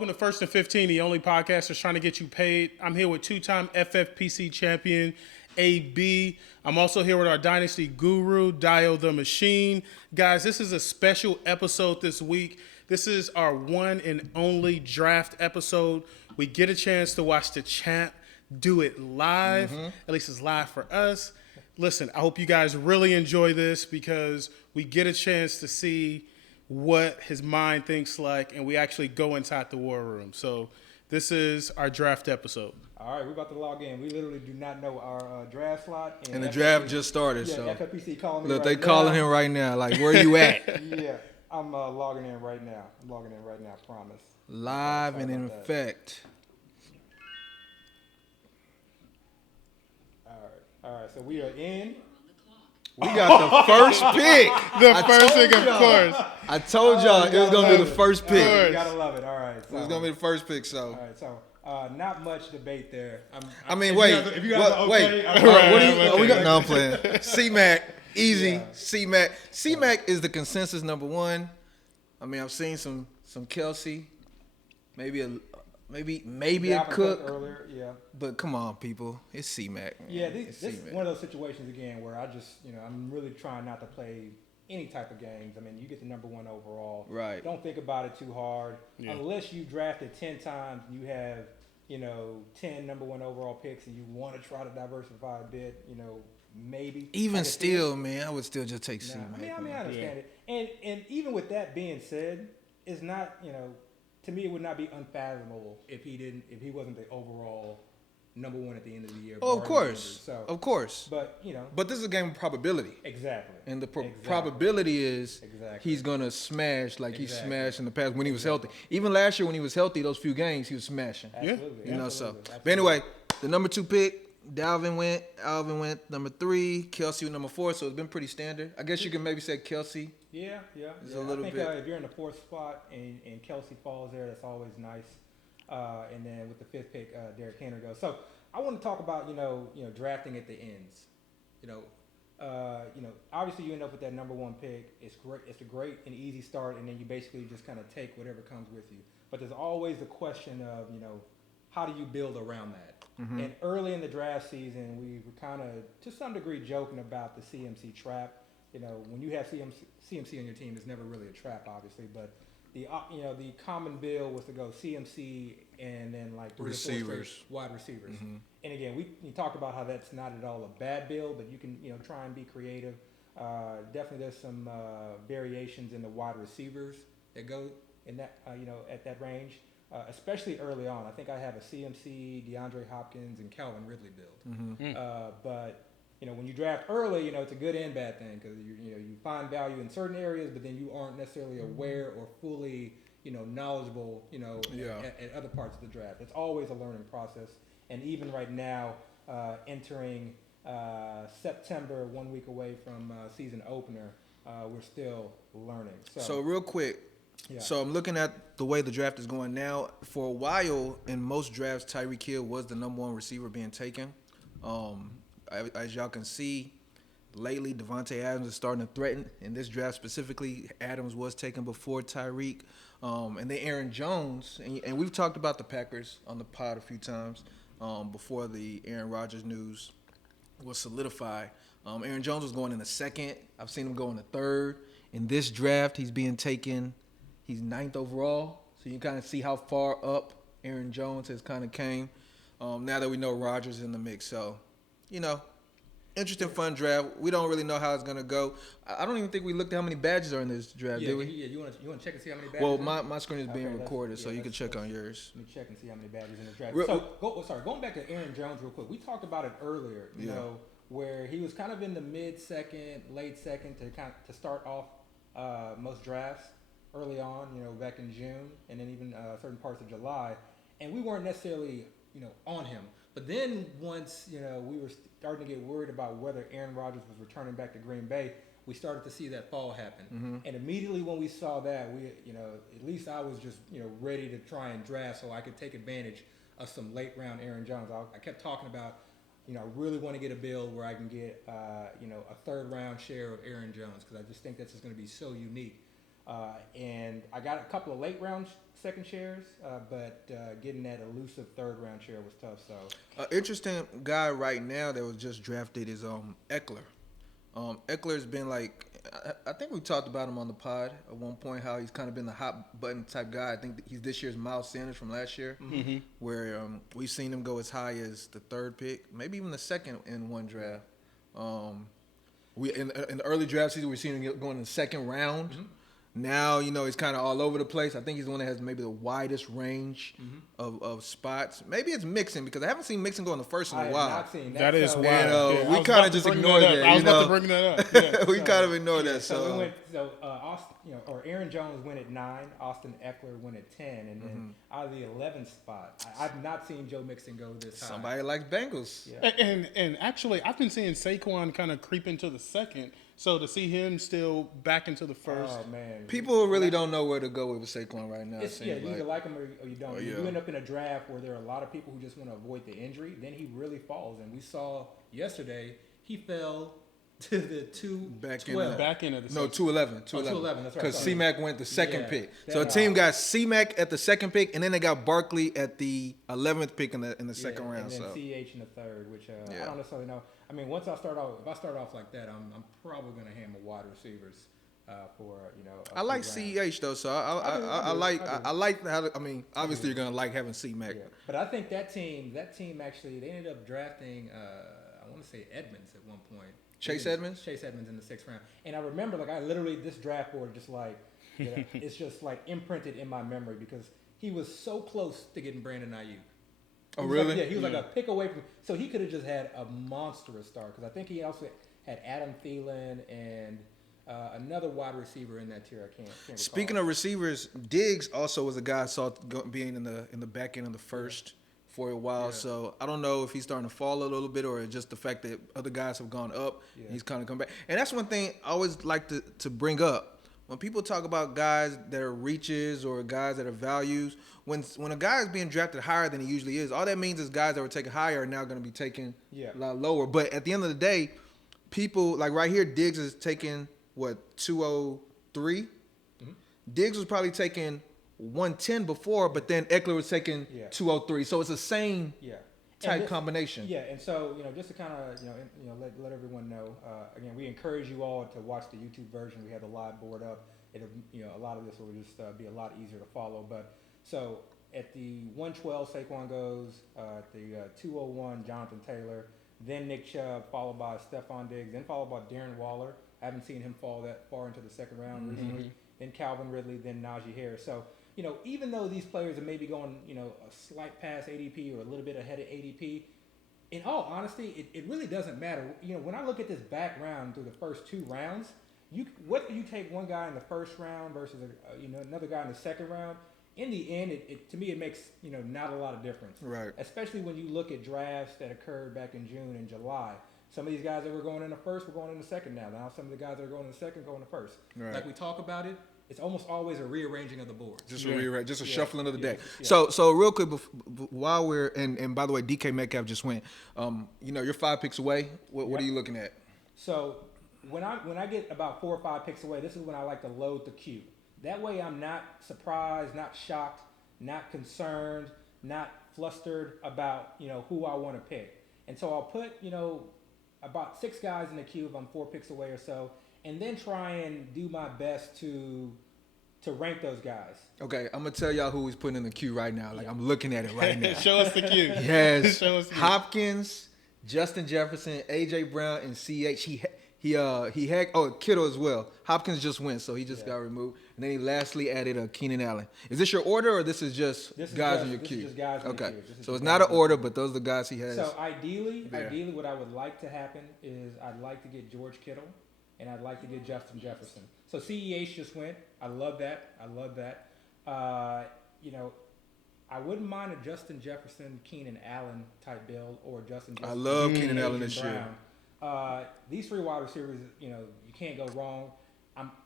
welcome to First and 15, the only podcast that's trying to get you paid. I'm here with two-time FFPC champion, AB. I'm also here with our Dynasty guru, Dio the Machine. Guys, this is a special episode this week. This is our one and only draft episode. We get a chance to watch the champ do it live. At least it's live for us. Listen, I hope you guys really enjoy this because we get a chance to see what his mind thinks like, and we actually go inside the war room. So this is our draft episode. All right, we're about to log in. We literally do not know our draft slot. And the draft just started, yeah, so FFPC calling me look, right they now. calling him right now. Like, where you at? Yeah, I'm logging in right now. Promise. Live Sorry and in about that. effect. All right. So we are in. We got the first pick. The first pick, of course. I told y'all it was gonna be the first pick. You gotta love it. All right. It was gonna be the first pick. So. All right. So not much debate there. Wait. If you guys are okay, What do you? okay. We got? No, I'm playing. C-Mac, easy. Yeah. C-Mac. C-Mac is the consensus number one. I mean, I've seen some Kelsey, maybe a Cook. earlier. Yeah. But come on, people, it's C-Mac. Man. Yeah, this It's is C-Mac. one of those situations again where I just, I'm really trying not to play any type of games. I mean, you get the number one overall. Right. Don't think about it too hard. Yeah. Unless you drafted 10 times and you have, 10 number one overall picks and you want to try to diversify a bit, maybe. Even still, man, I would still just take Nah, C-Mac. I understand it. And even with that being said, it's not, to me it would not be unfathomable if he wasn't the overall number one at the end of the year. Oh, of barring course. injuries. Of course. But, But this is a game of probability. exactly. And the Exactly. probability is Exactly. he's going to smash like he Exactly. smashed in the past when he was healthy. Even last year when he was healthy, those few games, he was smashing. Absolutely. You know, absolutely, so. absolutely. But anyway, the number 2 pick, Alvin went number 3, Kelsey went number 4, so it's been pretty standard. I guess you can maybe say Kelsey. Yeah. It's a little I think, bit. if you're in the 4th spot and Kelsey falls there, that's always nice. And then with the 5th pick, Derrick Henry goes. So I want to talk about drafting at the ends. Obviously you end up with that number 1 pick. It's great. It's a great and easy start, and then you basically just kind of take whatever comes with you. But there's always the question of how do you build around that? And early in the draft season, we were kind of to some degree joking about the CMC trap. When you have CMC on your team, it's never really a trap, obviously. But the common bill was to go CMC and then like 3 or 4 straight Receivers. wide receivers. And again, we talked about how that's not at all a bad bill, but you can try and be creative. Definitely, there's some variations in the wide receivers that go in that at that range. Especially early on. I think I have a CMC, DeAndre Hopkins, and Calvin Ridley build. But when you draft early, it's a good and bad thing because you find value in certain areas, but then you aren't necessarily aware or fully knowledgeable at other parts of the draft. It's always a learning process, and even right now, entering September, 1 week away from season opener, we're still learning. So real quick. Yeah. So I'm looking at the way the draft is going now. For a while, in most drafts, Tyreek Hill was the number 1 receiver being taken. As y'all can see, lately Devontae Adams is starting to threaten. In this draft specifically, Adams was taken before Tyreek. And then Aaron Jones, and we've talked about the Packers on the pod a few times before the Aaron Rodgers news was solidified. Aaron Jones was going in the 2nd. I've seen him go in the 3rd. In this draft, he's being taken. He's 9th overall, so you kind of see how far up Aaron Jones has kind of came now that we know Rodgers is in the mix. So, interesting, fun draft. We don't really know how it's going to go. I don't even think we looked at how many badges are in this draft, did we? Yeah, you want to check and see how many badges? Well, my screen is being Okay, recorded, so you can check on yours. Let me check and see how many badges in the draft. Going back to Aaron Jones real quick. We talked about it earlier, where he was kind of in the mid-second, late second to start off most drafts early on, back in June, and then even certain parts of July, and we weren't necessarily, on him. But then once, we were starting to get worried about whether Aaron Rodgers was returning back to Green Bay, we started to see that fall happen. And immediately when we saw that, we, at least I was just, ready to try and draft so I could take advantage of some late round Aaron Jones. I kept talking about, I really want to get a build where I can get, a 3rd round share of Aaron Jones because I just think that's just going to be so unique. And I got a couple of late round second shares, but getting that elusive third round share was tough. So Interesting guy right now that was just drafted is Eckler. Eckler's been like, I think we talked about him on the pod at one point, how he's kind of been the hot button type guy. I think he's this year's Miles Sanders from last year, where we've seen him go as high as the third pick, maybe even the second in one draft. We in the early draft season, we're seeing him going in the second round. Now, he's kind of all over the place. I think he's the one that has maybe the widest range of spots. Maybe it's Mixon, because I haven't seen Mixon go in the first in a I have while. not seen that. That is So, wild. And, Yeah, we I was kinda about to just bring ignored up. that, I was you about know? to bring that up. Yeah. We kind of ignored that. So we went. Aaron Jones went at 9. Austin Eckler went at 10, and then out of the 11th spot, I've not seen Joe Mixon go this high. Somebody likes Bengals. Yeah. And actually, I've been seeing Saquon kind of creep into the second. So to see him still back into the first, Oh man, People really don't know where to go with Saquon right now. it It's, yeah, seems you either like. like him or you don't. Oh, You yeah. end up in a draft where there are a lot of people who just want to avoid the injury. Then he really falls, and we saw yesterday he fell to the Back in 212. back into the No, second. 211. 211, that's right. Because Sorry. C-Mac went the second Yeah, pick. that- So a team got C-Mac at the second pick, and then they got Barkley at the 11th pick in the second round. and then So CH in the third, which I Yeah. don't necessarily know. I mean, if I start off like that, I'm probably going to hammer wide receivers for I like few rounds. CH though. So I do. I like how. I mean, obviously you're gonna like having C-Mac. Yeah. But I think that team actually, they ended up drafting, I want to say Edmonds at one point. Chase Edmonds? Chase Edmonds in the 6th round. And I remember, I literally, this draft board just it's just imprinted in my memory because he was so close to getting Brandon Ayuk. Oh, He was really? Yeah, he was like a pick away from. So he could have just had a monstrous start because I think he also had Adam Thielen and another wide receiver in that tier. I can't Speaking recall. of receivers, Diggs also was a guy I saw being in the back end of the first for a while. Yeah. So I don't know if he's starting to fall a little bit or just the fact that other guys have gone up. Yeah. He's kind of come back. And that's one thing I always like to bring up. When people talk about guys that are reaches or guys that are values, when a guy is being drafted higher than he usually is, all that means is guys that were taken higher are now going to be taken a lot lower. But at the end of the day, people, like right here, Diggs is taking, 203? Diggs was probably taking 110 before, but then Eckler was taking 203. So it's the same type combination. Yeah, and so just to kind of let everyone know. Again, we encourage you all to watch the YouTube version. We have the live board up. It'll a lot of this will just be a lot easier to follow. But so at the 112, Saquon goes. At the 201, Jonathan Taylor. Then Nick Chubb, followed by Stephon Diggs. Then followed by Darren Waller. I haven't seen him fall that far into the second round recently. Then Calvin Ridley. Then Najee Harris. So even though these players are maybe going, a slight past ADP or a little bit ahead of ADP, in all honesty, it really doesn't matter. When I look at this back round through the first 2 rounds, whether you take one guy in the first round versus another guy in the second round, in the end, to me it makes not a lot of difference. Right. Especially when you look at drafts that occurred back in June and July. Some of these guys that were going in the first were going in the second now. Now some of the guys that are going in the second go in the first. Right. Like we talk about it, it's almost always a rearranging of the board. Just a shuffling of the deck. Yeah. So real quick, while we're and by the way, DK Metcalf just went. You're 5 picks away. What are you looking at? So when I get about 4 or 5 picks away, this is when I like to load the queue. That way I'm not surprised, not shocked, not concerned, not flustered about who I want to pick. And so I'll put about 6 guys in the queue if I'm 4 picks away or so, and then try and do my best to rank those guys. Okay, I'm gonna tell y'all who he's putting in the queue right now. Like I'm looking at it right now. Show us the cue. Yes, Show us the cue. Hopkins, Justin Jefferson, AJ Brown, and CH. He had Kittle as well. Hopkins just went, so he just got removed. And then he lastly added Keenan Allen. Is this your order or this is just guys in your queue? This is just guys in the okay, queue. This is so just it's not an guys in the order, queue. but those are the guys he has. So ideally, there. what I would like to happen is I'd like to get George Kittle, and I'd like to get Justin Jefferson. So CEH just went. I love that. I wouldn't mind a Justin Jefferson, Keenan Allen type build, or Justin Jefferson. I love Keenan AJ Allen this year. Brown. These 3 wide receivers, you can't go wrong.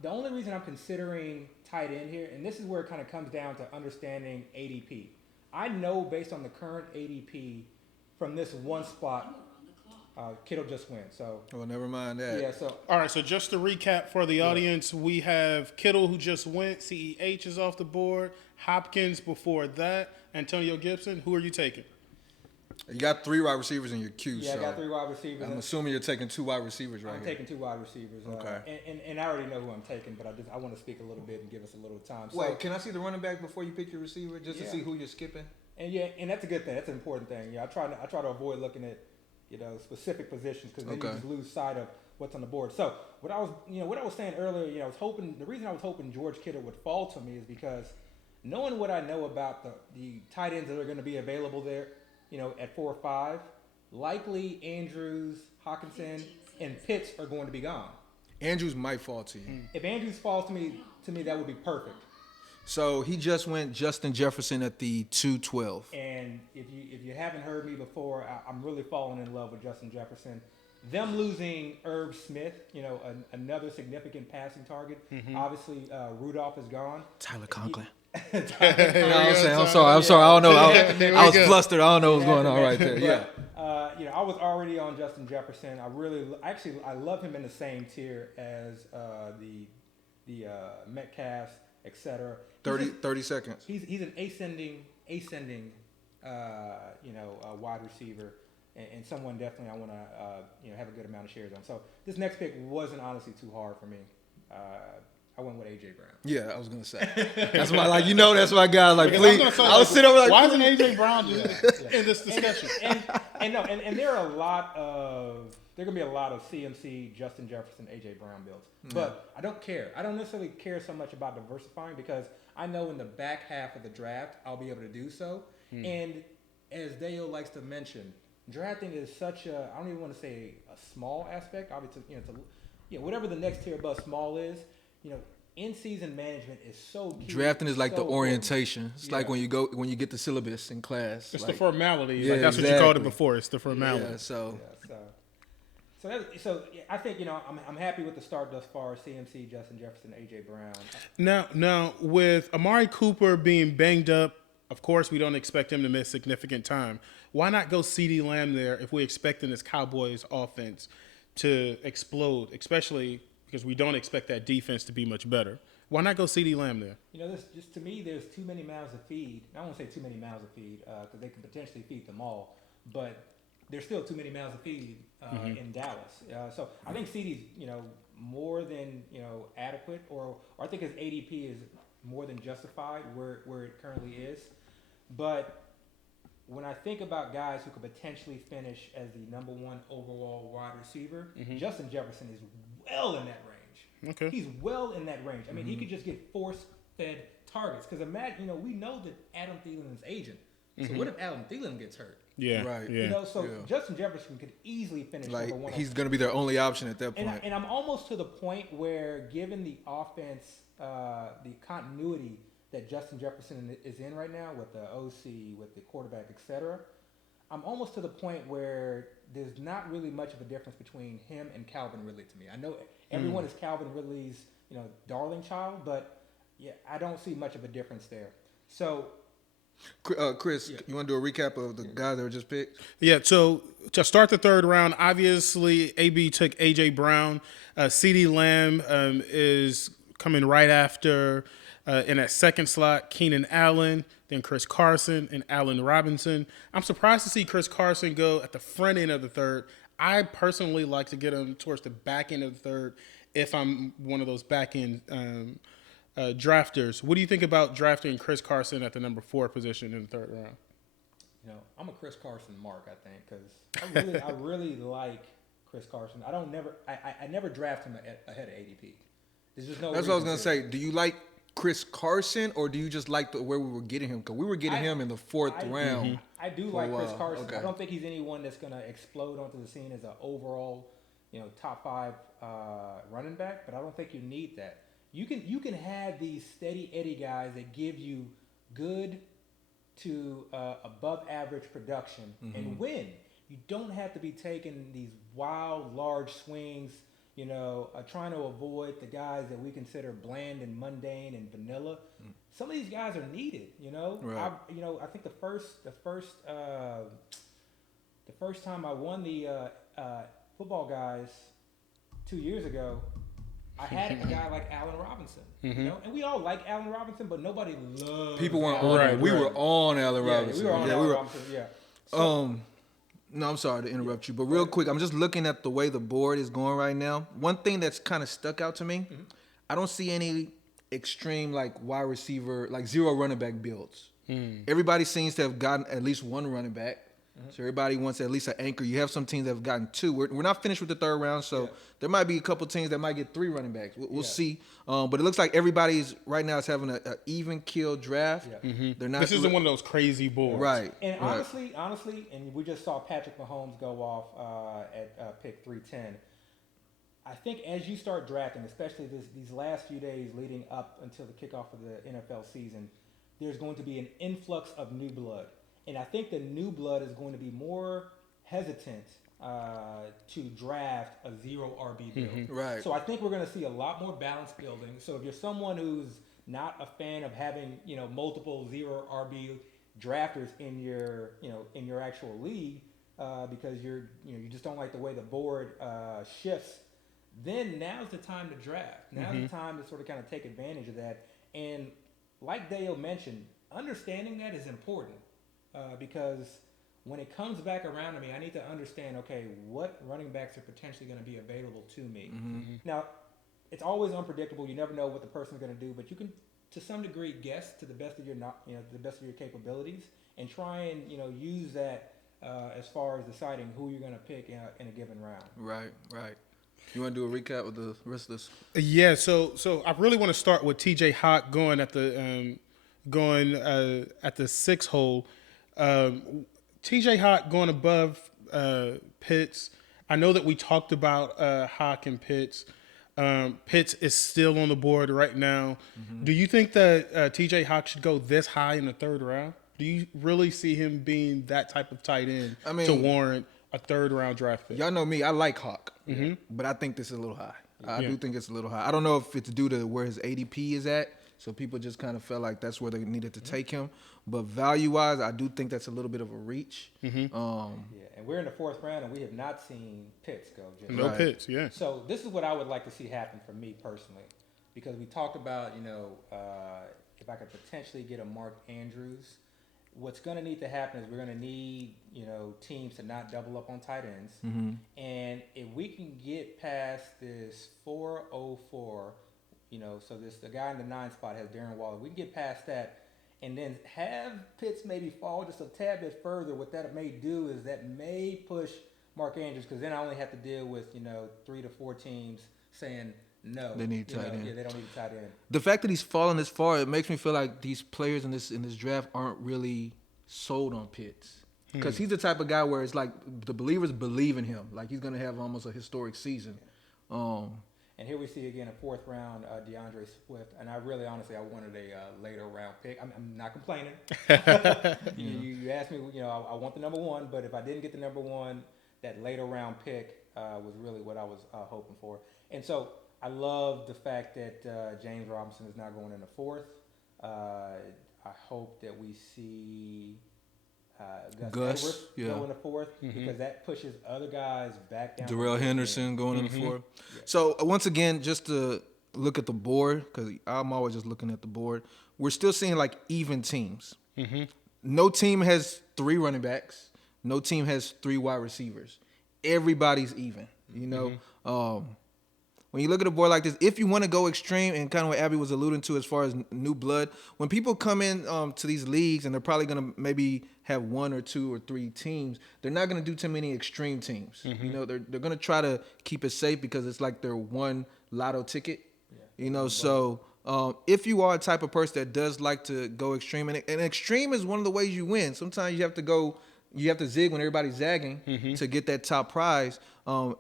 The only reason I'm considering tight end here, and this is where it kind of comes down to understanding ADP. I know based on the current ADP from this one spot. Kittle just went. So Well, never mind that. yeah. So All right, so just to recap for the audience, we have Kittle who just went. CEH is off the board. Hopkins before that. Antonio Gibson. Who are you taking? You got 3 wide receivers in your queue. yeah, so I got 3 wide receivers. I'm assuming you're taking 2 wide receivers right I'm here. taking 2 wide receivers. Okay. And I already know who I'm taking, but I want to speak a little bit and give us a little time. So, Wait, can I see the running back before you pick your receiver, just to Yeah. see who you're skipping? and that's a good thing. That's an important thing. Yeah, I try to avoid looking at specific positions because then you Okay. just lose sight of what's on the board. So what I was saying earlier, I was hoping the reason I was hoping George Kittle would fall to me is because knowing what I know about the tight ends that are going to be available there, at 4 or 5, likely Andrews, Hawkinson, and Pitts are going to be gone. Andrews might fall to you. If Andrews falls to me, that would be perfect. So he just went Justin Jefferson at the 212. And if you haven't heard me before, I'm really falling in love with Justin Jefferson. Them losing Irv Smith, another significant passing target. Obviously, Rudolph is gone. Tyler Conklin. No, I'm sorry. I don't know. I was flustered. I don't know what's going on right there. Yeah. I was already on Justin Jefferson. I love him in the same tier as the Metcalf, etc. 30 seconds. He's an ascending wide receiver, and someone definitely I want to have a good amount of shares on. So this next pick wasn't honestly too hard for me. I went with AJ Brown. Yeah, I was gonna say. That's my that's my guy. Like, Because please. I was sit over like, why please. isn't AJ Brown in this discussion? And there are gonna be a lot of CMC, Justin Jefferson, AJ Brown builds. But I don't care. I don't necessarily care so much about diversifying because I know in the back half of the draft I'll be able to do so. And as Dale likes to mention, drafting is such I don't even want to say a small aspect. Obviously, whatever the next tier above small is, in-season management is so key. Drafting is like so the important. orientation. It's like when you get the syllabus in class. It's like, the formality. Yeah, That's what you called it exactly. before. It's the formality. Yeah, so So I think I'm happy with the start thus far. CMC, Justin Jefferson, AJ Brown. Now, with Amari Cooper being banged up, of course, we don't expect him to miss significant time. Why not go CeeDee Lamb there if we're expecting this Cowboys offense to explode, especially because we don't expect that defense to be much better? Why not go CeeDee Lamb there? This just to me, there's too many mouths to feed. I don't want to say too many mouths to feed because they could potentially feed them all, but there's still too many mouths to feed in Dallas. So I think CeeDee's more than adequate, or I think his ADP is more than justified where it currently is. But when I think about guys who could potentially finish as the number 1 overall wide receiver, Justin Jefferson is well in that range. Okay. He's well in that range. I mean, he could just get force-fed targets. Because imagine, we know that Adam Thielen is aging. So what if Adam Thielen gets hurt? Yeah. Right. Yeah. Justin Jefferson could easily finish like number 1. he's gonna be their only option at that point. And I'm almost to the point where, given the offense, the continuity that Justin Jefferson is in right now with the OC, with the quarterback, etc., I'm almost to the point where there's not really much of a difference between him and Calvin Ridley to me. I know everyone is Calvin Ridley's, darling child, but yeah, I don't see much of a difference there. So, Chris, you want to do a recap of the guys that were just picked? Yeah, so to start the third round, obviously AB took AJ Brown. CeeDee Lamb is coming right after in that second slot, Keenan Allen, then Chris Carson and Allen Robinson. I'm surprised to see Chris Carson go at the front end of the third. I personally like to get him towards the back end of the third if I'm one of those back end drafters. What do you think about drafting Chris Carson at the number 4 position in the third round? I'm a Chris Carson mark, I think, because I really like Chris Carson. I never draft him ahead of ADP. There's just no. That's what I was gonna say. Do you like Chris Carson, or do you just like where we were getting him? Because we were getting him in the 4th round. I do like Chris Carson. Okay. I don't think he's anyone that's going to explode onto the scene as an overall, top 5 running back. But I don't think you need that. You can have these steady Eddie guys that give you good to above average production and win. You don't have to be taking these wild, large swings. Trying to avoid the guys that we consider bland and mundane and vanilla. Some of these guys are needed. Right. I think the first time I won the football guys 2 years ago, I had a guy like Allen Robinson, and we all like Allen Robinson, but nobody loves. People weren't Allen. on him. We were on Allen Robinson. we were on Allen Robinson. Yeah. So, No, I'm sorry to interrupt you, but real quick, I'm just looking at the way the board is going right now. One thing that's kind of stuck out to me, I don't see any extreme like wide receiver, like zero running back builds. Everybody seems to have gotten at least one running back. So everybody wants at least an anchor. You have some teams that have gotten two. We're not finished with the third round, so there might be a couple teams that might get three running backs. We'll see. But it looks like everybody's right now is having an even kill draft. They're not. This isn't one of those crazy boards, right? And honestly, and we just saw Patrick Mahomes go off at pick 310. I think as you start drafting, especially these last few days leading up until the kickoff of the NFL season, there's going to be an influx of new blood. And I think the new blood is going to be more hesitant to draft a zero RB build. Right. So I think we're going to see a lot more balanced building. So if you're someone who's not a fan of having multiple zero RB drafters in your actual league because you just don't like the way the board shifts, then now's the time to draft. Now's the time to sort of kind of take advantage of that. And like Dale mentioned, understanding that is important. Because when it comes back around to me, I need to understand, okay, what running backs are potentially going to be available to me. Now, it's always unpredictable. You never know what the person's going to do, but you can, to some degree, guess to the best of your capabilities, and try and use that as far as deciding who you're going to pick in a given round. Right. You want to do a recap of the rest of this? Yeah. So I really want to start with T.J. Hawk going at the 6 hole. TJ Hawk going above Pitts. I know that we talked about Hawk and Pitts. Pitts is still on the board right now. Do you think that TJ Hawk should go this high in the third round? Do you really see him being that type of tight end to warrant a third round draft pick? Y'all know me. I like Hawk, but I think this is a little high. I do think it's a little high. I don't know if it's due to where his ADP is at. So people just kind of felt like that's where they needed to take him. But value-wise, I do think that's a little bit of a reach. And we're in the fourth round, and we have not seen Pitts go. No Pitts, yeah. So this is what I would like to see happen for me personally, because we talked about, if I could potentially get a Mark Andrews, what's going to need to happen is we're going to need, teams to not double up on tight ends. And if we can get past this 404, so the guy in the 9 spot has Darren Waller. We can get past that and then have Pitts maybe fall just a tad bit further. What that may do is that may push Mark Andrews, because then I only have to deal with, 3 to 4 teams saying no. They need tight end. Yeah, they don't need a tight end. The fact that he's fallen this far, it makes me feel like these players in this draft aren't really sold on Pitts. Because he's the type of guy where it's like the believers believe in him. Like he's going to have almost a historic season. And here we see again a fourth round DeAndre Swift, and I really honestly I wanted a later round pick. I'm not complaining. You asked me, I want the number 1, but if I didn't get the number 1, that later round pick was really what I was hoping for. And so I love the fact that James Robinson is now going in the 4th. I hope that we see Gus go in the 4th, because that pushes other guys back down. Darrell Henderson going in the 4th. So once again, just to look at the board, because I'm always just looking at the board, we're still seeing like even teams. No team has 3 running backs. No team has 3 wide receivers. Everybody's even. When you look at a board like this, if you want to go extreme, and kind of what Abby was alluding to as far as new blood, when people come in to these leagues and they're probably going to maybe have 1 or 2 or 3 teams, they're not going to do too many extreme teams. They're going to try to keep it safe because it's like their one lotto ticket. So if you are a type of person that does like to go extreme, and extreme is one of the ways you win. Sometimes you have to zig when everybody's zagging to get that top prize.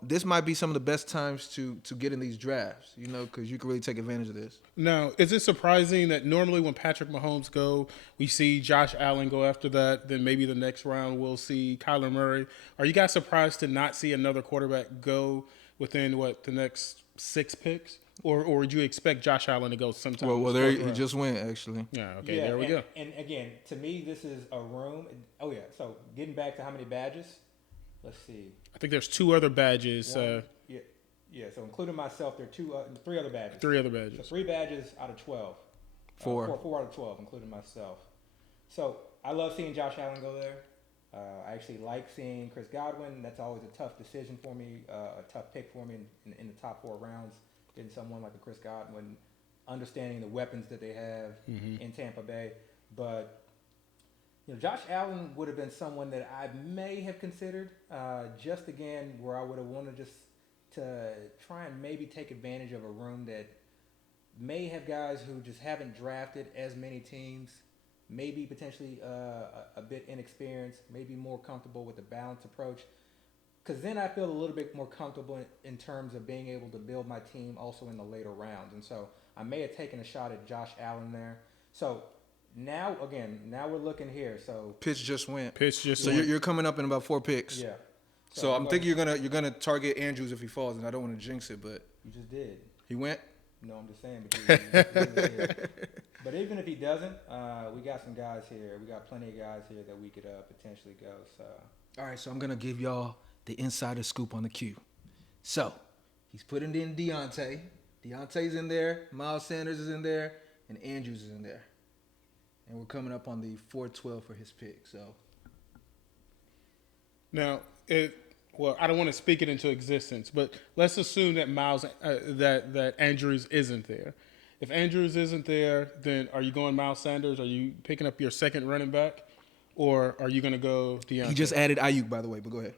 This might be some of the best times to get in these drafts, because you can really take advantage of this. Now, is it surprising that normally when Patrick Mahomes go, we see Josh Allen go after that, then maybe the next round we'll see Kyler Murray? Are you guys surprised to not see another quarterback go within, the next 6 picks? Or would you expect Josh Allen to go sometime? Well, there he just went, actually. Yeah, okay, there we go. And again, to me, this is a room. Oh, yeah, so getting back to how many badges, let's see. I think there's 2 other badges. Yeah. So including myself, there are 3 other badges. 3 other So badges. 3 badges out of 12. 4. 4 out of 12, including myself. So I love seeing Josh Allen go there. I actually like seeing Chris Godwin. That's always a tough decision for me, a tough pick for me in the top 4 rounds. Getting someone like a Chris Godwin, understanding the weapons that they have in Tampa Bay. But Josh Allen would have been someone that I may have considered, just again where I would have wanted just to try and maybe take advantage of a room that may have guys who just haven't drafted as many teams, maybe potentially a bit inexperienced, maybe more comfortable with a balanced approach. Because then I feel a little bit more comfortable in terms of being able to build my team also in the later rounds. And so I may have taken a shot at Josh Allen there. So now we're looking here. So Pitch just went. So You're coming up in about 4 picks. yeah. So I'm thinking you're gonna target Andrews if he falls, and I don't want to jinx it, but You just did. he went. No, I'm just saying. But even if he doesn't, we got some guys here. We got plenty of guys here that we could potentially go. So. All right, so I'm gonna give y'all the insider scoop on the Q. So he's putting in Deontay. Deontay's in there. Miles Sanders is in there, and Andrews is in there. And we're coming up on the 412 for his pick. So now, I don't want to speak it into existence, but let's assume that that Andrews isn't there. If Andrews isn't there, then are you going Miles Sanders? Are you picking up your second running back, or are you going to go Deontay? he just added Ayuk, by the way. But go ahead.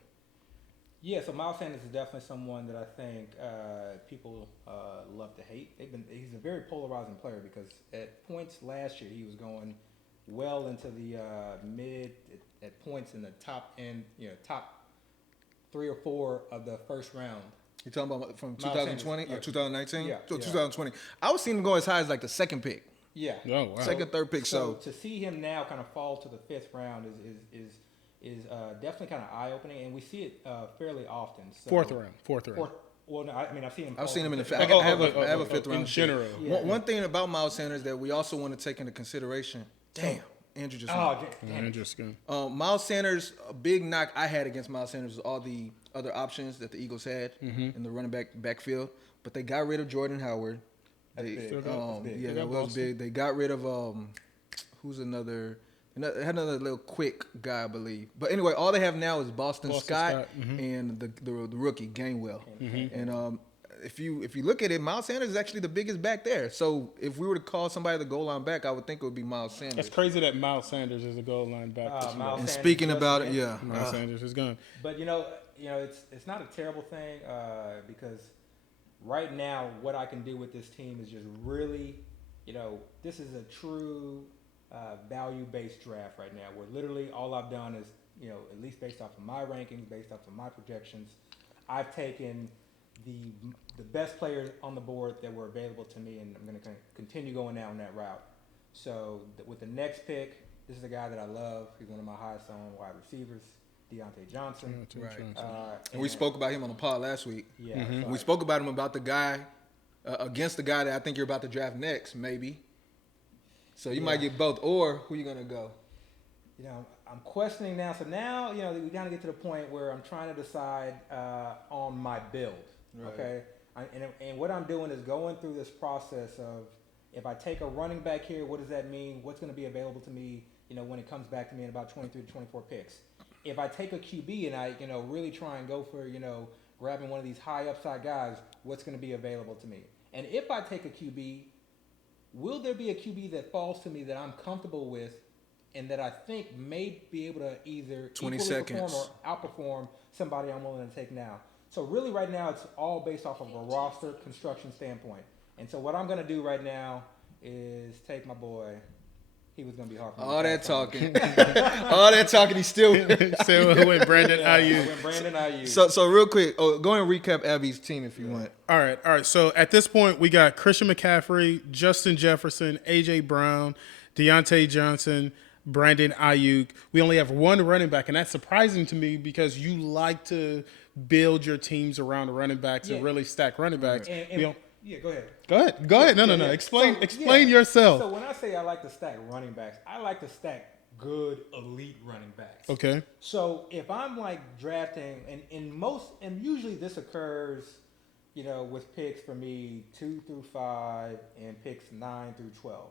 Yeah, so Miles Sanders is definitely someone that I think people love to hate. He's a very polarizing player because at points last year he was going well into the mid at points in the top end, top 3 or 4 of the first round. You're talking about from Miles 2020 Sanders, or 2019? Yeah, So yeah. 2020. I was seeing him go as high as like the second pick, Yeah. Oh, wow. second, third pick. So to see him now kind of fall to the 5th round is definitely kind of eye opening, and we see it fairly often. So, 4th round. Well, no, I mean I've seen him. I've fall seen him to in the. the I have a 5th round in pick. general. Yeah. One thing about Miles Sanders that we also want to take into consideration. Damn, Andrew just. Oh, went. damn. Interesting. Miles Sanders, a big knock I had against Miles Sanders was all the other options that the Eagles had in the running backfield, but they got rid of Jordan Howard. That's They, big. That's big. Yeah, They that got was Boston. big. They got rid of who's another. They had another little quick guy, I believe. But anyway, all they have now is Boston Scott and the rookie Gainwell. And if you look at it, Miles Sanders is actually the biggest back there. So if we were to call somebody the goal line back, I would think it would be Miles Sanders. That's crazy that Miles Sanders is a goal line back. Miles And Sanders speaking just about it, went. yeah, Miles Sanders is gone. But it's not a terrible thing because right now what I can do with this team is just really, this is a true value-based draft right now. Where literally all I've done is, at least based off of my rankings, based off of my projections, I've taken the best players on the board that were available to me, and I'm going to continue going down that route. So with the next pick, this is a guy that I love. He's one of my highest on wide receivers, Deontay Johnson. Right. And we spoke about him on the pod last week. Yeah, so We spoke about him about the guy against the guy that I think you're about to draft next, maybe. So you might get both, or who you gonna go? I'm questioning now. So now, we gotta get to the point where I'm trying to decide on my build. Right. Okay, and what I'm doing is going through this process of if I take a running back here, what does that mean? What's going to be available to me? When it comes back to me in about 23 to 24 picks. If I take a QB and I, really try and go for, grabbing one of these high upside guys, what's going to be available to me? And if I take a QB, will there be a QB that falls to me that I'm comfortable with and that I think may be able to either 20 equally seconds. perform or outperform somebody I'm willing to take now? So really right now it's all based off of a roster construction standpoint. And so what I'm going to do right now is take my boy. He was going to be hard for me. All that talking. All that talking, he's still. So who went Brandon Ayuk? When Brandon Ayuk. So real quick, go and recap Abby's team if you want. All right. So at this point, we got Christian McCaffrey, Justin Jefferson, A.J. Brown, Deontay Johnson, Brandon Ayuk. We only have one running back, and that's surprising to me because you like to build your teams around running backs and really stack running backs. Yeah, go ahead. Go ahead. No. Yeah. Explain So yourself. So when I say I like to stack running backs, I like to stack good elite running backs. Okay. So if I'm like drafting, and usually this occurs, with picks for me 2 through 5 and picks 9 through 12,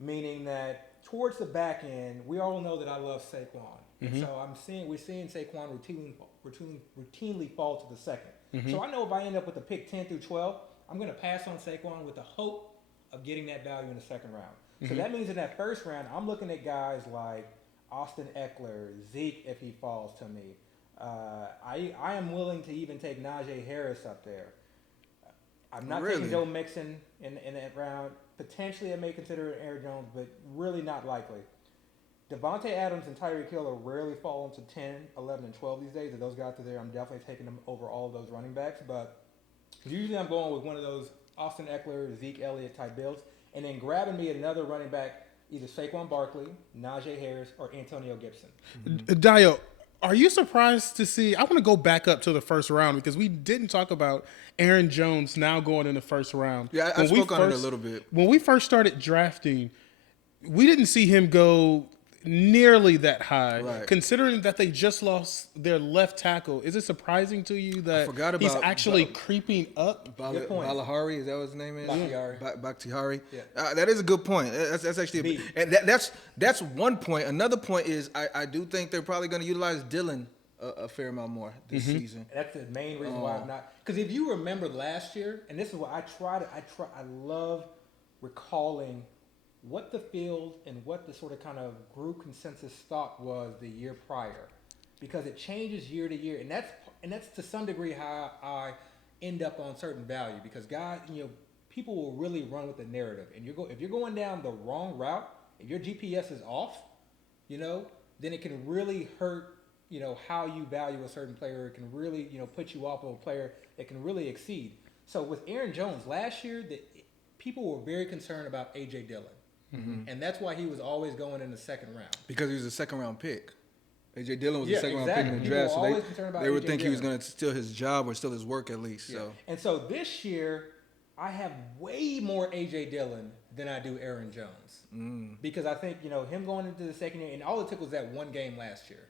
meaning that towards the back end, we all know that I love Saquon, and so we're seeing Saquon routinely fall to the second. So I know if I end up with a pick 10 through 12, I'm going to pass on Saquon with the hope of getting that value in the second round. So that means in that first round, I'm looking at guys like Austin Eckler, Zeke if he falls to me. I am willing to even take Najee Harris up there. I'm not taking Joe Mixon in that round. Potentially I may consider Aaron Jones, but really not likely. Devontae Adams and Tyreek Hill are rarely fall into 10, 11, and 12 these days. If those guys are there, I'm definitely taking them over all of those running backs. But usually I'm going with one of those Austin Eckler, Zeke Elliott type builds, and then grabbing me another running back, either Saquon Barkley, Najee Harris, or Antonio Gibson. Dio, are you surprised to see? I want to go back up to the first round because we didn't talk about Aaron Jones now going in the first round. Yeah, I spoke on it a little bit. When we first started drafting, we didn't see him go nearly that high. Right. Considering that they just lost their left tackle, is it surprising to you that he's actually creeping up? Balahari, is that what his name is? Bakhtiari. Yeah. That is a good point. That's actually and that's one point. Another point is I do think they're probably going to utilize Dylan a fair amount more this season. That's the main reason why I'm not. Because if you remember last year, and this is what I love recalling what the field and what the sort of kind of group consensus thought was the year prior, because it changes year to year, and that's to some degree how I end up on certain value, because guys, people will really run with the narrative, and if you're going down the wrong route, if your GPS is off, then it can really hurt, how you value a certain player. It can really, put you off of a player that can really exceed. So with Aaron Jones last year, people were very concerned about A.J. Dillon. And that's why he was always going in the second round. Because he was a second round pick. A.J. Dillon was a second round pick in the draft, so they would think he was going to steal his job or steal his work at least. Yeah. So. And so this year, I have way more A.J. Dillon than I do Aaron Jones. Because I think, him going into the second year, and all it took was that one game last year.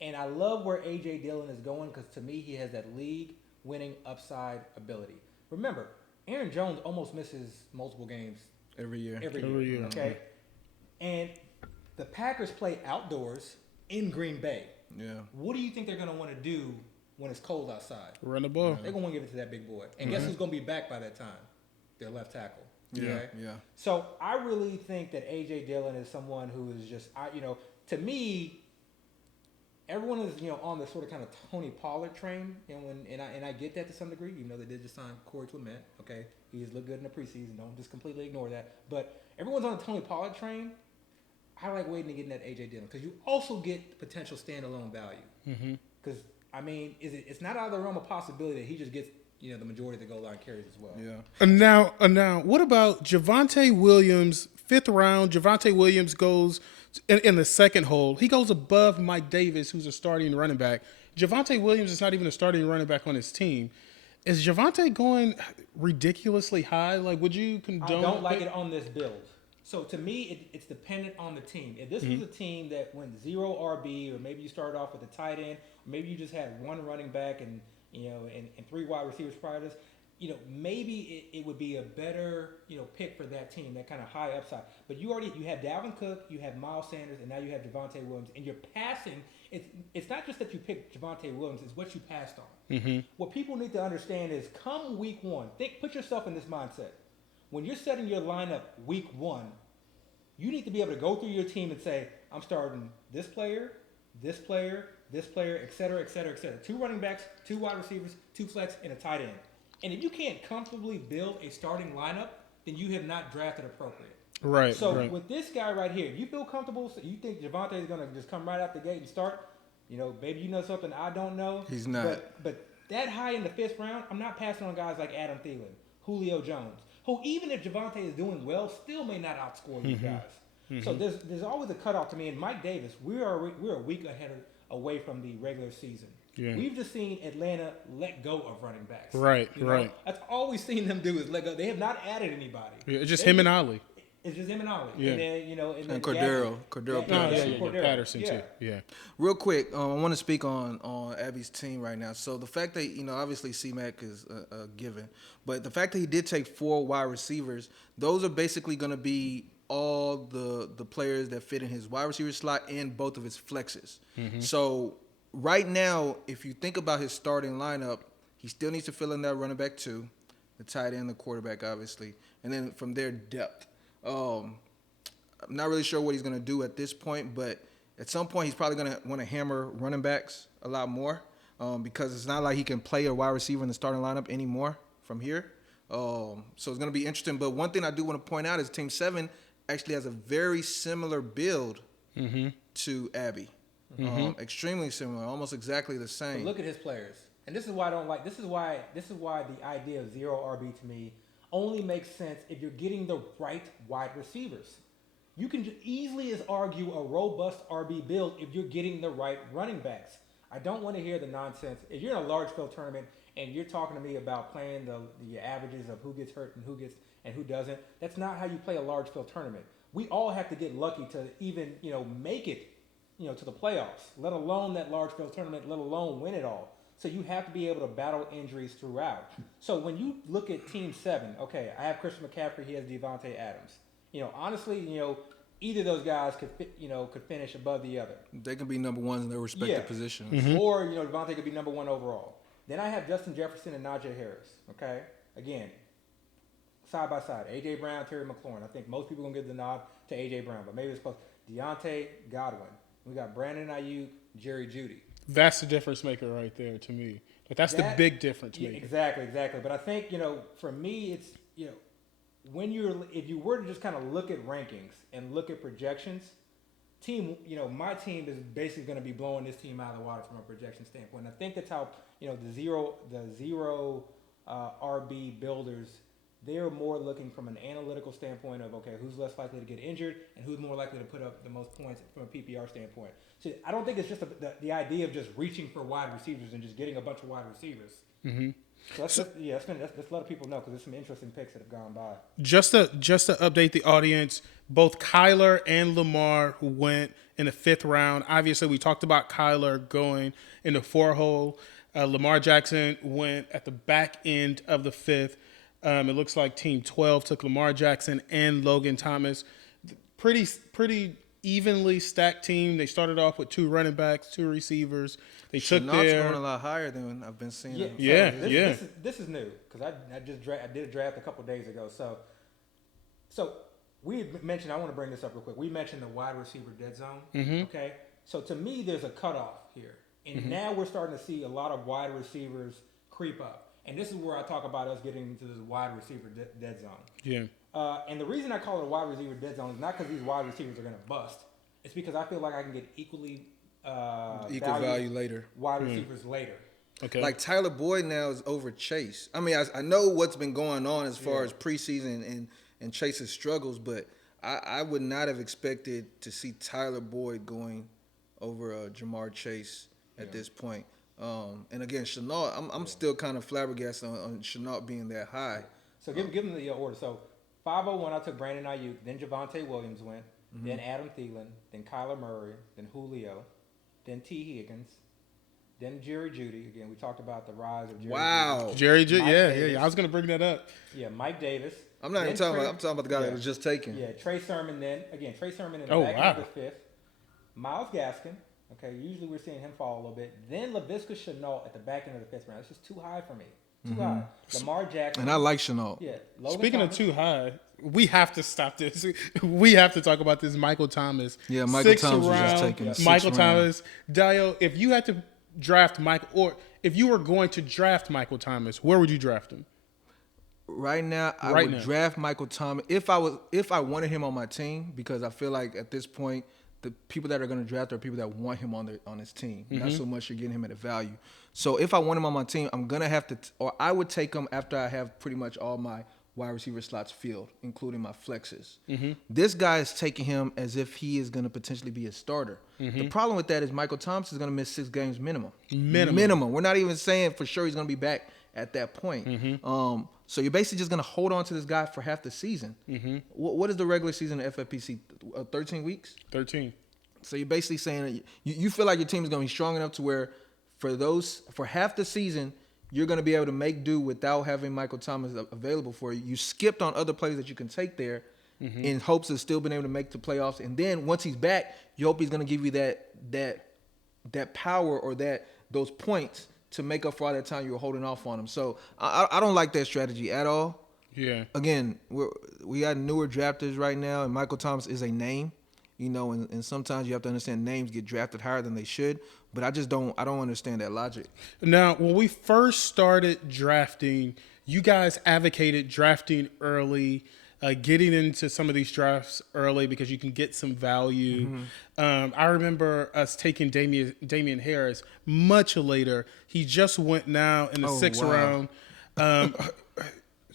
And I love where A.J. Dillon is going because to me, he has that league-winning upside ability. Remember, Aaron Jones almost misses multiple games every year. Okay? And the Packers play outdoors in Green Bay. Yeah. What do you think they're going to want to do when it's cold outside? Run the ball. They're going to want to give it to that big boy. And guess who's going to be back by that time? Their left tackle. Yeah, okay? yeah. So I really think that A.J. Dillon is someone who is just, to me, everyone is, on the sort of kind of Tony Pollard train, and I get that to some degree. Even though they did just sign Corey Clement, okay, he's looked good in the preseason. Don't just completely ignore that. But everyone's on the Tony Pollard train. I like waiting to get in that A.J. Dillon because you also get potential standalone value. Because it's not out of the realm of possibility that he just gets the majority of the goal line carries as well. Yeah. And now, what about Javonte Williams? 5th round, Javonte Williams goes in the second hole. He goes above Mike Davis, who's a starting running back. Javonte Williams is not even a starting running back on his team. Is Javonte going ridiculously high? Like, would you condone? I don't like it on this build. So to me, it's dependent on the team. If this was a team that went 0 RB, or maybe you started off with a tight end, or maybe you just had one running back and 3 wide receivers prior to this, maybe it would be a better, pick for that team, that kind of high upside. But you have Dalvin Cook, you have Miles Sanders, and now you have Javonte Williams. And you're passing. It's not just that you picked Javonte Williams; it's what you passed on. What people need to understand is, come week one, put yourself in this mindset. When you're setting your lineup week one, you need to be able to go through your team and say, I'm starting this player, this player, this player, et cetera, et cetera, et cetera. 2 running backs, 2 wide receivers, 2 flex, and a tight end. And if you can't comfortably build a starting lineup, then you have not drafted appropriate. Right. So with this guy right here, you feel comfortable? So you think Javonte is going to just come right out the gate and start? Maybe you know something I don't know. He's not. But that high in the 5th round, I'm not passing on guys like Adam Thielen, Julio Jones, who even if Javonte is doing well, still may not outscore these guys. So there's always a cutoff to me. And Mike Davis, we're a week away from the regular season. Yeah. We've just seen Atlanta let go of running backs. Right. That's all we've seen them do is let go. They have not added anybody. Yeah, it's just him and Ali. It's just him and Ollie. Yeah. And then, you know, and then Cordero. Gabby. Cordero No, Patterson. yeah, Cordero. Patterson Yeah. too. Yeah. Real quick, I want to speak on Abby's team right now. So the fact that, you know, obviously C-Mac is a given, but the fact that he did take 4 wide receivers, those are basically going to be all the players that fit in his wide receiver slot and both of his flexes. So right now, if you think about his starting lineup, he still needs to fill in that running back 2, the tight end, the quarterback, obviously, and then from there, depth. I'm not really sure what he's going to do at this point, but at some point he's probably going to want to hammer running backs a lot more because it's not like he can play a wide receiver in the starting lineup anymore from here. So it's going to be interesting. But one thing I do want to point out is Team 7 actually has a very similar build to Abby. Extremely similar, almost exactly the same. But look at his players. And this is why I don't like, this is why the idea of zero RB to me only makes sense if you're getting the right wide receivers. You can easily as argue a robust RB build if you're getting the right running backs. I don't want to hear the nonsense. If you're in a large field tournament and you're talking to me about playing the averages of who gets hurt and who doesn't, that's not how you play a large field tournament. We all have to get lucky to even, you know, make it, you know, to the playoffs, let alone that large field tournament, let alone win it all. So you have to be able to battle injuries throughout. So when you look at Team 7, okay, I have Christian McCaffrey, he has Devontae Adams. You know, honestly, you know, either of those guys could finish above the other. They can be number ones in their respective positions. Or, you know, Devontae could be number 1 overall. Then I have Justin Jefferson and Najee Harris, okay? Again, side by side, A.J. Brown, Terry McLaurin. I think most people are going to give the nod to A.J. Brown, but maybe it's close. Deontay Godwin. We got Brandon Ayuk, Jerry Jeudy. That's the difference maker right there to me. Like that's the big difference maker. Exactly. But I think, you know, for me, it's, you know, if you were to just kind of look at rankings and look at projections, my team is basically going to be blowing this team out of the water from a projection standpoint. And I think that's how, you know, the zero RB builders, they're more looking from an analytical standpoint of, okay, who's less likely to get injured and who's more likely to put up the most points from a PPR standpoint. So I don't think it's just the idea of just reaching for wide receivers and just getting a bunch of wide receivers. So let's let other people know because there's some interesting picks that have gone by. Just to update the audience, both Kyler and Lamar who went in the 5th round. Obviously, we talked about Kyler going in the 4-hole. Lamar Jackson went at the back end of the 5th. It looks like Team 12 took Lamar Jackson and Logan Thomas. Pretty evenly stacked team. They started off with 2 running backs, 2 receivers. They took their going a lot higher than I've been seeing. This is new because I did a draft a couple days ago. So we mentioned, I want to bring this up real quick. We mentioned the wide receiver dead zone. Okay, so to me, there's a cutoff here, and now we're starting to see a lot of wide receivers creep up. And this is where I talk about us getting into this wide receiver dead zone. Yeah. And the reason I call it a wide receiver dead zone is not because these wide receivers are going to bust. It's because I feel like I can get equal value later. Wide receivers later. Okay. Like Tyler Boyd now is over Chase. I mean, I know what's been going on as far as preseason and Chase's struggles, but I would not have expected to see Tyler Boyd going over Jamar Chase at this point. And again, Chenault, I'm still kind of flabbergasted on Chenault being that high. So give them the order. So 501, I took Brandon Ayuk, then Javonte Williams went, then Adam Thielen, then Kyler Murray, then Julio, then T. Higgins, then Jerry Jeudy. Again, we talked about the rise of Jerry Jeudy. Jerry Jeudy, yeah. I was going to bring that up. Yeah, Mike Davis. I'm not even talking about. I'm talking about the guy that was just taken. Yeah, Trey Sermon. Trey Sermon in the back of the 5th. Myles Gaskin. Okay, usually we're seeing him fall a little bit. Then Laviska Shenault at the back end of the 5th round. It's just too high for me. Too high. Lamar Jackson. And I like Shenault. Yeah. Speaking of too high, we have to stop this. We have to talk about this Michael Thomas. Yeah, Michael 6th Thomas was just round, taken. Michael Thomas. Dio, if you had to draft Michael, or if you were going to draft Michael Thomas, where would you draft him? Right now, I would draft Michael Thomas if I wanted him on my team, because I feel like at this point, the people that are going to draft are people that want him on his team. Not so much you're getting him at a value. So if I want him on my team, I'm going to have to, or I would take him after I have pretty much all my wide receiver slots filled, including my flexes. This guy is taking him as if he is going to potentially be a starter. The problem with that is Michael Thomas is going to miss 6 games minimum. Minimum. We're not even saying for sure he's going to be back at that point. So you're basically just going to hold on to this guy for half the season. Mm-hmm. What is the regular season of FFPC? 13 weeks? 13. So you're basically saying that you feel like your team is going to be strong enough to where for half the season, you're going to be able to make do without having Michael Thomas available for you. You skipped on other players that you can take there in hopes of still being able to make the playoffs. And then once he's back, you hope he's going to give you that power or those points to make up for all that time you were holding off on him. So I don't like that strategy at all. Yeah. Again, we got newer drafters right now, and Michael Thomas is a name, and sometimes you have to understand names get drafted higher than they should. But I don't understand that logic. Now, when we first started drafting, you guys advocated drafting early, getting into some of these drafts early because you can get some value. I remember us taking Damian Harris much later. He just went now in the sixth round.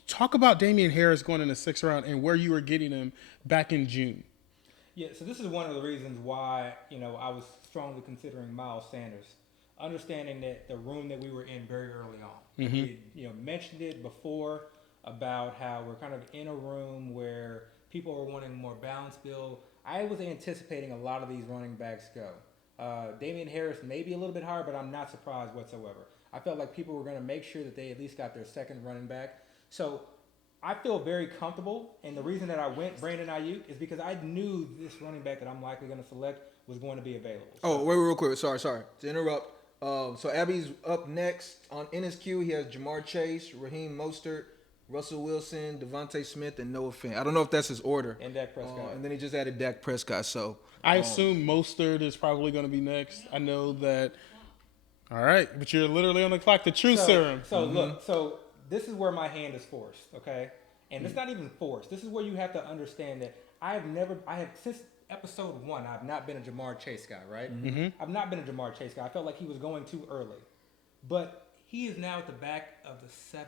Talk about Damian Harris going in the sixth round and where you were getting him back in June. Yeah, so this is one of the reasons why, I was strongly considering Miles Sanders, understanding that the room that we were in very early on. We, mentioned it before about how we're kind of in a room where people are wanting more balanced build. I was anticipating a lot of these running backs go. Damian Harris may be a little bit higher, but I'm not surprised whatsoever. I felt like people were going to make sure that they at least got their second running back. So I feel very comfortable, and the reason that I went Brandon Ayuk is because I knew this running back that I'm likely going to select was going to be available. Oh, wait, real quick. Sorry to interrupt. So Abby's up next. In his queue, he has Jamar Chase, Raheem Mostert, Russell Wilson, Devontae Smith, and Noah Fant. I don't know if that's his order. And Dak Prescott. And then he just added Dak Prescott. So I assume Mostert is probably going to be next. I know that. All right, but you're literally on the clock. The true serum. So look, so this is where my hand is forced, okay? And it's not even forced. This is where you have to understand that I have since episode 1, I've not been a Jamar Chase guy, right? I've not been a Jamar Chase guy. I felt like he was going too early. But he is now at the back of the 7th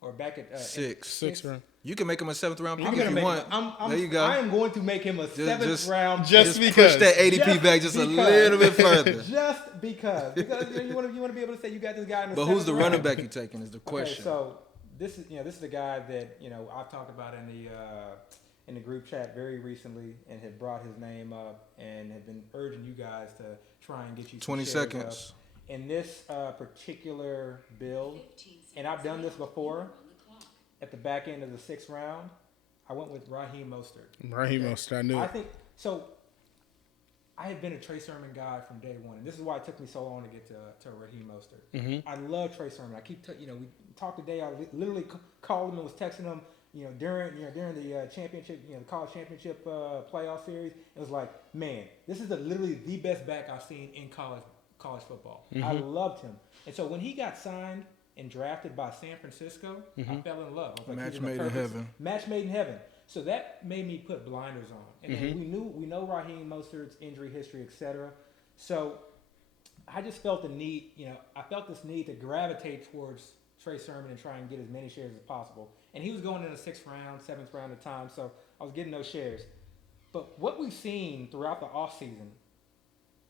or back at sixth round. You can make him a 7th round pick I'm if gonna you make want. there you go. I am going to make him a 7th round. just Push because. that ADP back just a little bit further. Just because you want to be able to say you got this guy in the. But who's the 7th running round. back you taking is the question. Okay, so this is the guy that I've talked about in the group chat very recently and had brought his name up and had been urging you guys to try and get you some 20 shares seconds. up. In this particular build, and I've done this before, at the back end of the 6th round, I went with Raheem Mostert. Mostert, I knew I it. think so. I had been a Trey Sermon guy from day one, and this is why it took me so long to get to Raheem Mostert. I love Trey Sermon. I keep we talked today. I literally called him and was texting him. During the championship, the college championship playoff series, it was like, man, this is literally the best back I've seen in college football. I loved him, and so when he got signed and drafted by San Francisco, I fell in love. I was like, Match he's in the made in heaven. Match made in heaven. So that made me put blinders on, and then we know Raheem Mostert's injury history, etc. So I just felt the need, I felt this need to gravitate towards Trey Sermon and try and get as many shares as possible. And he was going in the 6th round, 7th round at times, so I was getting those shares. But what we've seen throughout the offseason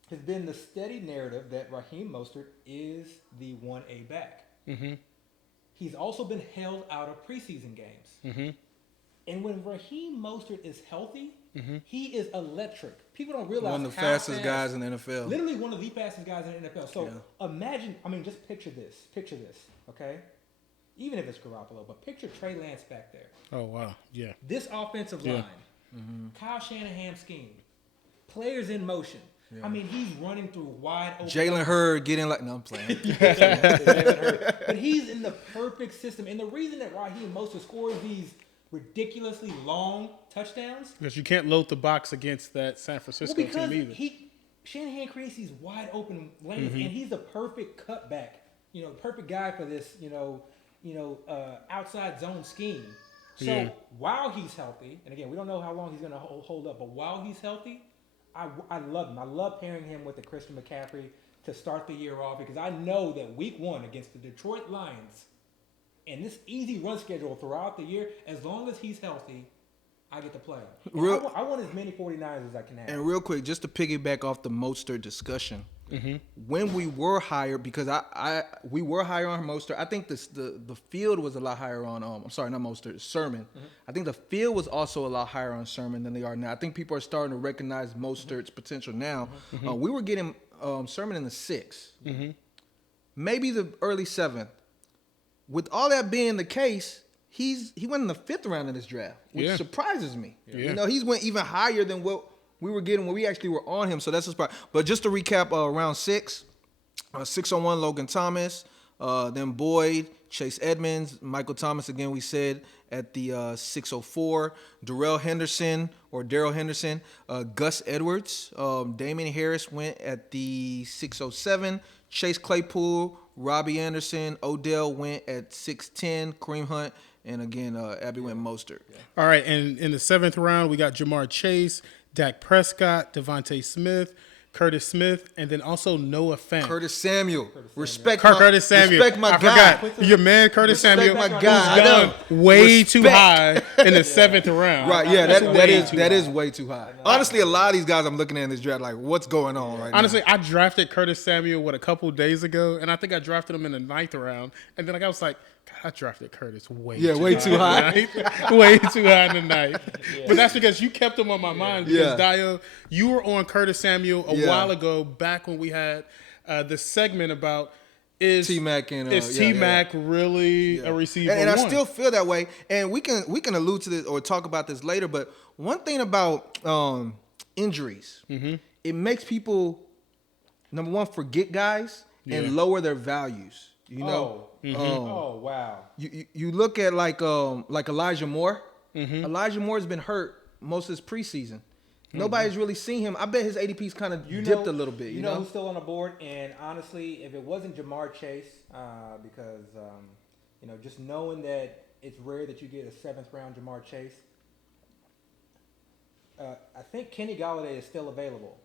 has been the steady narrative that Raheem Mostert is the 1A back. He's also been held out of preseason games. And when Raheem Mostert is healthy, he is electric. People don't realize One of the how fastest fast, guys in the NFL. Literally one of the fastest guys in the NFL. So imagine, just picture this, okay? Even if it's Garoppolo, but picture Trey Lance back there. Oh, wow. Yeah. This offensive line, Kyle Shanahan scheme, players in motion. Yeah. He's running through wide open. Jalen Hurd getting like, no, I'm playing. But he's in the perfect system. And the reason that Raheem Mostert scores these ridiculously long touchdowns. Because you can't load the box against that San Francisco team either. Shanahan creates these wide open lanes, and he's the perfect cutback. Perfect guy for this, outside zone scheme. So while he's healthy, and again, we don't know how long he's going to hold up, but while he's healthy, I love him. I love pairing him with the Christian McCaffrey to start the year off because I know that week 1 against the Detroit Lions and this easy run schedule throughout the year, as long as he's healthy, I get to play him. I want as many 49ers as I can have. And real quick, just to piggyback off the Mostert discussion, When we were higher, because we were higher on Mostert. I think the field was a lot higher on I'm sorry, not Mostert, Sermon. I think the field was also a lot higher on Sermon than they are now. I think people are starting to recognize Mostert's potential now. We were getting Sermon in the 6th, maybe the early 7th. With all that being the case, he went in the 5th round in this draft, which surprises me. Yeah. You know, he's went even higher than what we were getting when we actually were on him. So that's a surprise. But just to recap, round 6, 601 Logan Thomas, then Boyd, Chase Edmonds, Michael Thomas again. We said at the 604, Darrell Henderson or Darrell Henderson, Gus Edwards, Damian Harris went at the 607, Chase Claypool, Robbie Anderson, Odell went at 610, Kareem Hunt, and again Abby went Mostert. All right, and in the 7th round, we got Jamar Chase, Dak Prescott, Devontae Smith, Curtis Smith, and then also Noah Fant. Curtis Samuel. Respect Curtis Samuel. Respect my I guy. forgot. Your man Curtis Respect Samuel, my who's guy. I gone know. way too Respect. high in the 7th round. Right, yeah, That's that way is too way too high. Honestly, a lot of these guys I'm looking at in this draft, like, what's going on right Honestly, I drafted Curtis Samuel, a couple days ago, and I think I drafted him in the 9th round. And then I was like, God, I drafted Curtis way too high. in the 9th. Way too high in the 9th. But that's because you kept him on my mind. Because, Dio, you were on Curtis Samuel a while ago, back when we had the segment about is T-Mac and T-Mac really a receiver? And I still feel that way. And we can allude to this or talk about this later. But one thing about injuries, it makes people, number one, forget guys and lower their values. You know, oh wow. You look at like Elijah Moore. Elijah Moore's been hurt most of his preseason. Nobody's really seen him. I bet his ADP's kind of dipped a little bit. You know who's still on the board? And honestly, if it wasn't Jamar Chase, because just knowing that it's rare that you get a 7th round Jamar Chase, I think Kenny Golladay is still available.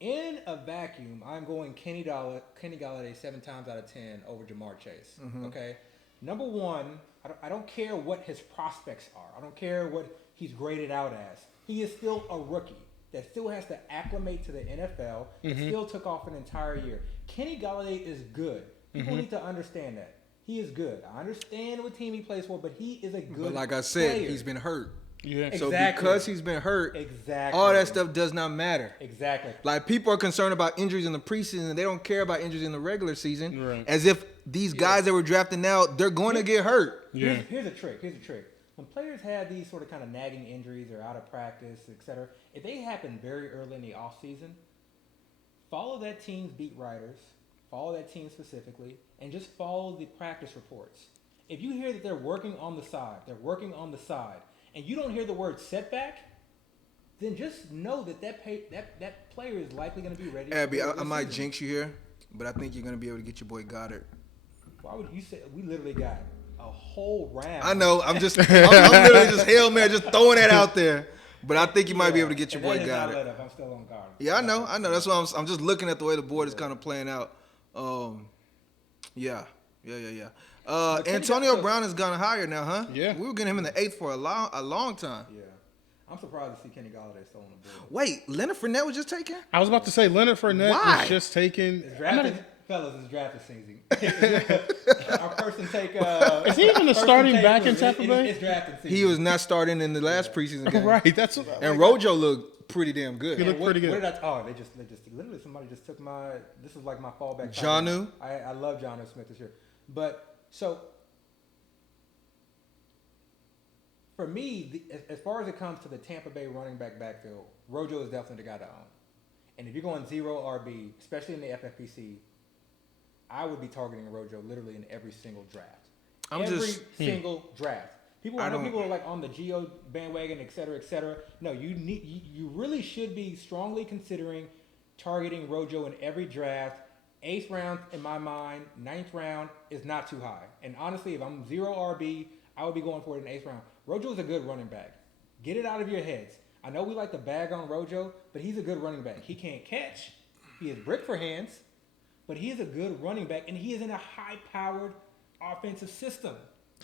In a vacuum, I'm going Kenny Golladay 7 times out of 10 over Jamar Chase. Okay, number one, I don't care what his prospects are. I don't care what he's graded out as. He is still a rookie that still has to acclimate to the NFL. That still took off an entire year. Kenny Golladay is good. People need to understand that. He is good. I understand what team he plays for, but he is a good But like I said, player. he's been hurt. Yeah. So Exactly. because he's been hurt, Exactly. all that stuff does not matter. Exactly. Like, people are concerned about injuries in the preseason, and they don't care about injuries in the regular season. Right. As if these guys that we're drafting now, they're going to get hurt. Yeah. Here's a trick. When players have these sort of kind of nagging injuries or out of practice, etc., if they happen very early in the offseason, follow that team's beat writers, follow that team specifically, and just follow the practice reports. If you hear that they're working on the side, and you don't hear the word setback, then just know that player is likely going to be ready. Abby, for I the might season. jinx you here, but I think you're going to be able to get your boy Goddard. Why would you say we literally got a whole round? I know. I'm literally just Hail Mary, just throwing that out there. But I think you might be able to get your boy Goddard. Goddard. I'm still on guard. Yeah, I know. That's why I'm just looking at the way the board is kind of playing out. Yeah. Antonio Brown has gone higher now, huh? Yeah. We were getting him in the 8th for a long time. Yeah. I'm surprised to see Kenny Golladay still on the board. Wait, Leonard Fournette was just taken? I was about to say Leonard Fournette Why? was just taken. It's drafting season. Our person take. Is he even a person starting take- back in Tampa Bay? It's drafting season. He was not starting in the last preseason game. Right. That's what. And Rojo looked pretty damn good. He looked pretty good. What did they just literally somebody just took my. This is like my fallback. Jonnu? I love Jonnu Smith this year, but so. For me, as far as it comes to the Tampa Bay running back backfield, Rojo is definitely the guy to own. And if you're going 0 RB, especially in the FFPC, I would be targeting Rojo literally in every single draft. Single draft. People are like on the Geo bandwagon, et cetera, et cetera. No, you really should be strongly considering targeting Rojo in every draft. 8th round, in my mind, 9th round is not too high. And honestly, if I'm 0 RB, I would be going for it in 8th round. Rojo is a good running back. Get it out of your heads. I know we like to bag on Rojo, but he's a good running back. He can't catch. He has brick for hands, but he is a good running back, and he is in a high-powered offensive system.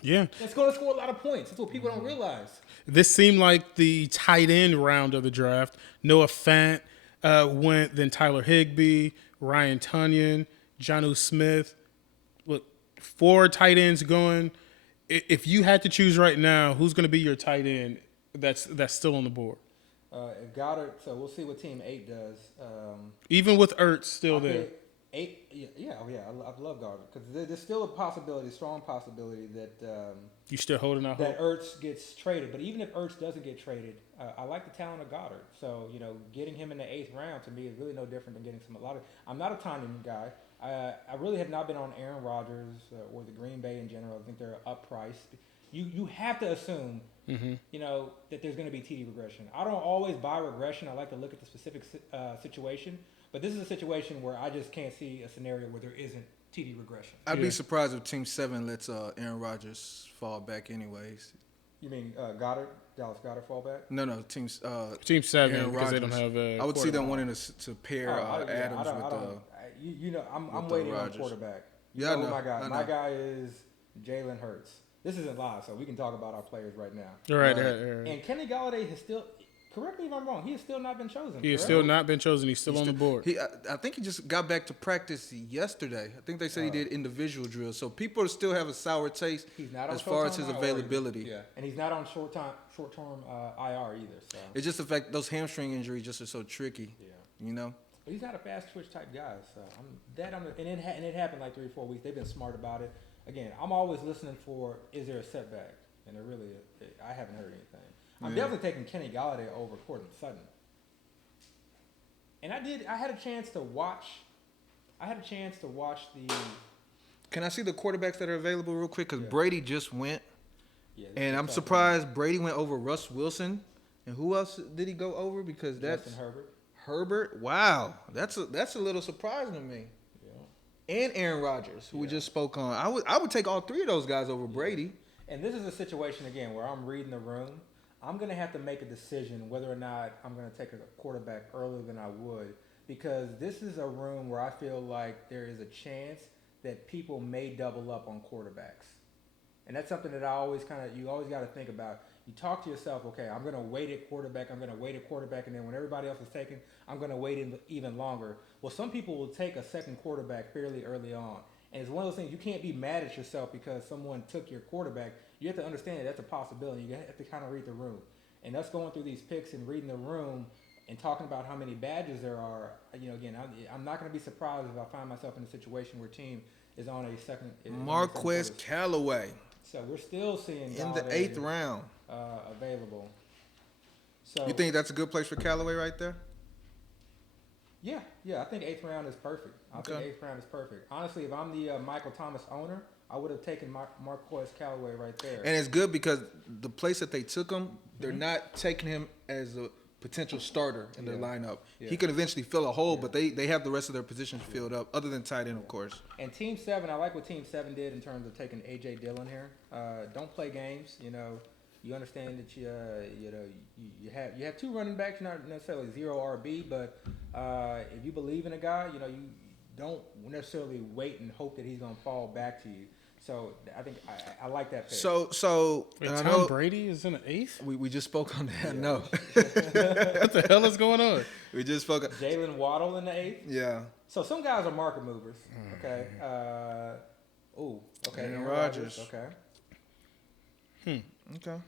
Yeah. That's going to score a lot of points. That's what people don't realize. This seemed like the tight end round of the draft. Noah Fant, went then Tyler Higbee, Ryan Tunyon, Jonnu Smith. Look, 4 tight ends going. If you had to choose right now, who's going to be your tight end that's still on the board? If Goddard, so we'll see what Team 8 does. Even with Ertz still there. 8, I love Goddard because there's still a possibility, strong possibility that You still holding out that hope? Ertz gets traded. But even if Ertz doesn't get traded, I like the talent of Goddard. So getting him in the 8th round to me is really no different than getting a lot of. I'm not a Tanyan guy. I really have not been on Aaron Rodgers or the Green Bay in general. I think they're uppriced. You have to assume that there's going to be TD regression. I don't always buy regression. I like to look at the specific situation. But this is a situation where I just can't see a scenario where there isn't TD regression. I'd be surprised if Team 7 lets Aaron Rodgers fall back anyways. You mean Goddard, Dallas Goddard fall back? No, Team 7 Aaron because they Rodgers. don't have I would see them wanting to pair Adams I'm waiting on quarterback. Yeah, I know. My guy. I know. My guy is Jalen Hurts. This isn't live, so we can talk about our players right now. Right. And Kenny Galladay has still. Correct me if I'm wrong. He has still not been chosen. He has still not been chosen. He's still on the board. I think he just got back to practice yesterday. I think they said he did individual drills. So people still have a sour taste He's not on as far as short-term his IR availability. either. Yeah, and he's not on short-term IR either. So It's just the fact those hamstring injuries just are so tricky. yeah. But he's not a fast twitch type guy. So it happened like 3 or 4 weeks. They've been smart about it. Again, I'm always listening for is there a setback, and I haven't heard anything. I'm definitely taking Kenny Galladay over Courtland Sutton. And I had a chance to watch the. Can I see the quarterbacks that are available real quick? Because Brady just went, and I'm tough surprised Brady went over Russ Wilson. And who else did he go over? Because that's Justin Herbert. Herbert. Wow, that's a little surprising to me. Yeah. And Aaron Rodgers, who we just spoke on. I would take all 3 of those guys over Brady. And this is a situation again where I'm reading the room. I'm going to have to make a decision whether or not I'm going to take a quarterback earlier than I would, because this is a room where I feel like there is a chance that people may double up on quarterbacks. And that's something that you always got to think about. You talk to yourself, okay, I'm going to wait at quarterback, and then when everybody else is taken, I'm going to wait even longer. Well, some people will take a second quarterback fairly early on. And it's one of those things, you can't be mad at yourself because someone took your quarterback. You have to understand that's a possibility. You have to kind of read the room. And us going through these picks and reading the room and talking about how many badges there are, again, I'm not going to be surprised if I find myself in a situation where team is on a second. Marquez Callaway. So we're still seeing in the 8th round available. So you think that's a good place for Callaway right there? Yeah, I think 8th round is perfect. I think 8th round is perfect. Honestly, if I'm the Michael Thomas owner, I would have taken Marquez Callaway right there. And it's good because the place that they took him, they're not taking him as a potential starter in their lineup. Yeah. He could eventually fill a hole, but they have the rest of their positions filled up, other than tight end, of course. And Team 7, I like what Team 7 did in terms of taking A.J. Dillon here. Don't play games, You understand that you have 2 running backs, not necessarily 0 RB, but if you believe in a guy, you don't necessarily wait and hope that he's going to fall back to you. So I think I like that pick. So Wait, Tom Brady is in the 8th? We just spoke on that. Yeah. No. What the hell is going on? We just spoke on Jalen Waddle in the 8th. Yeah. So some guys are market movers. Okay. Okay. Aaron Rodgers. Okay. Okay.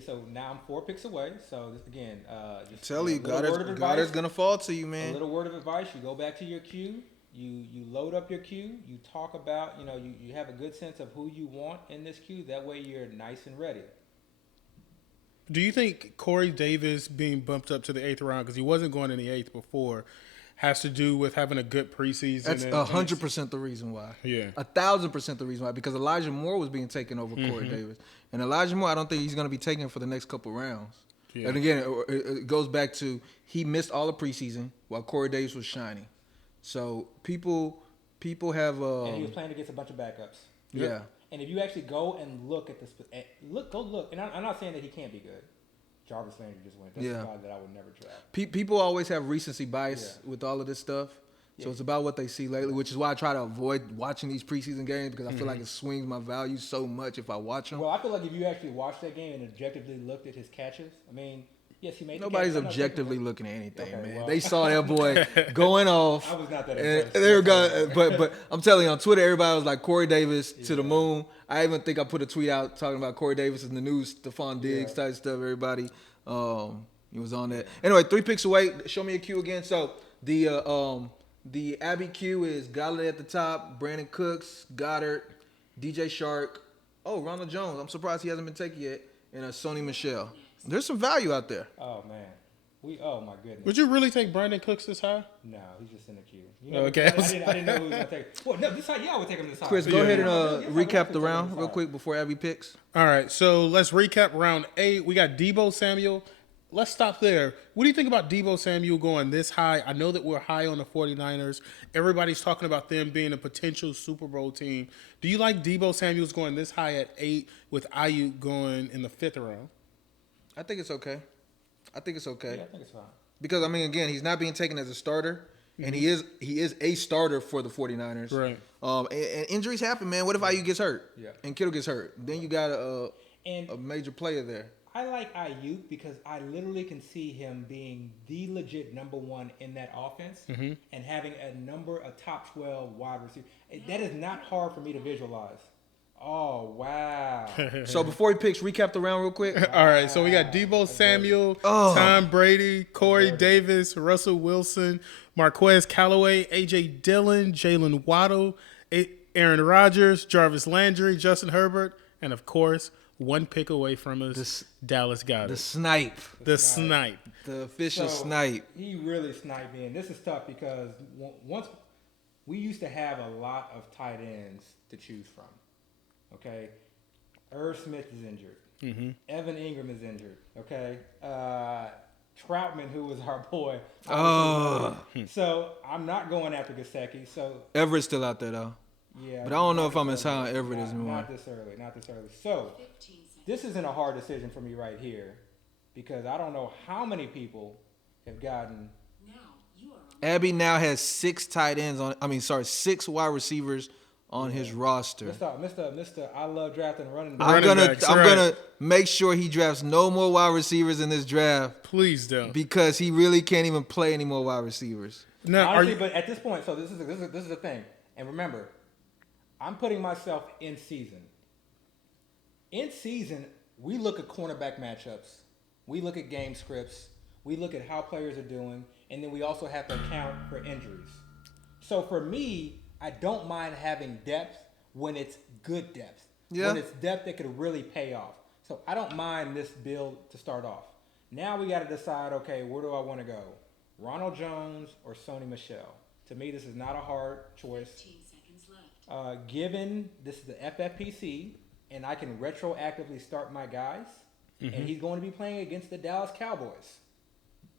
So now I'm 4 picks away. So again, just tell you, Goddard's gonna fall to you, man. A little word of advice: you go back to your queue. You load up your queue. You talk about, you have a good sense of who you want in this queue. That way you're nice and ready. Do you think Corey Davis being bumped up to the 8th round because he wasn't going in the 8th before has to do with having a good preseason? That's 100% the reason why. Yeah, 1,000% the reason why. Because Elijah Moore was being taken over Corey Davis, and Elijah Moore, I don't think he's going to be taken for the next couple rounds. Yeah. And again, it goes back to he missed all the preseason while Corey Davis was shining. So people have. And he was playing against a bunch of backups. Yeah. And if you actually go and look at go look, and I'm not saying that he can't be good. Jarvis Landry just went. That's a guy that I would never draft. People always have recency bias with all of this stuff. So it's about what they see lately, which is why I try to avoid watching these preseason games because I feel like it swings my value so much if I watch them. Well, I feel like if you actually watched that game and objectively looked at his catches, I mean, Yes, he made. Nobody's the catch. objectively looking at anything, Okay, man. well. They saw that boy going off. I was not that and impressed. they were going, but I'm telling you, on Twitter, everybody was like Corey Davis to the moon. I even think I put a tweet out talking about Corey Davis in the news, Stephon Diggs type stuff. Everybody, he was on that. Anyway, 3 picks away. Show me a Q again. So the Abby Q is Goddard at the top, Brandon Cooks, Goddard, DJ Shark. Oh, Ronald Jones. I'm surprised he hasn't been taken yet. And Sony Michelle. There's some value out there. Oh man, oh my goodness. Would you really take Brandon Cooks this high? No, he's just in the queue. Okay. I didn't know who was gonna take. Well, no, this high. Yeah, I would take him this high. Chris, go ahead and Yes, recap I the would round take him real this quick before Abby picks. All right, so let's recap round 8. We got Deebo Samuel. Let's stop there. What do you think about Deebo Samuel going this high? I know that we're high on the 49ers. Everybody's talking about them being a potential Super Bowl team. Do you like Deebo Samuel's going this high at 8 with Ayuk going in the 5th round? I think it's okay. Yeah, I think it's fine. Because, I mean, again, he's not being taken as a starter, and he is a starter for the 49ers. Right. And injuries happen, man. What if Ayuk gets hurt? Yeah. And Kittle gets hurt? Then you got a And major player there. I like Ayuk because I literally can see him being the legit number 1 in that offense and having a top 12 wide receiver. That is not hard for me to visualize. Oh, wow. So before he picks, recap the round real quick. All right, so we got Deebo Samuel, Tom Brady, Corey Davis, Russell Wilson, Marquez Callaway, A.J. Dillon, Jalen Waddle, Aaron Rodgers, Jarvis Landry, Justin Herbert, and, of course, 1 pick away from us, Dallas Goedert. The snipe. The snipe. The official snipe. He really sniped me. And this is tough because once we used to have a lot of tight ends to choose from. Okay? Irv Smith is injured. Evan Ingram is injured. Okay? Troutman, who was our boy. So I'm not going after Gesicki. So Everett's still out there, though. yeah. But I don't know if I'm this as high on early. Everett as more. Not this early. So this isn't a hard decision for me right here because I don't know how many people have gotten. Abby now has 6 tight ends on. 6 wide receivers on his roster. Mr. I love drafting running I'm backs. gonna make sure he drafts no more wide receivers in this draft Please don't. because he really can't even play any more wide receivers. Now, Honestly, but at this point, so this is the thing. And remember, I'm putting myself in season. In season, we look at cornerback matchups. We look at game scripts. We look at how players are doing. And then we also have to account for injuries. So for me, I don't mind having depth when it's good depth. Yeah. When it's depth that could really pay off. So I don't mind this build to start off. Now we got to decide, okay, where do I want to go? Ronald Jones or Sony Michelle? To me, this is not a hard choice. 15 seconds left. Given this is the FFPC, and I can retroactively start my guys, and he's going to be playing against the Dallas Cowboys,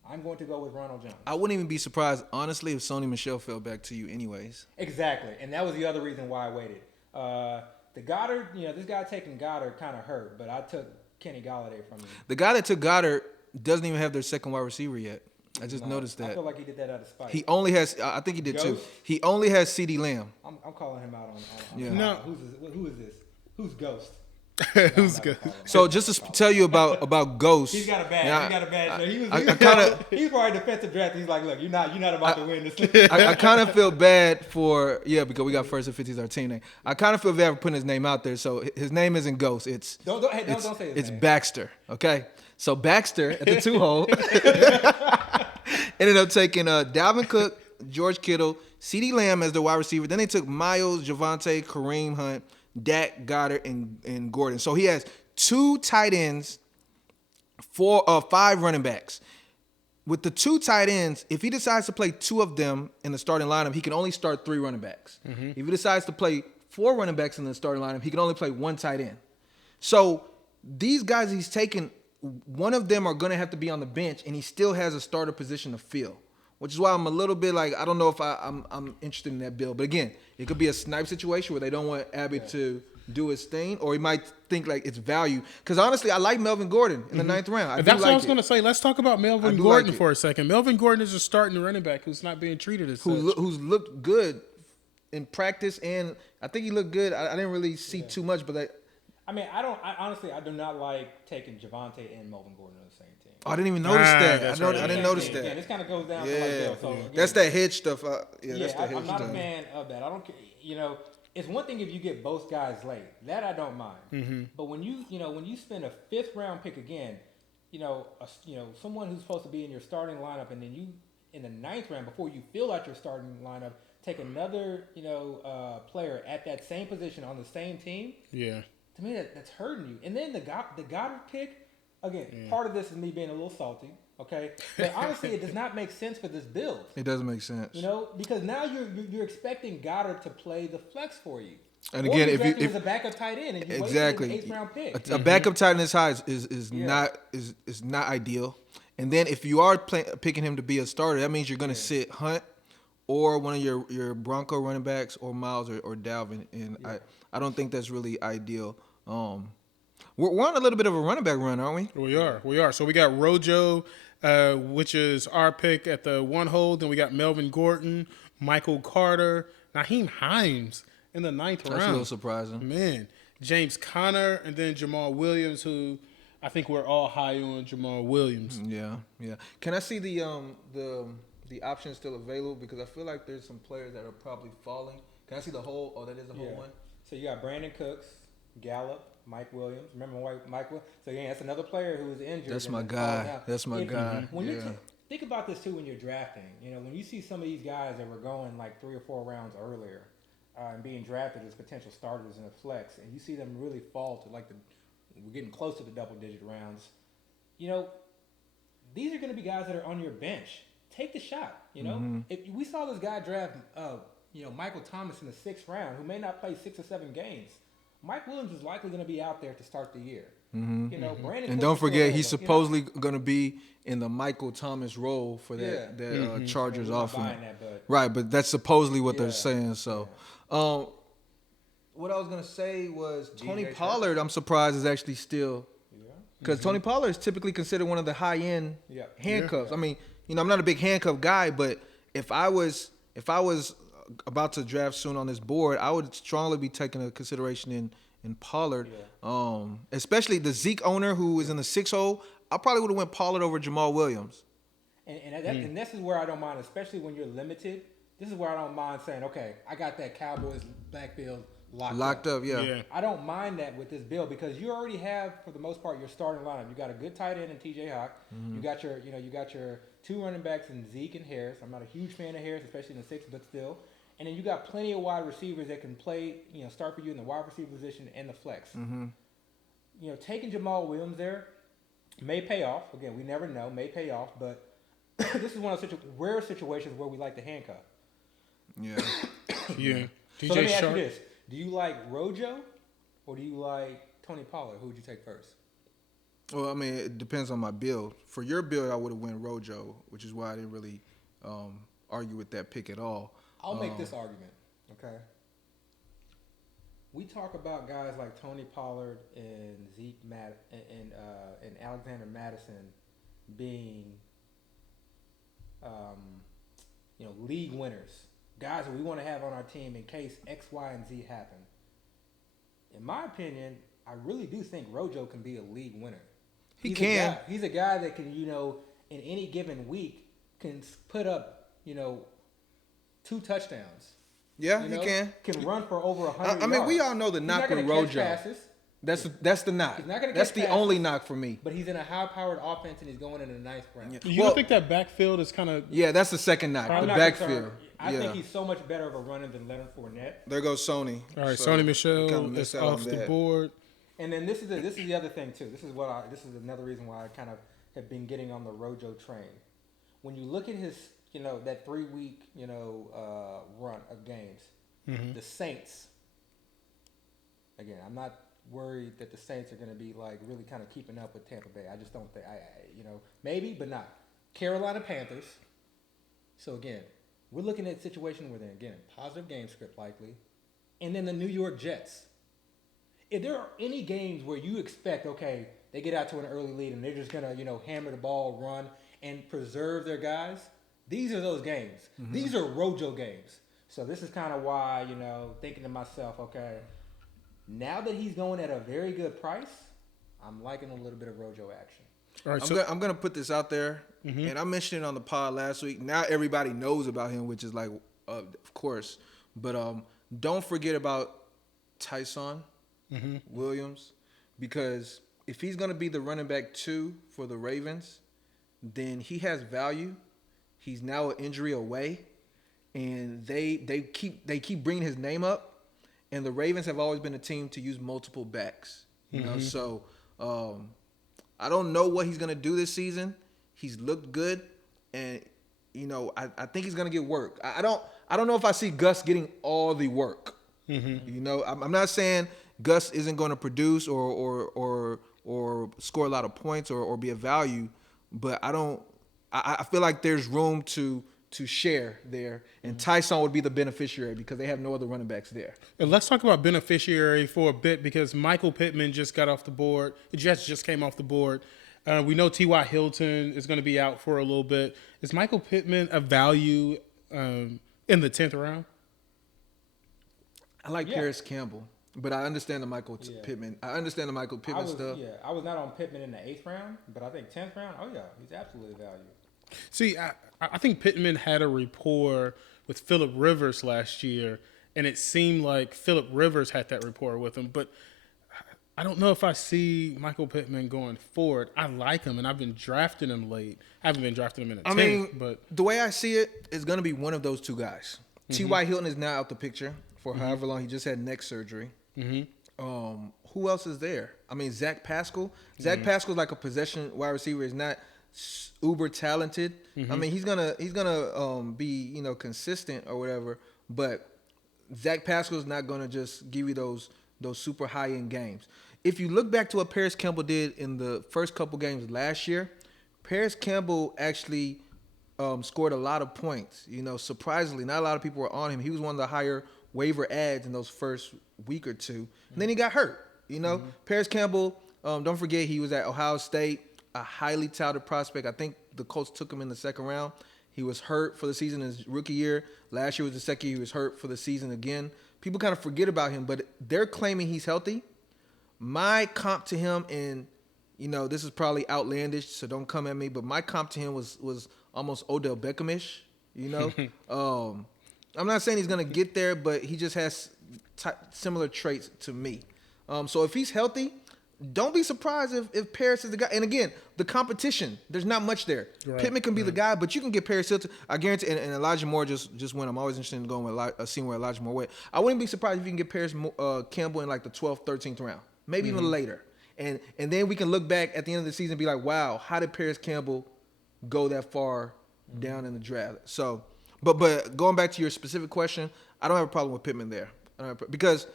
I'm going to go with Ronald Jones. I wouldn't even be surprised, honestly, if Sony Michelle fell back to you anyways. Exactly, and that was the other reason why I waited. The Goddard, this guy taking Goddard kind of hurt, but I took Kenny Galladay from him. The guy that took Goddard doesn't even have their second wide receiver yet. I just noticed that. I feel like he did that out of spite. He only has, I think he did too. Ghost? He only has CeeDee Lamb. I'm calling him out on Yeah. No. Who is this? Who's Ghost? Who's good? So just to tell you about Ghost. He's got a bad. now, He got a bad. So I he's probably defensive draft. He's like, look, you're not about to win this. I kind of feel bad for because we got first and 50s our team name. I kind of feel bad for putting his name out there. So his name isn't Ghost. It's Don't say his it's name. Baxter. Okay, so Baxter at the 2 hole ended up taking Dalvin Cook, George Kittle, CeeDee Lamb as the wide receiver. Then they took Miles, Javonte, Kareem Hunt, Dak, Goddard, and Gordon. So he has 2 tight ends, 5 running backs. With the 2 tight ends, if he decides to play 2 of them in the starting lineup, he can only start 3 running backs. If he decides to play 4 running backs in the starting lineup, he can only play 1 tight end. So these guys he's taken, one of them are going to have to be on the bench, and he still has a starter position to fill. Which is why I'm a little bit like, I don't know if I'm interested in that build. But again, it could be a snipe situation where they don't want Abby to do his thing, or he might think like it's value. Because honestly, I like Melvin Gordon in the 9th round. That's what I was going to say. Let's talk about Melvin do Gordon like it. for a second. Melvin Gordon is a starting running back who's not being treated as such. Who's looked good in practice, and I think he looked good. I didn't really see too much, but I mean, I honestly do not like taking Javante and Melvin Gordon on the same team. Oh, I didn't even notice that. that's I right. didn't notice Again, that. this kind of goes down to Yeah, like Dale. So again, that's that hedge stuff. That's the hedge I'm not stuff. a fan of that. I don't care. It's one thing if you get both guys late. That I don't mind. Mm-hmm. But when you spend a 5th round pick again, someone who's supposed to be in your starting lineup, and then you in the 9th round before you fill out your starting lineup, take another player at that same position on the same team. Yeah. To me, that's hurting you. And then the Goddard pick, again, part of this is me being a little salty, okay? But honestly, it does not make sense for this build. It doesn't make sense. Because now you're expecting Goddard to play the flex for you. And Or again, you if draft you him as a backup tight end and you exactly wasted an 8th round pick. a backup tight end this high is not ideal. And then if you are picking him to be a starter, that means you're going to sit Hunt or one of your Bronco running backs or Miles or Dalvin, and I don't think that's really ideal. We're on a little bit of a running back run, aren't we? We are. So we got Rojo, which is our pick at the 1 hole. Then we got Melvin Gordon, Michael Carter, Naheem Hines in the 9th round. That's a little surprising. Man, James Conner, and then Jamal Williams, who I think we're all high on Jamal Williams. Yeah. Can I see the options still available? Because I feel like there's some players that are probably falling. Can I see the whole? Oh, that is the whole one. So you got Brandon Cooks, Gallup, Mike Williams. Remember Mike Williams? So yeah, that's another player who was injured. That's my guy. That's my guy. When you think about this too, when you're drafting, when you see some of these guys that were going like 3 or 4 rounds earlier and being drafted as potential starters in a flex, and you see them really fall to we're getting close to the double-digit rounds. These are going to be guys that are on your bench. Take the shot. If we saw this guy draft, Michael Thomas in the 6th round, who may not play 6 or 7 games. Mike Williams is likely going to be out there to start the year. Brandon. And don't forget, he's supposedly going to be in the Michael Thomas role for that Chargers offense. Right, but that's supposedly what they're saying. So, what I was going to say was Tony Pollard, I'm surprised, is actually still. Because Tony Pollard is typically considered one of the high-end handcuffs. Yeah. I mean, I'm not a big handcuff guy, but if I was about to draft soon on this board, I would strongly be taking a consideration in Pollard. Yeah. Especially the Zeke owner who is in the 6 hole. I probably would have went Pollard over Jamal Williams. And this is where I don't mind, especially when you're limited. This is where I don't mind saying, okay, I got that Cowboys backfield locked up. Yeah. I don't mind that with this build because you already have, for the most part, your starting lineup. You got a good tight end in T.J. Hawk. Mm-hmm. You got your 2 running backs in Zeke and Harris. I'm not a huge fan of Harris, especially in the 6, but still. And then you got plenty of wide receivers that can play, start for you in the wide receiver position and the flex. Mm-hmm. Taking Jamal Williams there may pay off. Again, we never know. May pay off, but this is one of those rare situations where we like to handcuff. Yeah. Yeah. So let me ask you this. Do you like Rojo or do you like Tony Pollard? Who would you take first? Well, I mean, it depends on my build. For your build, I would have went Rojo, which is why I didn't really argue with that pick at all. I'll make this argument, okay? We talk about guys like Tony Pollard and Zeke and Alexander Madison being, league winners. Guys that we want to have on our team in case X, Y, and Z happen. In my opinion, I really do think Rojo can be a league winner. He's a guy that can, in any given week can put up, 2 touchdowns. Yeah, he can. Can run for over 100 yards. I mean, we all know the knock with Rojo. Passes. That's the knock. He's not gonna That's catch the passes, only knock for me. But he's in a high-powered offense, and he's going in the 9th round. Yeah. You don't think that backfield is kind of... Yeah, that's the second knock, the backfield. I think he's so much better of a runner than Leonard Fournette. There goes Sony. All right, Sony Michel is off the board. And then this is the other thing, too. This is another reason why I kind of have been getting on the Rojo train. When you look at his, that 3-week, run of games, the Saints, again, I'm not worried that the Saints are going to be really kind of keeping up with Tampa Bay. I just don't think, maybe, but not. Carolina Panthers. So again, we're looking at a situation where they're, again, positive game script likely. And then the New York Jets. If there are any games where you expect, okay, they get out to an early lead and they're just going to, hammer the ball, run, and preserve their guys, these are those games. Mm-hmm. These are Rojo games. So this is kind of why, thinking to myself, okay, Now that he's going at a very good price, I'm liking a little bit of Rojo action. All right, I'm gonna put this out there, and I mentioned it on the pod last week. Now everybody knows about him, which is like, of course. But don't forget about Tyson Williams, because if he's gonna be the running back 2 for the Ravens, then he has value. He's now an injury away, and they keep bringing his name up, and the Ravens have always been a team to use multiple backs. You know, so. I don't know what he's gonna do this season. He's looked good, and I think he's gonna get work. I don't know if I see Gus getting all the work. I'm not saying Gus isn't going to produce or score a lot of points or be a value, but I feel like there's room to share there, and Tyson would be the beneficiary because they have no other running backs there. And let's talk about beneficiary for a bit, because Michael Pittman just got off the board. It just came off the board. We know T.Y. Hilton is going to be out for a little bit. Is Michael Pittman a value in the 10th round? I like Paris Campbell, but I understand the Michael Pittman. I understand the Michael Pittman stuff. Yeah, I was not on Pittman in the 8th round, but I think 10th round, oh yeah, he's absolutely value. See, I think Pittman had a rapport with Phillip Rivers last year, and it seemed like Phillip Rivers had that rapport with him. But I don't know if I see Michael Pittman going forward. I like him, and I've been drafting him late. I haven't been drafting him in the 10th, but the way I see it is going to be one of those two guys. T.Y. Hilton is now out the picture for however long. He just had neck surgery. Who else is there? I mean, Zach Pascal. Zach Pascal's like a possession wide receiver. Is not uber talented. I mean, he's gonna be consistent or whatever, but Zach Pascal's not gonna just give you those super high end games. If you look back to what Paris Campbell did in the first couple games last year, Paris Campbell actually scored a lot of points. Surprisingly, not a lot of people were on him. He was one of the higher waiver ads in those first week or two, and then he got hurt. Paris Campbell, don't forget he was at Ohio State. A highly touted prospect. I think the Colts took him in the 2nd round. He was hurt for the season his rookie year. Last year was the second year he was hurt for the season again. People kind of forget about him, but they're claiming he's healthy. My comp to him, and this is probably outlandish, so don't come at me, but my comp to him was almost Odell Beckham-ish. I'm not saying he's going to get there, but he just has similar traits to me. So if he's healthy, don't be surprised if Paris is the guy. And again, the competition, there's not much there. Right, Pittman can be the guy, but you can get Paris Hilton. I guarantee, and Elijah Moore just went. I'm always interested in going with seeing where Elijah Moore went. I wouldn't be surprised if you can get Paris Campbell in like the 12th, 13th round, maybe even later. And then we can look back at the end of the season and be like, wow, how did Paris Campbell go that far down in the draft? So, but going back to your specific question, I don't have a problem with Pittman there because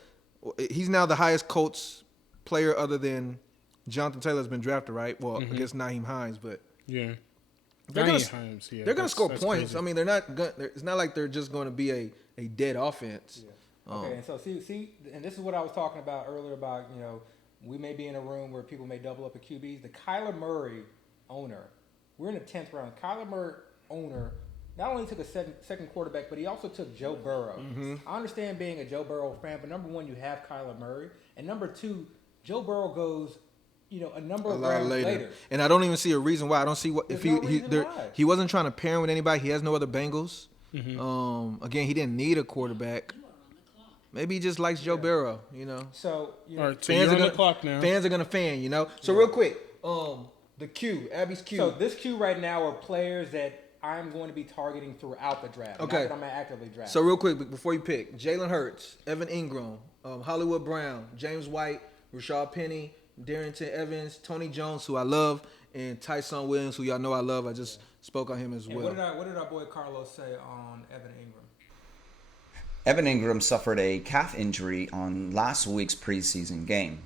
he's now the highest Colts player other than Jonathan Taylor has been drafted, right? Well, I guess Nyheim Hines, but yeah, they're going to score points. Crazy. I mean, it's not like they're just going to be a dead offense. Yeah. Okay, and so see, and this is what I was talking about earlier about we may be in a room where people may double up at QBs. The Kyler Murray owner, we're in the 10th round. Kyler Murray owner not only took a second quarterback, but he also took Joe Burrow. I understand being a Joe Burrow fan, but number one, you have Kyler Murray, and number two, Joe Burrow goes, a number of rounds later. And I don't even see a reason why. I don't see what if he wasn't trying to pair him with anybody. He has no other Bengals. Again, he didn't need a quarterback. Maybe he just likes Joe Burrow, So, all right, so fans are on the clock now. Fans are gonna fan, So real quick, the Q, Abby's Q. So this Q right now are players that I'm going to be targeting throughout the draft. Okay. Not that I'm actively drafting. So real quick, before you pick, Jalen Hurts, Evan Ingram, Hollywood Brown, James White, Rashad Penny, Darrington Evans, Tony Jones, who I love, and Tyson Williams, who y'all know I love. I just spoke on him as well. What did our boy Carlos say on Evan Ingram? Evan Ingram suffered a calf injury on last week's preseason game.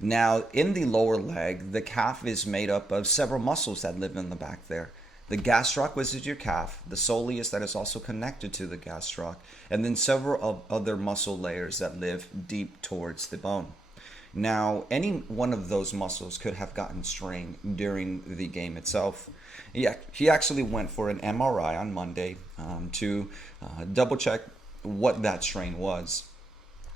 Now, in the lower leg, the calf is made up of several muscles that live in the back there. The gastroc, which is your calf, the soleus that is also connected to the gastroc, and then several other muscle layers that live deep towards the bone. Now, any one of those muscles could have gotten strained during the game itself. He actually went for an MRI on Monday to double check what that strain was.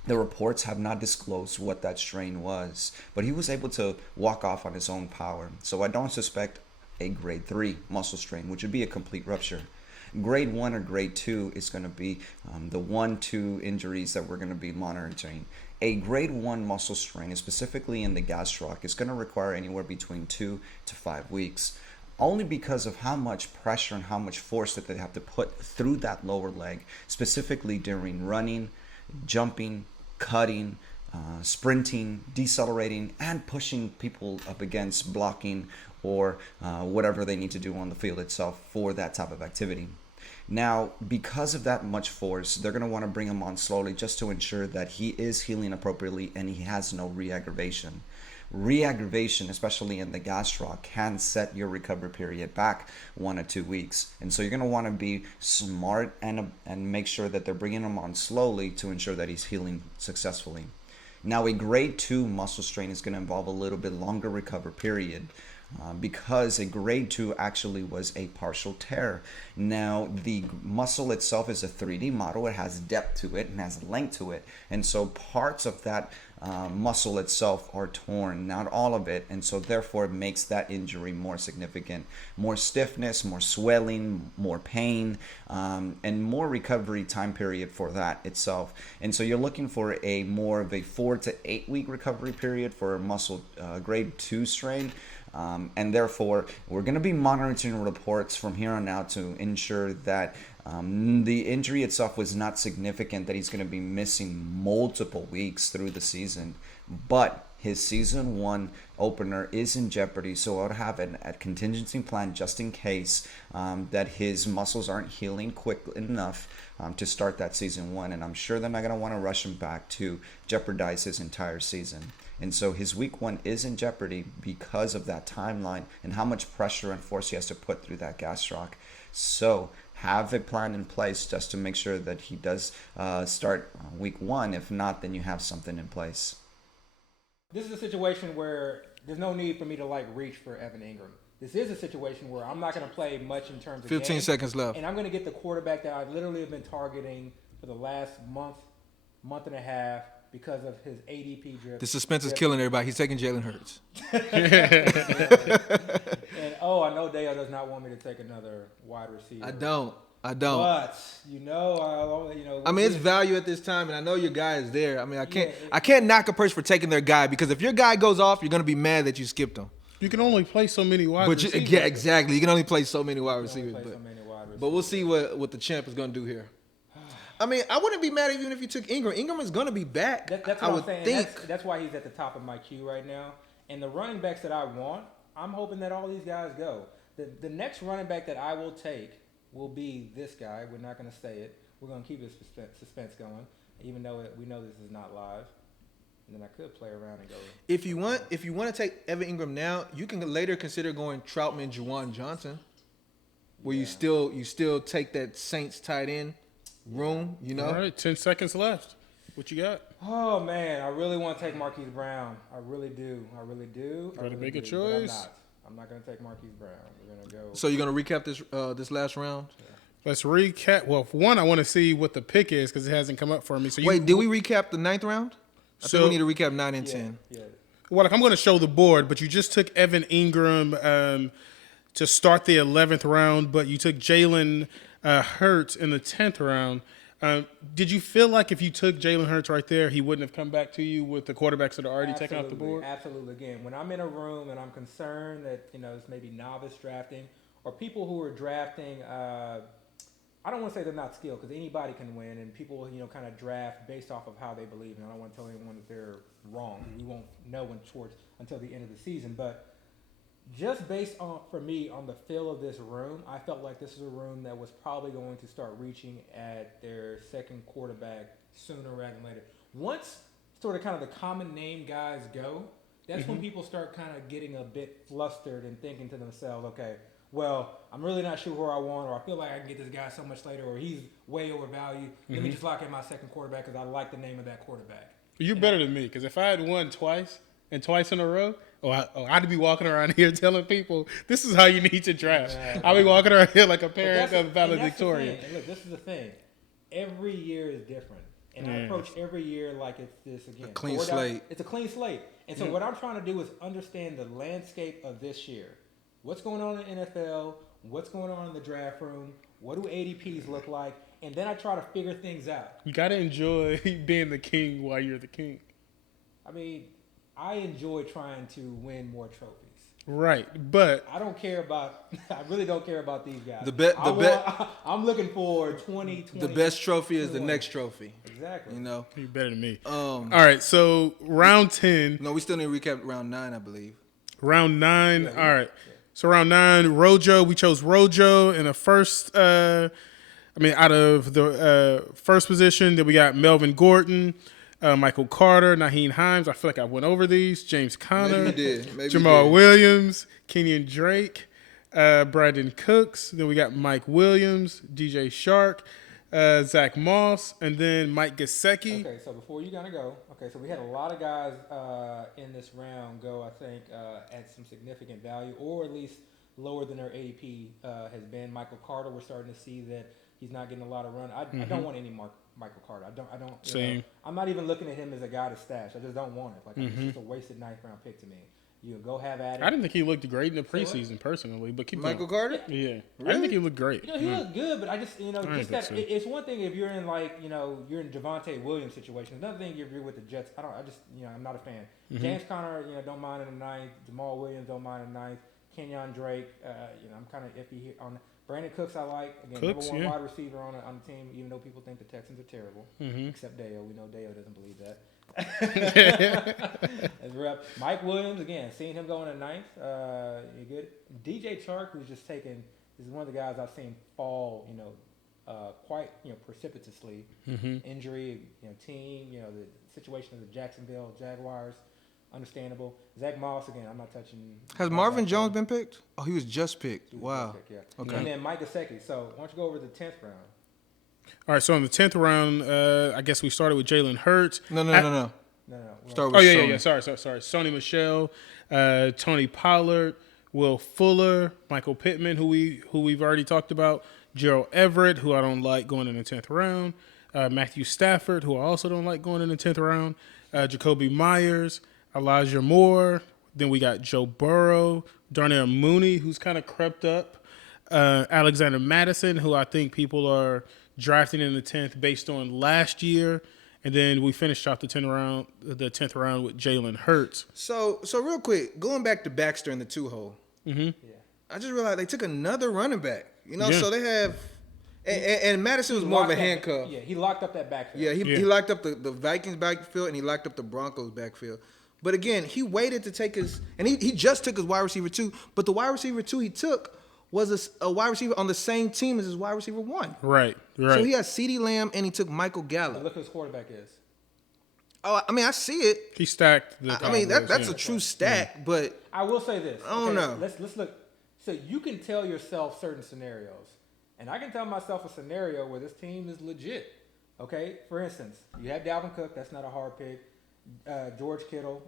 The reports have not disclosed what that strain was, but he was able to walk off on his own power. So I don't suspect a grade 3 muscle strain, which would be a complete rupture. Grade 1 or grade 2 is going to be the 1-2 injuries that we're going to be monitoring. A grade 1 muscle strain, specifically in the gastroc, is going to require anywhere between 2 to 5 weeks, only because of how much pressure and how much force that they have to put through that lower leg, specifically during running, jumping, cutting, sprinting, decelerating, and pushing people up against blocking or whatever they need to do on the field itself for that type of activity. Now, because of that much force, they're going to want to bring him on slowly just to ensure that he is healing appropriately and he has no re-aggravation. Re-aggravation, especially in the gastroc, can set your recovery period back 1 or 2 weeks. And so you're going to want to be smart and make sure that they're bringing him on slowly to ensure that he's healing successfully. Now, a grade 2 muscle strain is going to involve a little bit longer recovery period. Because a grade 2 actually was a partial tear. Now, the muscle itself is a 3D model. It has depth to it and has length to it. And so parts of that muscle itself are torn, not all of it. And so therefore it makes that injury more significant. More stiffness, more swelling, more pain, and more recovery time period for that itself. And so you're looking for a more of a 4 to 8 week recovery period for a muscle grade 2 strain. And therefore, we're going to be monitoring reports from here on out to ensure that the injury itself was not significant, that he's going to be missing multiple weeks through the season. But his season 1 opener is in jeopardy, so I would have a contingency plan just in case that his muscles aren't healing quick enough to start that season 1. And I'm sure they're not going to want to rush him back to jeopardize his entire season. And so his week 1 is in jeopardy because of that timeline and how much pressure and force he has to put through that gastroc. So have a plan in place just to make sure that he does start week 1. If not, then you have something in place. This is a situation where there's no need for me to reach for Evan Ingram. This is a situation where I'm not going to play much in terms of 15 games, seconds left. and I'm going to get the quarterback that I literally have been targeting for the last month and a half because of his ADP drift. The suspense is killing everybody. He's taking Jalen Hurts. And I know Dale does not want me to take another wide receiver. I don't. But I mean, it's value at this time, and I know your guy is there. I mean, I can't knock a person for taking their guy, because if your guy goes off, you're gonna be mad that you skipped him. You can only play so many wide receivers. Yeah, exactly. You can only play so many wide receivers. But we'll see what the champ is gonna do here. I mean, I wouldn't be mad even if you took Ingram. Ingram is gonna be back. That's what I'm saying. That's why he's at the top of my queue right now. And the running backs that I want, I'm hoping that all these guys go. The next running back that I will take will be this guy. We're not going to say it. We're going to keep this suspense going, even though we know this is not live. And then I could play around and go. If you want to take Evan Ingram now, you can later consider going Troutman, Juwan Johnson, where you still take that Saints tight end room. All right, 10 seconds left. What you got? Oh man, I really want to take Marquise Brown. I really do. Gotta make a choice. I'm not going to take Marquise Brown. We're going to go. So you're going to recap this last round? Yeah. Let's recap. Well, for one, I want to see what the pick is because it hasn't come up for me. So wait, did we recap the 9th round? I think we need to recap 9 and 10. Yeah. Well, I'm going to show the board, but you just took Evan Ingram to start the 11th round, but you took Jalen Hurts in the 10th round. Did you feel like if you took Jalen Hurts right there, he wouldn't have come back to you with the quarterbacks that are already taken off the board? Absolutely. Again, when I'm in a room and I'm concerned that it's maybe novice drafting or people who are drafting, I don't want to say they're not skilled because anybody can win, and people kind of draft based off of how they believe. And I don't want to tell anyone that they're wrong. We won't know until the end of the season, but. Just based on the feel of this room, I felt like this is a room that was probably going to start reaching at their second quarterback sooner rather than later. Once sort of kind of the common name guys go, that's when people start kind of getting a bit flustered and thinking to themselves, okay, well, I'm really not sure who I want, or I feel like I can get this guy so much later, or he's way overvalued. Let me just lock in my second quarterback because I like the name of that quarterback. You're better than me because if I had won twice in a row, I'd be walking around here telling people this is how you need to draft. Yeah, I'd be walking around here like a parent of valedictorian. Look, this is the thing. Every year is different. And I approach every year like it's this again. clean slate. It's a clean slate. And so what I'm trying to do is understand the landscape of this year. What's going on in the NFL? What's going on in the draft room? What do ADPs look like? And then I try to figure things out. You gotta enjoy being the king while you're the king. I mean, I enjoy trying to win more trophies. Right, but I don't care about. I really don't care about these guys. I'm looking for 2020. The best trophy is the next trophy. Exactly. You know. you're better than me. All right, so round 10. No, we still need to recap round 9, I believe. Round 9. All right. So round 9, Rojo. We chose Rojo in the first. Out of the first position, then we got Melvin Gordon, Michael Carter, Naheem Hines. I feel like I went over these. James Conner, Maybe you did. Jamal Williams, Kenyon Drake, Brandon Cooks. Then we got Mike Williams, DJ Shark, Zach Moss, and then Mike Gesicki. Okay, so before you gotta go, so we had a lot of guys in this round go, I think, at some significant value, or at least lower than their ADP has been. Michael Carter, we're starting to see that he's not getting a lot of run. I don't want any Michael Carter. I don't. Same. I'm not even looking at him as a guy to stash. I just don't want it. Like it's just a wasted 9th round pick to me. You go have at it. I didn't think he looked great in the preseason personally, but keep Michael going. Carter? Yeah. Really? I didn't think he looked great. He looked good, but I just, just that so. it's one thing if you're in you're in Javonte Williams situation. Another thing if you're with the Jets. I'm not a fan. James Conner, don't mind in the 9th. Jamal Williams don't mind in the 9th. Kenyon Drake, I'm kind of iffy here on Brandon Cooks. I like again Cooks, number 1 wide receiver on the team. Even though people think the Texans are terrible, except Deo. We know Deo doesn't believe that. As rep. Mike Williams again, seeing him going in the 9th. You good? DJ Chark, who's just taken, is one of the guys I've seen fall. Quite precipitously. Injury, team. The situation of the Jacksonville Jaguars. Understandable. Zach Moss again. I'm not touching. Has Marvin Jones been picked? Oh, he was just picked. Wow. Yeah. Okay. And then Mike Gesicki. So why don't you go over the 10th round? All right, so in the 10th round, I guess we started with Jalen Hurts. No. No. Start with Sony. Sorry. Sony Michel, Tony Pollard, Will Fuller, Michael Pittman, who we've already talked about, Gerald Everett, who I don't like going in the 10th round, Matthew Stafford, who I also don't like going in the 10th round, Jacoby Myers, Elijah Moore. Then we got Joe Burrow, Darnell Mooney, who's kind of crept up, Alexander Madison, who I think people are drafting in the 10th based on last year. And then we finished off the 10th round with Jalen Hurts. So real quick, going back to Baxter in the 2-hole. Yeah. I just realized they took another running back. Yeah. So they have, and Madison was more of a handcuff. Yeah, he locked up that backfield. Yeah, he locked up the Vikings backfield and he locked up the Broncos backfield. But again, he waited to take his, and he just took his wide receiver 2. But the wide receiver 2 he took was a wide receiver on the same team as his wide receiver 1. Right. So he had CeeDee Lamb and he took Michael Gallup. Look who his quarterback is. Oh, I mean, I see it. He stacked the That's a true stack, but I will say this. I don't know. Let's look. So you can tell yourself certain scenarios, and I can tell myself a scenario where this team is legit. Okay, for instance, you have Dalvin Cook. That's not a hard pick. George Kittle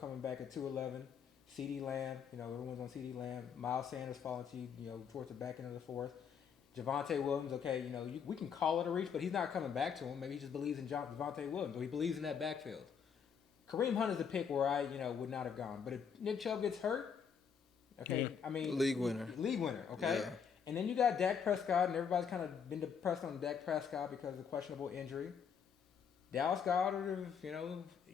coming back at 211. CeeDee Lamb, everyone's on CeeDee Lamb. Miles Sanders falling to you, towards the back end of the 4th. Javonte Williams, okay, we can call it a reach, but he's not coming back to him. Maybe he just believes in Javonte Williams, or he believes in that backfield. Kareem Hunt is a pick where I, would not have gone. But if Nick Chubb gets hurt, okay, I mean, league winner, okay. Yeah. And then you got Dak Prescott, and everybody's kind of been depressed on Dak Prescott because of the questionable injury. Dallas Goedert,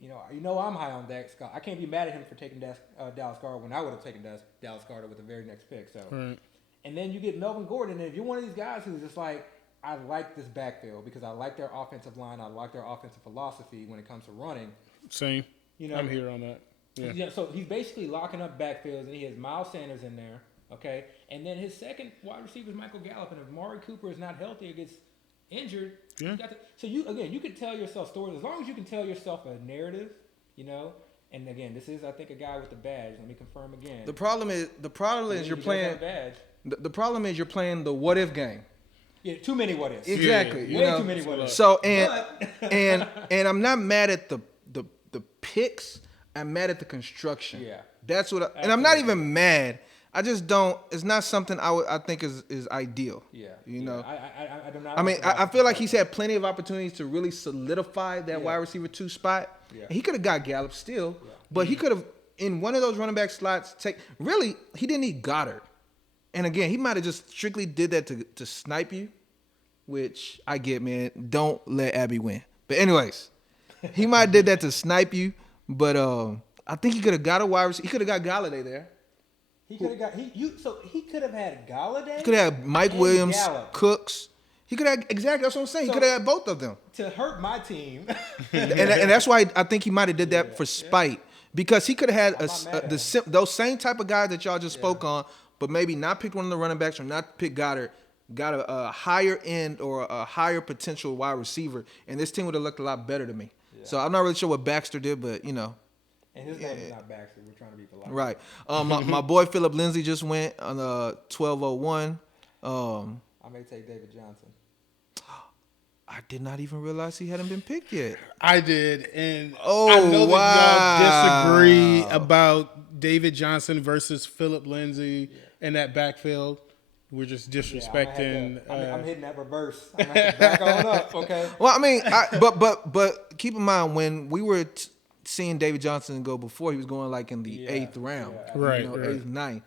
I'm high on Dak Scott. I can't be mad at him for taking Dallas Goedert when I would have taken Dallas Goedert with the very next pick. So, Right. And then you get Melvin Gordon, and if you're one of these guys who's just like, I like this backfield because I like their offensive line, I like their offensive philosophy when it comes to running. Same. I'm here on that. Yeah. So he's basically locking up backfields, and he has Miles Sanders in there. Okay, and then his second wide receiver is Michael Gallup, and if Maury Cooper is not healthy or gets injured, you can tell yourself stories as long as you can tell yourself a narrative, And again, this is I think a guy with the badge. Let me confirm again. The problem is you're playing. The problem is you're playing the what if game. Yeah, too many what ifs. Exactly. Way too many what ifs. So and I'm not mad at the picks. I'm mad at the construction. Yeah. That's what. And I'm not even mad. I just don't. It's not something I think is ideal. Yeah. You know. I do not. I mean, like the I feel like Washington he's had plenty of opportunities to really solidify that Yeah. wide receiver 2 spot. Yeah. And he could have got Gallup still, Yeah. but he could have in one of those running back slots really he didn't need Goddard. And again, he might have just strictly did that to snipe you, which I get, man. Don't let Abby win. But anyways, he might have did that to snipe you, but I think he could have got a wide receiver. He could have got Galladay there. He could have got he could have had Galladay. He could have had Mike and Williams, Gallup Cooks. He could have exactly. That's what I'm saying. So- he could have had both of them, to hurt my team. and that's why I think he might have did that for spite because he could have had I'm not mad at those same type of guys that y'all just spoke on, but maybe not picked one of the running backs or not pick Goddard. Got a higher end or a higher potential wide receiver, and this team would have looked a lot better to me. Yeah. So I'm not really sure what Baxter did, but you know. And his name is not Baxter. We're trying to be polite. Right. My boy Philip Lindsay just went on 1201. I may take David Johnson. I did not even realize he hadn't been picked yet. I did, and Oh, I know that y'all disagree wow. about David Johnson versus Philip Lindsay in that backfield. We're just Yeah, disrespecting. I'm hitting that reverse. I'm gonna have to back on up. Okay. Well, I mean, but keep in mind when we were seeing David Johnson go before, he was going like in the Yeah, 8th round, yeah. Right, You know, right. 8th, 9th.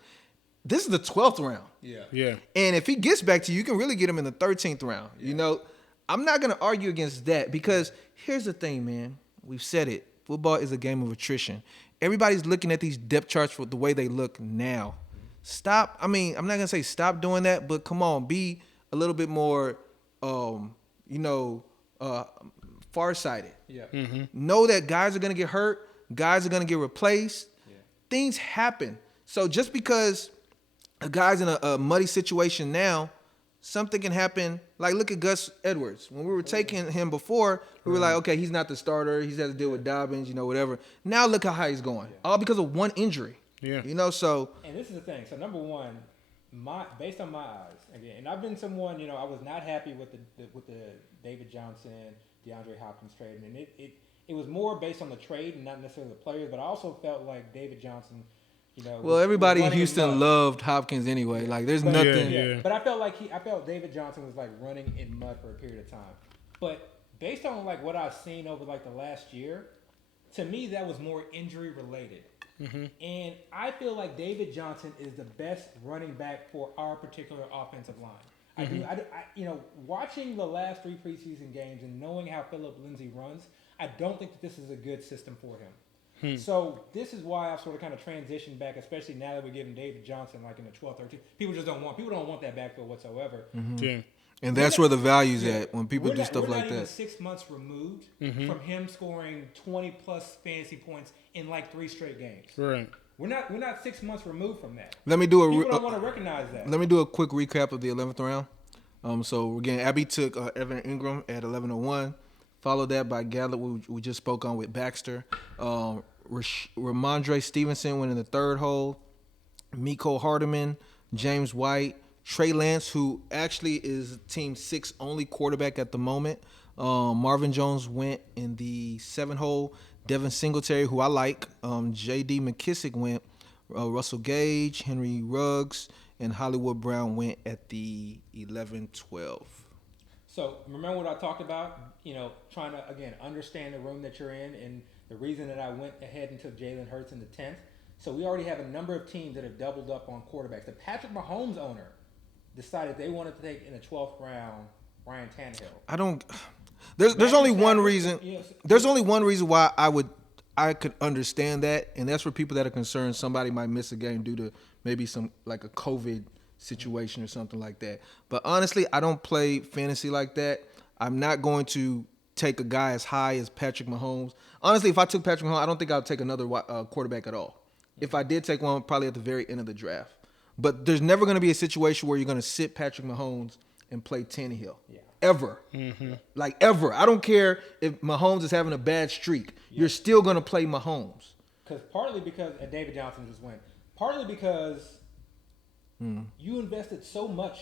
This is the 12th round, Yeah. yeah, and if he gets back to you, you can really get him in the 13th round. You know, I'm not gonna argue against that because here's the thing, man. We've said it. Football is a game of attrition. Everybody's looking at these depth charts for the way they look now. Stop. I mean, I'm not gonna say stop doing that, but come on, be a little bit more, farsighted. Yeah. Know that guys are gonna get hurt, guys are gonna get replaced. Yeah. Things happen. So just because a guy's in a muddy situation now, something can happen. Like look at Gus Edwards. When we were taking him before, we were like, okay, he's not the starter. He's had to deal with Dobbins, whatever. Now look how high he's going, all because of one injury. Yeah. So And this is the thing. So number one, based on my eyes again, and I've been someone, I was not happy with the David Johnson, DeAndre Hopkins trade, and it was more based on the trade and not necessarily the players. But I also felt like David Johnson, well, everybody in running Houston mud. loved Hopkins anyway. Like there's But- nothing. Yeah. But I felt David Johnson was like running in mud for a period of time. But based on like what I've seen over like the last year, to me that was more injury related. And I feel like David Johnson is the best running back for our particular offensive line. Watching the last 3 preseason games and knowing how Philip Lindsay runs, I don't think that this is a good system for him. So this is why I've sort of kind of transitioned back, especially now that we're giving David Johnson like in the 12th, 13th. People don't want that backfield whatsoever. yeah. And that's where the value's at when people We're do stuff we're like not even that. 6 months removed from him scoring 20 plus fantasy points in like 3 straight games. Right. We're not 6 months removed from that. Let me do People don't want to recognize that. Let me do a quick recap of the 11th round. So again, Abby took Evan Ingram at 11:01. Followed that by Gallup, we just spoke on with Baxter. Ramondre Stevenson went in the 3rd hole. Miko Hardeman, James White, Trey Lance, who actually is Team 6 only quarterback at the moment. Marvin Jones went in the 7th hole. Devin Singletary, who I like. J.D. McKissick went. Russell Gage, Henry Ruggs, and Hollywood Brown went at the 11-12. So remember what I talked about? Trying to again understand the room that you're in, and the reason that I went ahead and took Jalen Hurts in the 10th. So we already have a number of teams that have doubled up on quarterbacks. The Patrick Mahomes owner decided they wanted to take in the 12th round Ryan Tannehill. There's only one reason. Yes. There's only one reason why I could understand that, and that's for people that are concerned somebody might miss a game due to maybe some like a COVID situation or something like that. But honestly, I don't play fantasy like that. I'm not going to take a guy as high as Patrick Mahomes. Honestly, if I took Patrick Mahomes, I don't think I would take another quarterback at all. If I did take one, probably at the very end of the draft. But there's never going to be a situation where you're going to sit Patrick Mahomes and play Tannehill. Yeah. Ever. Like ever. I don't care if Mahomes is having a bad streak. You're still going to play Mahomes. Partly because David Johnson just went. Partly because you invested so much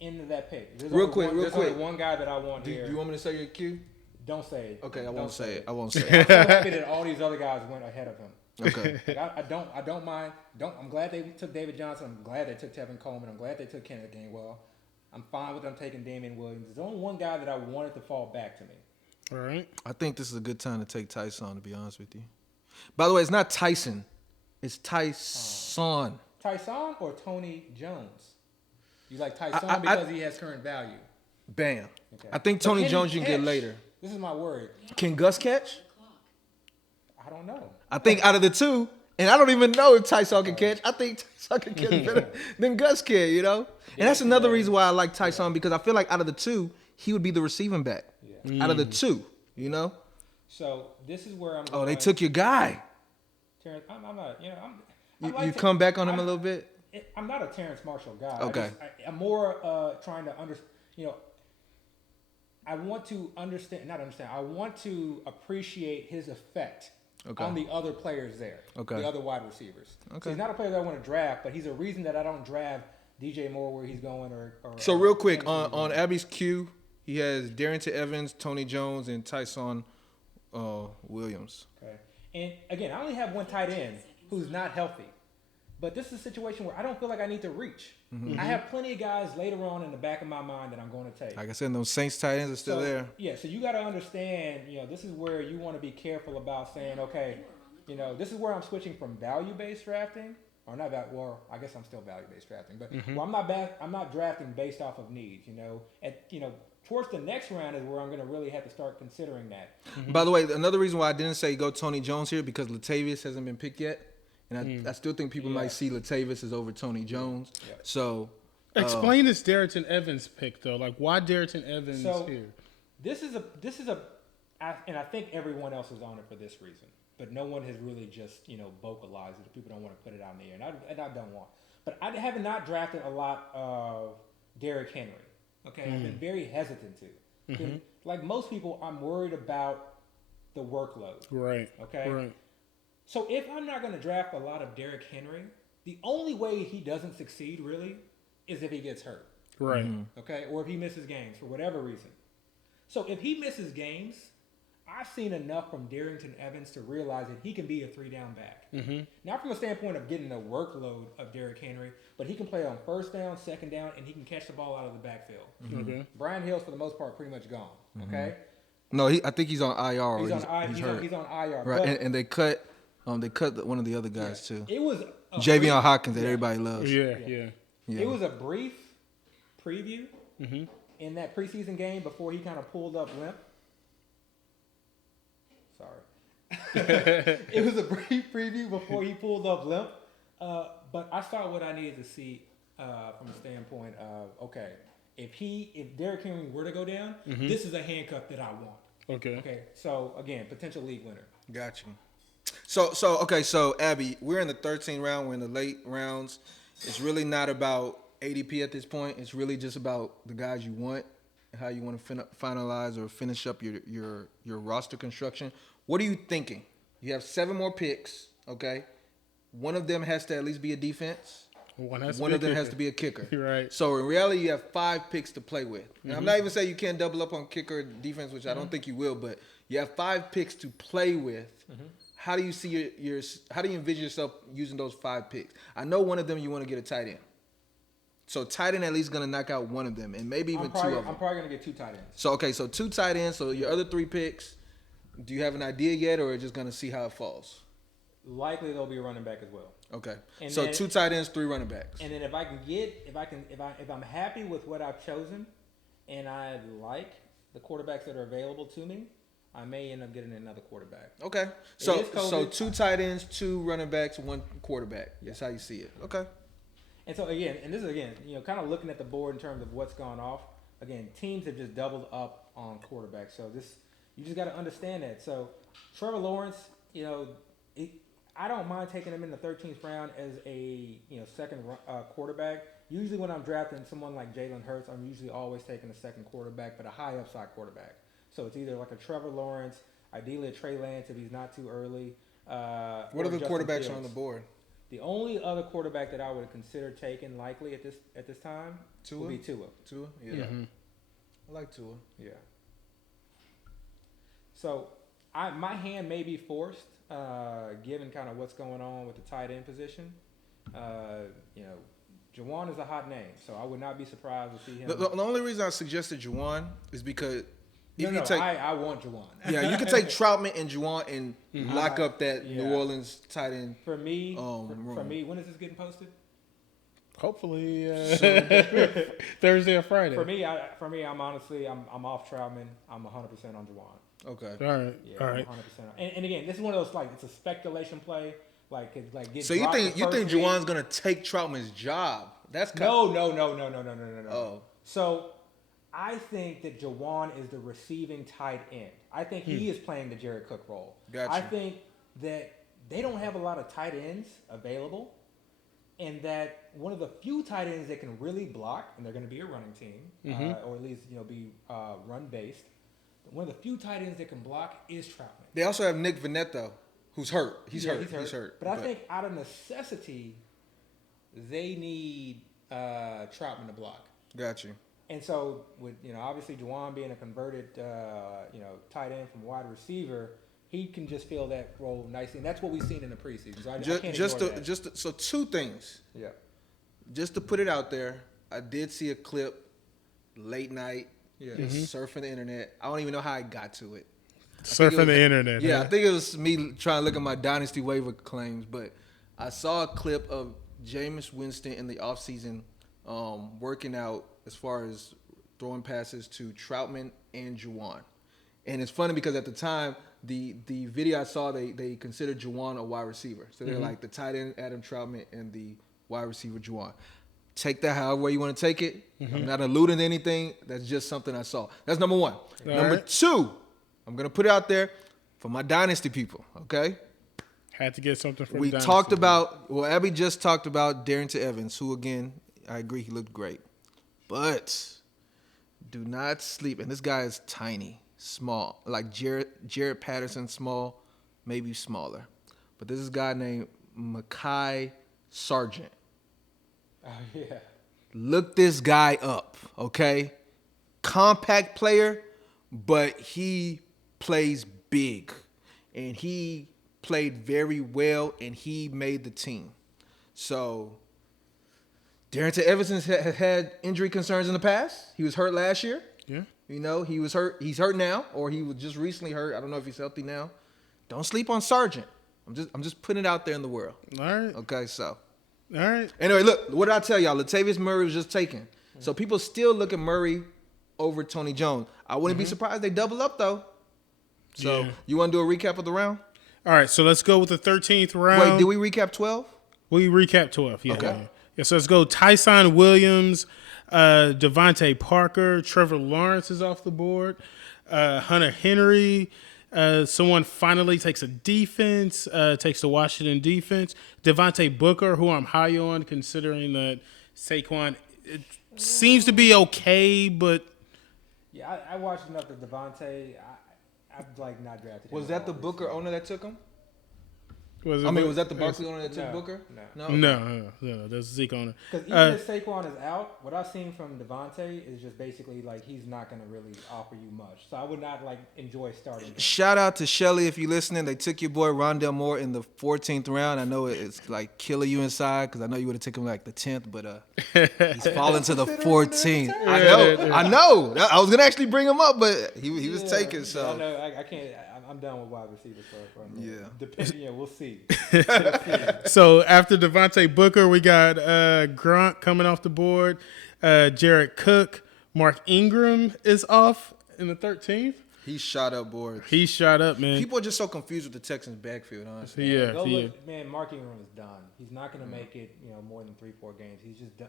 into that pick. There's Real only quick, one, real there's quick. only one guy that I want Do here. you want me to say your cue? Don't say it. Okay, I Don't won't say it. I won't I'm say so it. happy that all these other guys went ahead of him. Okay. Like I don't mind. I'm glad they took David Johnson. I'm glad they took Tevin Coleman. I'm glad they took Kenneth Gainwell. I'm fine with them taking Damian Williams. There's only one guy that I wanted to fall back to me. All right. I think this is a good time to take Tyson, to be honest with you. By the way, it's not Tyson. It's Tyson. Tyson or Tony Jones? You like Tyson I- because he has current value. Bam. Okay. I think But Tony can he Jones you can get catch? later. This is my word. Can Gus catch? I don't know. I think out of the two, and I don't even know if Tyson can catch. I think Tyson can catch better than Gus can, you know? And that's another reason why I like Tyson, because I feel like out of the two, he would be the receiving back. Yeah. Out of the two, you know? So this is where I'm Oh, going. they took your guy. Terrence, I'm not, I'm You come back on him a little bit? I'm not a Terrence Marshall guy. Okay. I'm more trying to understand, I want to I want to appreciate his effect on the other players there. Okay. The other wide receivers. Okay. So he's not a player that I want to draft, but he's a reason that I don't draft DJ Moore where he's going or So real quick, anything he's on doing. Abby's queue, he has Darrington Evans, Tony Jones, and Tyson Williams. Okay. And again, I only have one tight end who's not healthy. But this is a situation where I don't feel like I need to reach. I have plenty of guys later on in the back of my mind that I'm going to take. Like I said, those Saints tight ends are still So, there. Yeah, so you got to understand, this is where you want to be careful about saying, okay, this is where I'm switching from value-based drafting, or not that. Well, I guess I'm still value-based drafting, but well, I'm not drafting based off of needs. Towards the next round is where I'm going to really have to start considering that. By the way, another reason why I didn't say go Tony Jones here because Latavius hasn't been picked yet, and I still think people might see Latavius as over Tony Jones. Yeah. So Explain this Darrington Evans pick though. Like why Darrington Evans So here? this is and I think everyone else is on it for this reason, but no one has really just vocalized it. People don't want to put it out in the air, and I don't want. But I have not drafted a lot of Derrick Henry. Okay, I've been very hesitant to. Like most people, I'm worried about the workload. Right. Okay. Right. So if I'm not going to draft a lot of Derrick Henry, the only way he doesn't succeed really is if he gets hurt. Right. Okay, or if he misses games for whatever reason. So if he misses games, I've seen enough from Darrington Evans to realize that he can be a 3-down back. Not from a standpoint of getting the workload of Derrick Henry, but he can play on first down, second down, and he can catch the ball out of the backfield. Okay. Brian Hill's for the most part pretty much gone. Okay, no, I think he's on IR. Or he's hurt. on IR. Right, But and they cut one of the other guys too. it was Javion Hawkins that everybody loves. Yeah. Yeah. Yeah. It was a brief preview in that preseason game before he kind of pulled up limp. Sorry. It was a brief preview before he pulled up limp. But I saw what I needed to see from the standpoint of, okay, if Derrick Henry were to go down, this is a handcuff that I want. Okay. Okay, so again, potential league winner. Got you. So Abby, we're in the 13th round. We're in the late rounds. It's really not about ADP at this point. It's really just about the guys you want, how you want to finalize or finish up your roster construction. What are you thinking? You have 7 more picks. Okay, one of them has to at least be a defense. One of them has to be a kicker. Right. So in reality, you have 5 picks to play with. And I'm not even saying you can't double up on kicker or defense, which I don't think you will, but you have 5 picks to play with. How do you see how do you envision yourself using those 5 picks? I know one of them you want to get a tight end. So tight end at least going to knock out one of them, and maybe even 2 of them. I'm probably going to get 2 tight ends. So 2 tight ends. So your other 3 picks, do you have an idea yet, or just going to see how it falls? Likely there'll be a running back as well. Okay. And So then- 2 tight ends, 3 running backs. And then if I'm happy with what I've chosen, and I like the quarterbacks that are available to me, I may end up getting another quarterback. Okay. It So is COVID. 2 tight ends, 2 running backs, 1 quarterback. That's how you see it. Okay. And so this is kind of looking at the board in terms of what's gone off. Again, teams have just doubled up on quarterbacks. So you just got to understand that. So Trevor Lawrence, I don't mind taking him in the 13th round as a second quarterback. Usually when I'm drafting someone like Jalen Hurts, I'm usually always taking a second quarterback, but a high upside quarterback. So it's either like a Trevor Lawrence, ideally a Trey Lance if he's not too early. What or other Justin quarterbacks Fields. are on the board? The only other quarterback that I would consider taking likely at this time would be Tua. Tua? Yeah. Yeah. I like Tua. Yeah. So My hand may be forced, given kind of what's going on with the tight end position. You know, Juwan is a hot name, so I would not be surprised to see him. The only reason I suggested Juwan is because I want Juwan. yeah, you can take Troutman and Juwan and lock up that New Orleans tight end. For me, room. for me, when is this getting posted? Hopefully Thursday or Friday. For me, I'm honestly, I'm off Troutman. I'm 100% on Juwan. Okay. All right. Yeah, All right. 100%. And again, this is one of those like it's a speculation play. Get So you dropped think the first week. Juwan's gonna take Troutman's job? That's kind No. Oh. So I think that Juwan is the receiving tight end. I think he is playing the Jared Cook role. Gotcha. I think that they don't have a lot of tight ends available, and that one of the few tight ends that can really block, and they're going to be a running team, or at least be run based. One of the few tight ends that can block is Troutman. They also have Nick Veneto, who's hurt. He's hurt. But I think out of necessity, they need Troutman to block. Got you. And so, with obviously Juwan being a converted tight end from wide receiver, he can just fill that role nicely, and that's what we've seen in the preseason. So I can't ignore that. So two things. Yeah. Just to put it out there, I did see a clip late night, just surfing the internet. I don't even know how I got to it. Surfing the internet. Yeah, huh? I think it was me trying to look at my dynasty waiver claims, but I saw a clip of Jameis Winston in the offseason working out as far as throwing passes to Troutman and Juwan. And it's funny because at the time, the video I saw, they considered Juwan a wide receiver. So they're like the tight end Adam Troutman and the wide receiver Juwan. Take that however way you want to take it. I'm not alluding to anything. That's just something I saw. That's number one. Number two, I'm going to put it out there for my dynasty people, okay? Had to get something from We the talked dynasty. about, Abby just talked about Darrington Evans, who, again, I agree, he looked great. But do not sleep. And this guy is tiny, small, like Jared Patterson, small, maybe smaller. But this is a guy named Mekhi Sargent. Oh yeah. Look this guy up, okay? Compact player, but he plays big. And he played very well, and he made the team. So Darrington Evans has had injury concerns in the past. He was hurt last year. Yeah. He was hurt. He's hurt now, or he was just recently hurt. I don't know if he's healthy now. Don't sleep on Sargent. I'm just putting it out there in the world. All right. Okay, so. All right. Anyway, look, what did I tell y'all? Latavius Murray was just taken. So people still look at Murray over Tony Jones. I wouldn't be surprised they double up, though. So you want to do a recap of the round? All right. So let's go with the 13th round. Wait, did we recap 12? We recap 12. Yeah. Okay. Yeah. So let's go. Tyson Williams, Devontae Parker, Trevor Lawrence is off the board. Hunter Henry. Someone finally takes a defense, takes the Washington defense. Devontae Booker, who I'm high on, considering that Saquon seems to be okay, but Yeah, I watched enough of Devontae. I've not drafted him. Was at that the all this Booker year. owner that took him? was Was that the Barkley owner that took No, Booker? no. No, that's Zeke owner. Because even if Saquon is out, what I've seen from Devontae is just basically he's not going to really offer you much. So I would not enjoy starting him. Shout out to Shelly if you're listening. They took your boy Rondell Moore in the 14th round. I know it's killing you inside because I know you would have taken him the 10th, but he's fallen to the 14th. I know. I was gonna actually bring him up, but he was taken. So I know I can't. I'm done with wide receivers for Yeah. Depending, we'll see. So after Devontae Booker, we got Gronk coming off the board. Jared Cook, Mark Ingram is off in the 13th. he shot up boards. He shot up, man. People are just so confused with the Texans backfield, honestly. Yeah, Go yeah. look, man. Mark Ingram is done. He's not going to make it, more than 3-4 games. He's just done.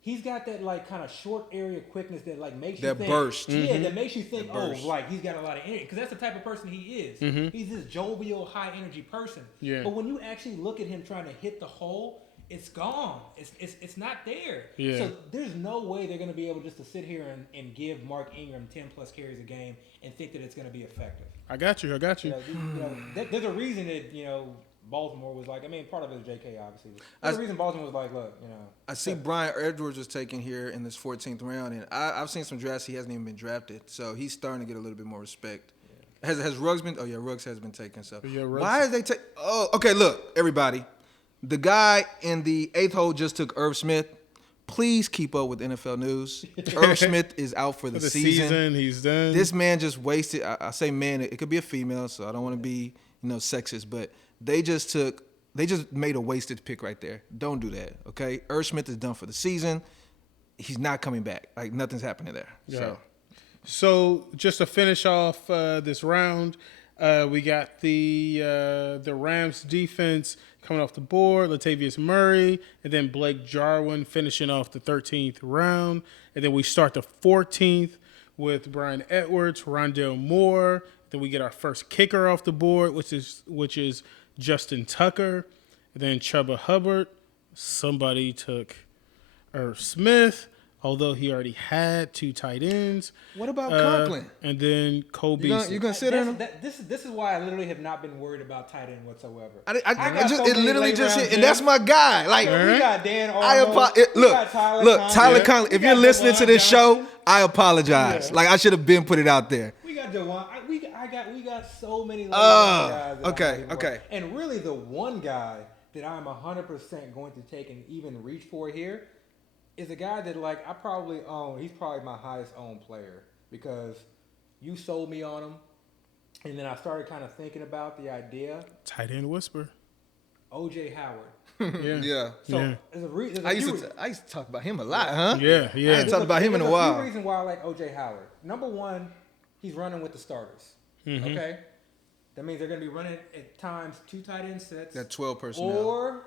He's got that kind of short area quickness that makes you That think, burst. Yeah, that makes you think, That burst. he's got a lot of energy because that's the type of person he is. He's this jovial, high energy person. Yeah. But when you actually look at him trying to hit the hole, it's gone. It's not there. Yeah. So there's no way they're going to be able just to sit here and give Mark Ingram 10 plus carries a game and think that it's going to be effective. I got you. There's a reason that Baltimore was part of it is J.K. obviously. There's a reason Baltimore was look, I see Brian Edwards was taken here in this 14th round, and I've seen some drafts he hasn't even been drafted, so he's starting to get a little bit more respect. Has Ruggs been? Oh yeah, Ruggs has been taken. So Yeah, Ruggs- why is they take? Oh, okay. Look, everybody, the guy in the 8th hole just took Irv Smith. Please keep up with NFL news. Irv Smith is out for the the season. season, he's done. This man just wasted. I say man, it could be a female, so I don't want to be sexist, but they just made a wasted pick right there. Don't do that, okay? Irv Smith is done for the season. He's not coming back. Like nothing's happening there. Yeah. So just to finish off this round, we got the Rams defense coming off the board, Latavius Murray, and then Blake Jarwin finishing off the 13th round. And then we start the 14th with Brian Edwards, Rondale Moore. Then we get our first kicker off the board, which is Justin Tucker. And then Chuba Hubbard. Somebody took Irv Smith, although he already had 2 tight ends. What about Conklin? And then Kobe. You consider him? This is why I literally have not been worried about tight end whatsoever. It literally just hit, and that's my guy. Like We got Dan Arnold. look, Tyler Conklin. If We you're got listening to Jawan this Johnson. show, I apologize. Like I should have been put it out there. We got Jawan. We got so many guys. That okay, I'm not okay. even And really, the one guy that I'm 100% going to take and even reach for here is a guy that I probably own. He's probably my highest owned player because you sold me on him, and then I started kind of thinking about the idea. Tight end whisper. O.J. Howard. Yeah. Yeah. So Yeah. there's a I few used to talk about him a lot, huh? Yeah, yeah. I ain't talked about him in a There's while. few reasons why I like O.J. Howard. Number one, he's running with the starters. Mm-hmm. Okay, that means they're going to be running at times 2 tight end sets. That 12 personnel. Or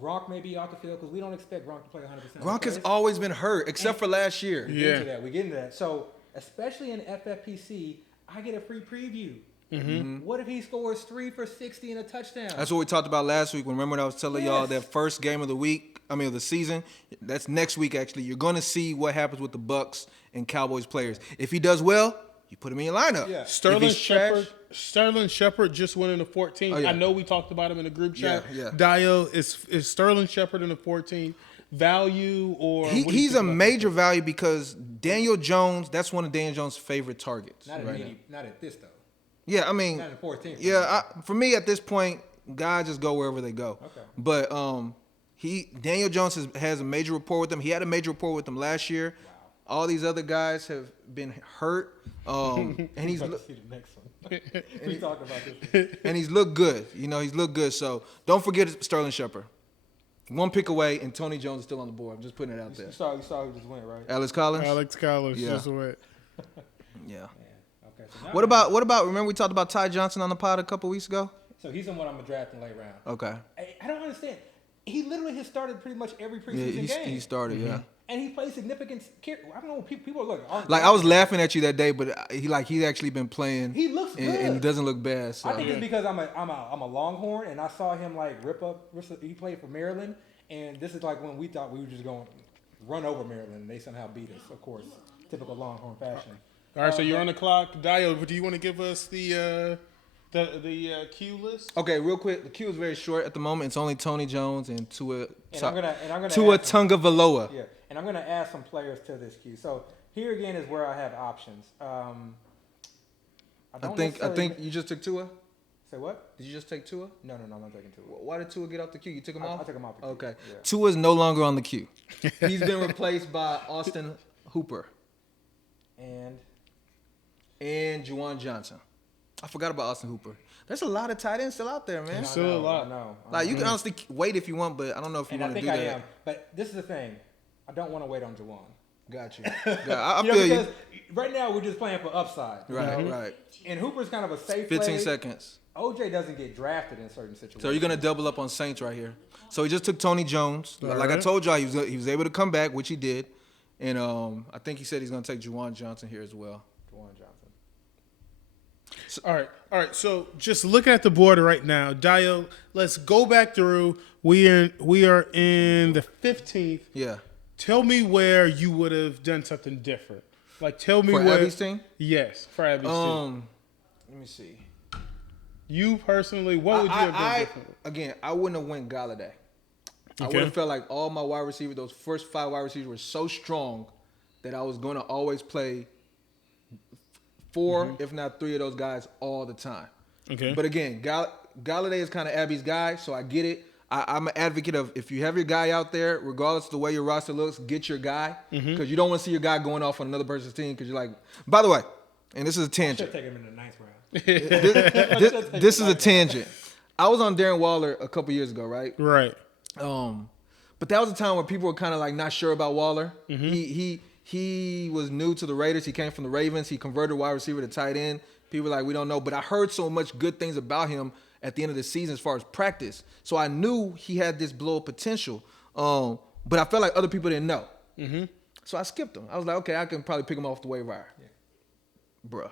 Gronk may be off the field because we don't expect Gronk to play 100%. Gronk has always been hurt, except for last year. We get into that. So especially in FFPC, I get a free preview. Mm-hmm. What if he scores 3 for 60 and a touchdown? That's what we talked about last week. Remember when I was telling y'all that first game of the season? That's next week, actually. You're going to see what happens with the Bucks and Cowboys players. If he does well, you put him in your lineup. Yeah. Sterling Shepard just went in the 14th. Oh, yeah. I know we talked about him in the group chat. Yeah. Dio, is Sterling Shepard in the 14th value or what do you He's think a about major value because Daniel Jones, that's one of Daniel Jones' favorite targets. Not right not at this though. Yeah, I mean, Not in the 14th. yeah, for me at this point, guys just go wherever they go. Okay. But Daniel Jones has a major rapport with him. He had a major rapport with him last year. Wow. All these other guys have been hurt, and he's About to see the next one. We talked about this. and he's looked good. He's looked good. So don't forget Sterling Shepard. 1 pick away, and Tony Jones is still on the board. I'm just putting it out there. You saw who just went, right? Alex Collins. Alex Collins Yeah. just went. Yeah. Yeah. Okay. So now What about? Remember we talked about Ty Johnson on the pod a couple weeks ago? So he's someone I'm gonna draft in late round. Okay. I don't understand. He literally has started pretty much every Yeah, preseason game. he started. Yeah. And he plays significant. I don't know. People look. Like I was laughing at you that day, but he's actually been playing. He looks good. and he doesn't look bad. So. I think it's because I'm a Longhorn, and I saw him rip up. He played for Maryland, and this is when we thought we were just going to run over Maryland, and they somehow beat us. Of course, typical Longhorn fashion. All right, so you're on the clock. Dio, do you want to give us the Q list? Okay, real quick. The queue is very short at the moment. It's only Tony Jones and Tua I'm gonna Tagovailoa. Yeah, and I'm gonna add some players to this queue. So here again is where I have options. I think you just took Tua. Say what? Did you just take Tua? No, I'm not taking two. Why did Tua get off the queue? You took him off? I took him off the queue. Okay. Yeah. Tua's no longer on the queue. He's been replaced by Austin Hooper And Juwan Johnson. I forgot about Austin Hooper. There's a lot of tight ends still out there, man. Still a lot. I know. Like you can honestly wait if you want, but I don't know if you And I want to think do I that. am. But this is the thing. I don't want to wait on Juwan. Got you. I You know, feel you. because right now we're just playing for upside. you Right, know? right. And Hooper's kind of a safe 15 play. seconds. OJ doesn't get drafted in certain situations. So you're gonna double up on Saints right here. So he just took Tony Jones. All Like I right. told y'all, he was able to come back, which he did. And I think he said he's gonna take Juwan Johnson here as well. Juwan Johnson. All right. So just looking at the board right now, Dio, let's go back through. We are in the 15th. Yeah. Tell me where you would have done something different. Like, tell me For where. Abby's team? Yes, for Abby's team. Let me see. You personally, what would you have done different? Again, I wouldn't have went Galladay. I Okay. would have felt like all my wide receivers, those first 5 wide receivers, were so strong that I was going to always play 4, if not 3 of those guys all the time. Okay. But again, Galladay is kind of Abby's guy, so I get it. I'm an advocate of if you have your guy out there, regardless of the way your roster looks, get your guy because you don't want to see your guy going off on another person's team because you're like, by the way, and this is a tangent. Should take him in the 9th round. This is a tangent. I was on Darren Waller a couple years ago, right? Right. But that was a time where people were kind of like not sure about Waller. He was new to the Raiders. He came from the Ravens. He converted wide receiver to tight end. People were like, we don't know. But I heard so much good things about him at the end of the season as far as practice. So I knew he had this blow up potential. But I felt like other people didn't know. So I skipped him. I was like, okay, I can probably pick him off the waiver wire. Bruh.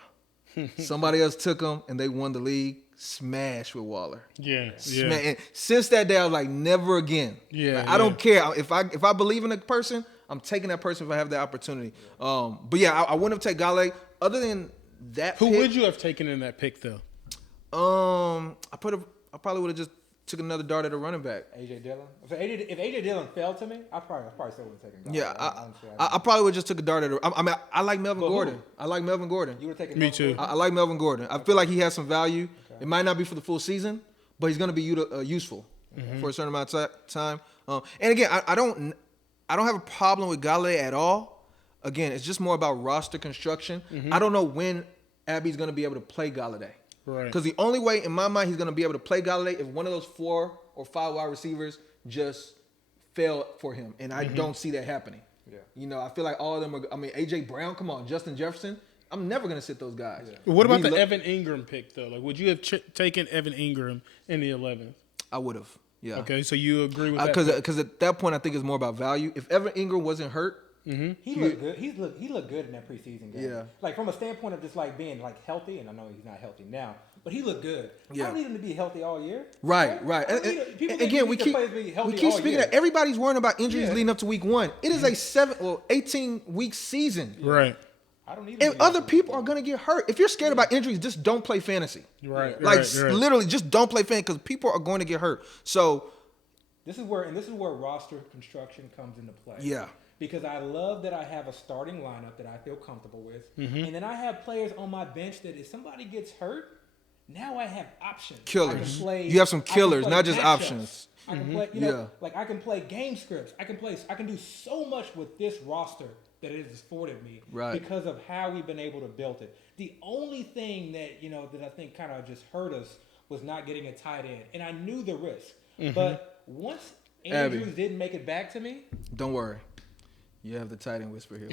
Somebody else took him, and they won the league. Smash with Waller. Yeah. And since that day, I was like, never again. Yeah. Like, I don't care. If I believe in a person, I'm taking that person if I have the opportunity. But yeah, I wouldn't have taken Galladay. Other than that Who pick, would you have taken in that pick, though? I probably would have just took another dart at a running back. AJ Dillon. If AJ Dillon fell to me, I probably still would have taken. Yeah, Honestly, I probably would just took a dart at. I like Melvin But who? Gordon. I like Melvin Gordon. You would have taken. Me Melvin too. Gordon? I like Melvin Gordon. I feel like he has some value. It might not be for the full season, but he's going to be useful for a certain amount of time. And again, I don't have a problem with Galladay at all. Again, it's just more about roster construction. I don't know when Abby's going to be able to play Galladay. Right. Because the only way, in my mind, he's going to be able to play Galladay if one of those 4 or 5 wide receivers just fail for him. And I don't see that happening. Yeah. You know, I feel like all of them are, A.J. Brown, come on, Justin Jefferson. I'm never going to sit those guys. Yeah. What about the Evan Ingram pick, though? Like, would you have taken Evan Ingram in the 11th? I would have, yeah. Okay, so you agree with that? Because at that point, I think it's more about value. If Evan Ingram wasn't hurt, He looked good. He looked good in that preseason game. Yeah. Like from a standpoint of just like being like healthy, and I know he's not healthy now, but he looked good. Yeah. I don't need him to be healthy all year. right. I don't need people think Again, you we need the keep players to be healthy all speaking year. that everybody's worrying about injuries Yeah. leading up to week 1. It is a 18-week season. Right. I don't need him And to be other healthy. people are going to get hurt. If you're scared about injuries, just don't play fantasy. Right. Like, right. literally, just don't play fantasy because people are going to get hurt. So, This is where roster construction comes into play. yeah. Because I love that I have a starting lineup that I feel comfortable with, Mm-hmm. and then I have players on my bench that if somebody gets hurt, now I have options. Killers. I can play, You have some I can killers, play not just matchups. options. I can play, Yeah. like I can play game scripts. I can do so much with this roster that it has afforded me Right. because of how we've been able to build it. The only thing that that I think kind of just hurt us was not getting a tight end, and I knew the risk. But once Abby. Andrews didn't make it back to me, Don't worry. You have the tight end whisper here.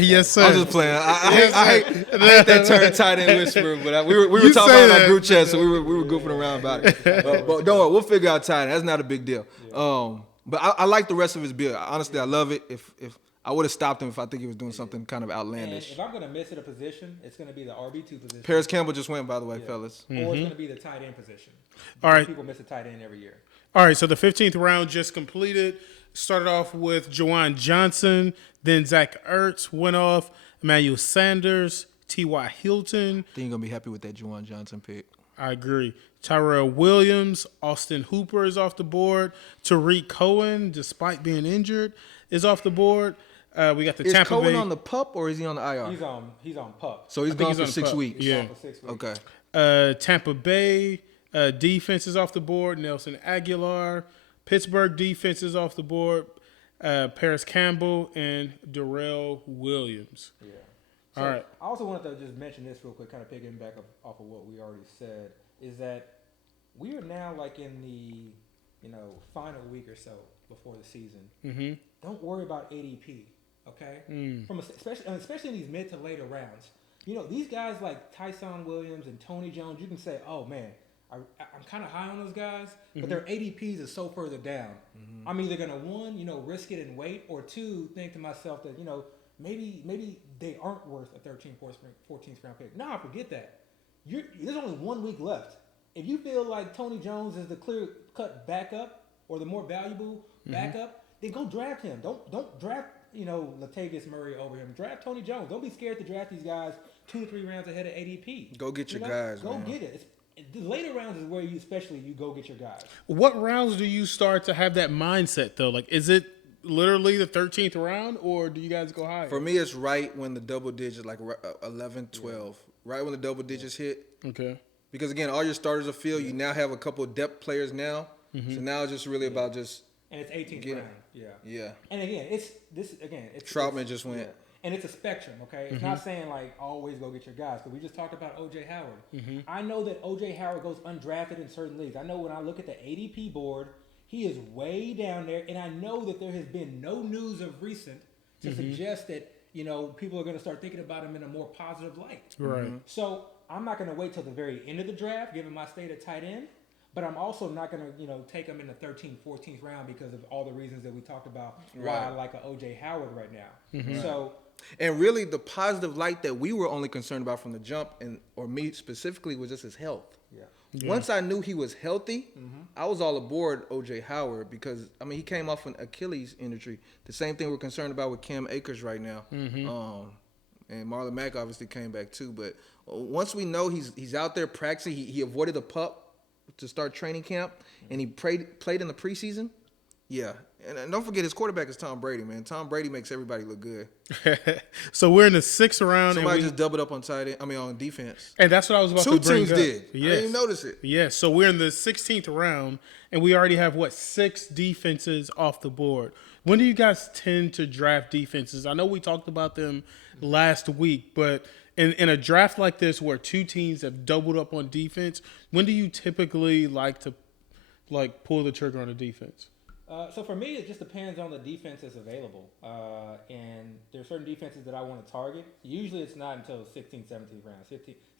Yes, sir. I'm just playing. I hate that term tight end whisperer, but we were You talking say about it on that. group chat, so we were goofing around about it. But don't worry, we'll figure out tight end. That's not a big deal. But I like the rest of his build. Honestly, I love it. If I would have stopped him if I think he was doing something kind of and outlandish. if I'm going to miss at a position, it's going to be the RB2 position. Paris Campbell just went, by the way, fellas. Or it's going to be the tight end position. All right. People miss a tight end every year. All right, so the 15th round just completed. Started off with Jawan Johnson, then Zach Ertz went off, Emmanuel Sanders, T.Y. Hilton. I think you're going to be happy with that Juwan Johnson pick. I agree. Tyrell Williams, Austin Hooper is off the board. Tariq Cohen, despite being injured, is off the board. We got the Is Tampa Cohen Bay. on the PUP or is he on the IR? He's on pup. So he's think gone he's for on the 6 PUP. weeks. Yeah. Gone for 6 weeks. Okay. Tampa Bay defense is off the board. Nelson Aguilar. Pittsburgh defense is off the board. Paris Campbell and Darrell Williams. Yeah. All right. I also wanted to just mention this real quick, kind of picking back off of what we already said, is that we are now like in the final week or so before the season. Mm-hmm. Don't worry about ADP, okay? Especially in these mid to later rounds. These guys like Tyson Williams and Tony Jones, you can say, oh man, I'm kind of high on those guys, but their ADPs are so further down. I'm either gonna one, risk it and wait, or two, think to myself that maybe they aren't worth a 13th, 14th round pick. Nah, forget that. There's only 1 week left. If you feel like Tony Jones is the clear cut backup or the more valuable backup, then go draft him. Don't draft Latavius Murray over him. Draft Tony Jones. Don't be scared to draft these guys 2 or 3 rounds ahead of ADP. Go get your guys, Go man. get it. The later rounds is where you go get your guys. What rounds do you start to have that mindset though? Like, is it literally the 13th round, or do you guys go higher? For me, it's right when the double digits, like 11, 12. right when the double digits hit. Okay. Because again, all your starters are filled. You now have a couple of depth players now. So now it's just really about just. And it's 18th Get it. round. Yeah. Yeah. And again, it's Troutman just went. yeah. And it's a spectrum, okay? It's not saying like always go get your guys, because we just talked about O.J. Howard. I know that O.J. Howard goes undrafted in certain leagues. I know when I look at the ADP board, he is way down there, and I know that there has been no news of recent to suggest that people are going to start thinking about him in a more positive light. Right. So I'm not going to wait till the very end of the draft, given my state at tight end. But I'm also not going to, take him in the 13th, 14th round because of all the reasons that we talked about why I like a O.J. Howard right now. So. And really, the positive light that we were only concerned about from the jump, or me specifically, was just his health. Yeah. Once I knew he was healthy, I was all aboard O.J. Howard because, he came off an Achilles injury. The same thing we're concerned about with Cam Akers right now. And Marlon Mack obviously came back too. But once we know he's out there practicing, he avoided the pup to start training camp, and he played in the preseason. Yeah. And don't forget, his quarterback is Tom Brady, man. Tom Brady makes everybody look good. So we're in the 6th round. Somebody just doubled up on on defense. And that's what I was about Two to bring teams up. did. Yes. I didn't even notice it. Yes. So we're in the 16th round, and we already have, 6 defenses off the board. When do you guys tend to draft defenses? I know we talked about them last week, but in a draft like this where 2 teams have doubled up on defense, when do you typically like to pull the trigger on a defense? So for me, it just depends on the defense that's available. And there are certain defenses that I want to target. Usually it's not until 16th, 17th round.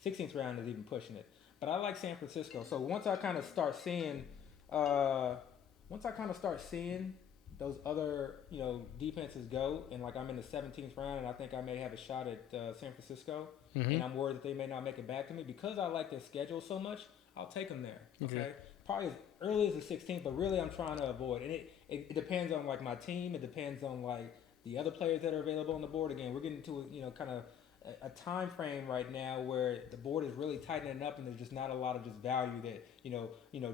16th round is even pushing it. But I like San Francisco. So once I kind of start seeing those other, defenses go, and like I'm in the 17th round, and I think I may have a shot at San Francisco, and I'm worried that they may not make it back to me, because I like their schedule so much, I'll take them there. Okay. Probably as early as the 16th, but really I'm trying to avoid. And it depends on like my team. It depends on like the other players that are available on the board. Again, we're getting to kind of a time frame right now where the board is really tightening up, and there's just not a lot of just value that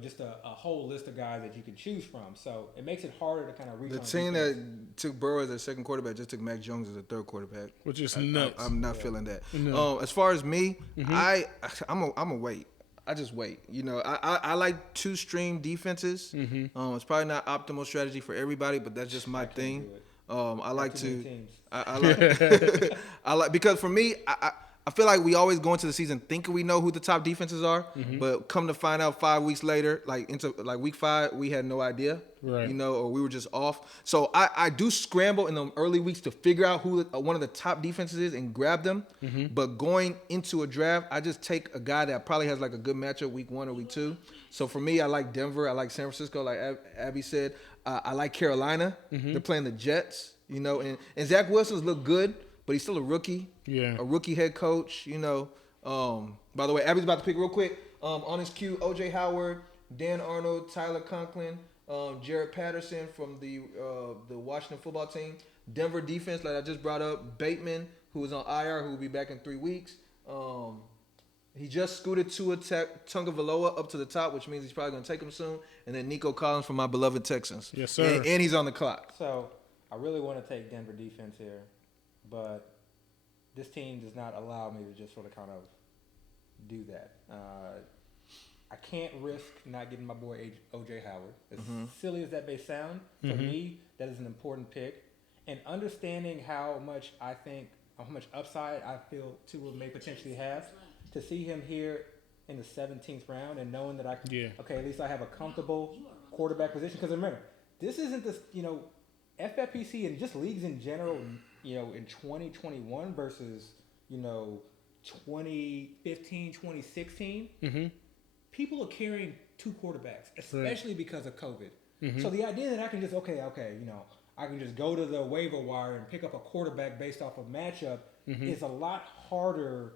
just a whole list of guys that you can choose from. So it makes it harder to kind of reach. The on team defense. that took Burrow as their second quarterback just took Mac Jones as a third quarterback, Which is nuts. I'm not feeling that. No. As far as me, I'm a wait. I just wait. I like 2-stream defenses. It's probably not optimal strategy for everybody, but that's just my thing. I like to. I like. I like, because for me, I feel like we always go into the season thinking we know who the top defenses are, but come to find out 5 weeks later, into week 5, we had no idea, right? Or we were just off. So I do scramble in the early weeks to figure out who one of the top defenses is and grab them. But going into a draft, I just take a guy that probably has like a good matchup week 1 or week 2. So for me, I like Denver, I like San Francisco, like Abby said. I like Carolina. They're playing the Jets, and Zach Wilson's look good, but he's still a rookie. Yeah. A rookie head coach, By the way, Abby's about to pick real quick. On his cue, O.J. Howard, Dan Arnold, Tyler Conklin, Jared Patterson from the Washington football team. Denver defense, like I just brought up. Bateman, who was on IR, who will be back in 3 weeks. He just scooted Tua Tagovailoa up to the top, which means he's probably going to take him soon. And then Nico Collins from my beloved Texans. Yes, sir. And he's on the clock. So I really want to take Denver defense here, but this team does not allow me to just sort of kind of do that. I can't risk not getting my boy O.J. Howard. As silly as that may sound, for me, that is an important pick. And understanding how much upside I feel Tua may potentially have, to see him here in the 17th round and knowing that I can, at least I have a comfortable quarterback position. Because remember, this isn't this, FFPC and just leagues in general, in 2021 versus, 2015, 2016, people are carrying 2 quarterbacks, especially because of COVID. So the idea that I can just, I can just go to the waiver wire and pick up a quarterback based off of matchup is a lot harder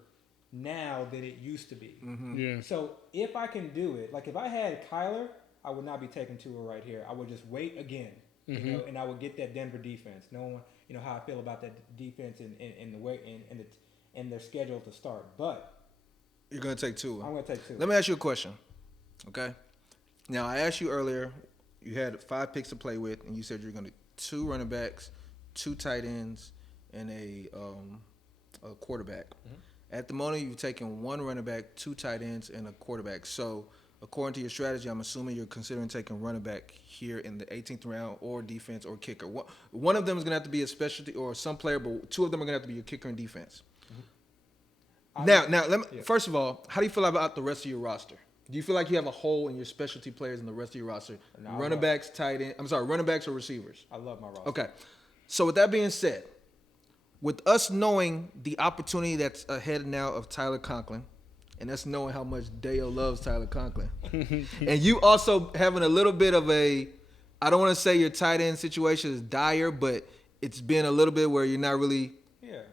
now than it used to be. Yeah. So if I can do it, like if I had Kyler, I would not be taking Tua right here. I would just wait again, and I would get that Denver defense, knowing how I feel about that defense and the way and their schedule to start. But you're gonna take Tua. I'm gonna take Tua. Let me ask you a question. Okay. Now I asked you earlier. You had 5 picks to play with, and you said you're gonna 2 running backs, 2 tight ends, and a quarterback. At the moment, you've taken one running back, 2 tight ends, and a quarterback. So, according to your strategy, I'm assuming you're considering taking running back here in the 18th round, or defense, or kicker. One of them is going to have to be a specialty or some player, but 2 of them are going to have to be your kicker and defense. Now, first of all, how do you feel about the rest of your roster? Do you feel like you have a hole in your specialty players in the rest of your roster? No, running backs, running backs or receivers? I love my roster. Okay. So with that being said, with us knowing the opportunity that's ahead now of Tyler Conklin, and us knowing how much Dale loves Tyler Conklin, and you also having a little bit of I don't want to say your tight end situation is dire, but it's been a little bit where you're not really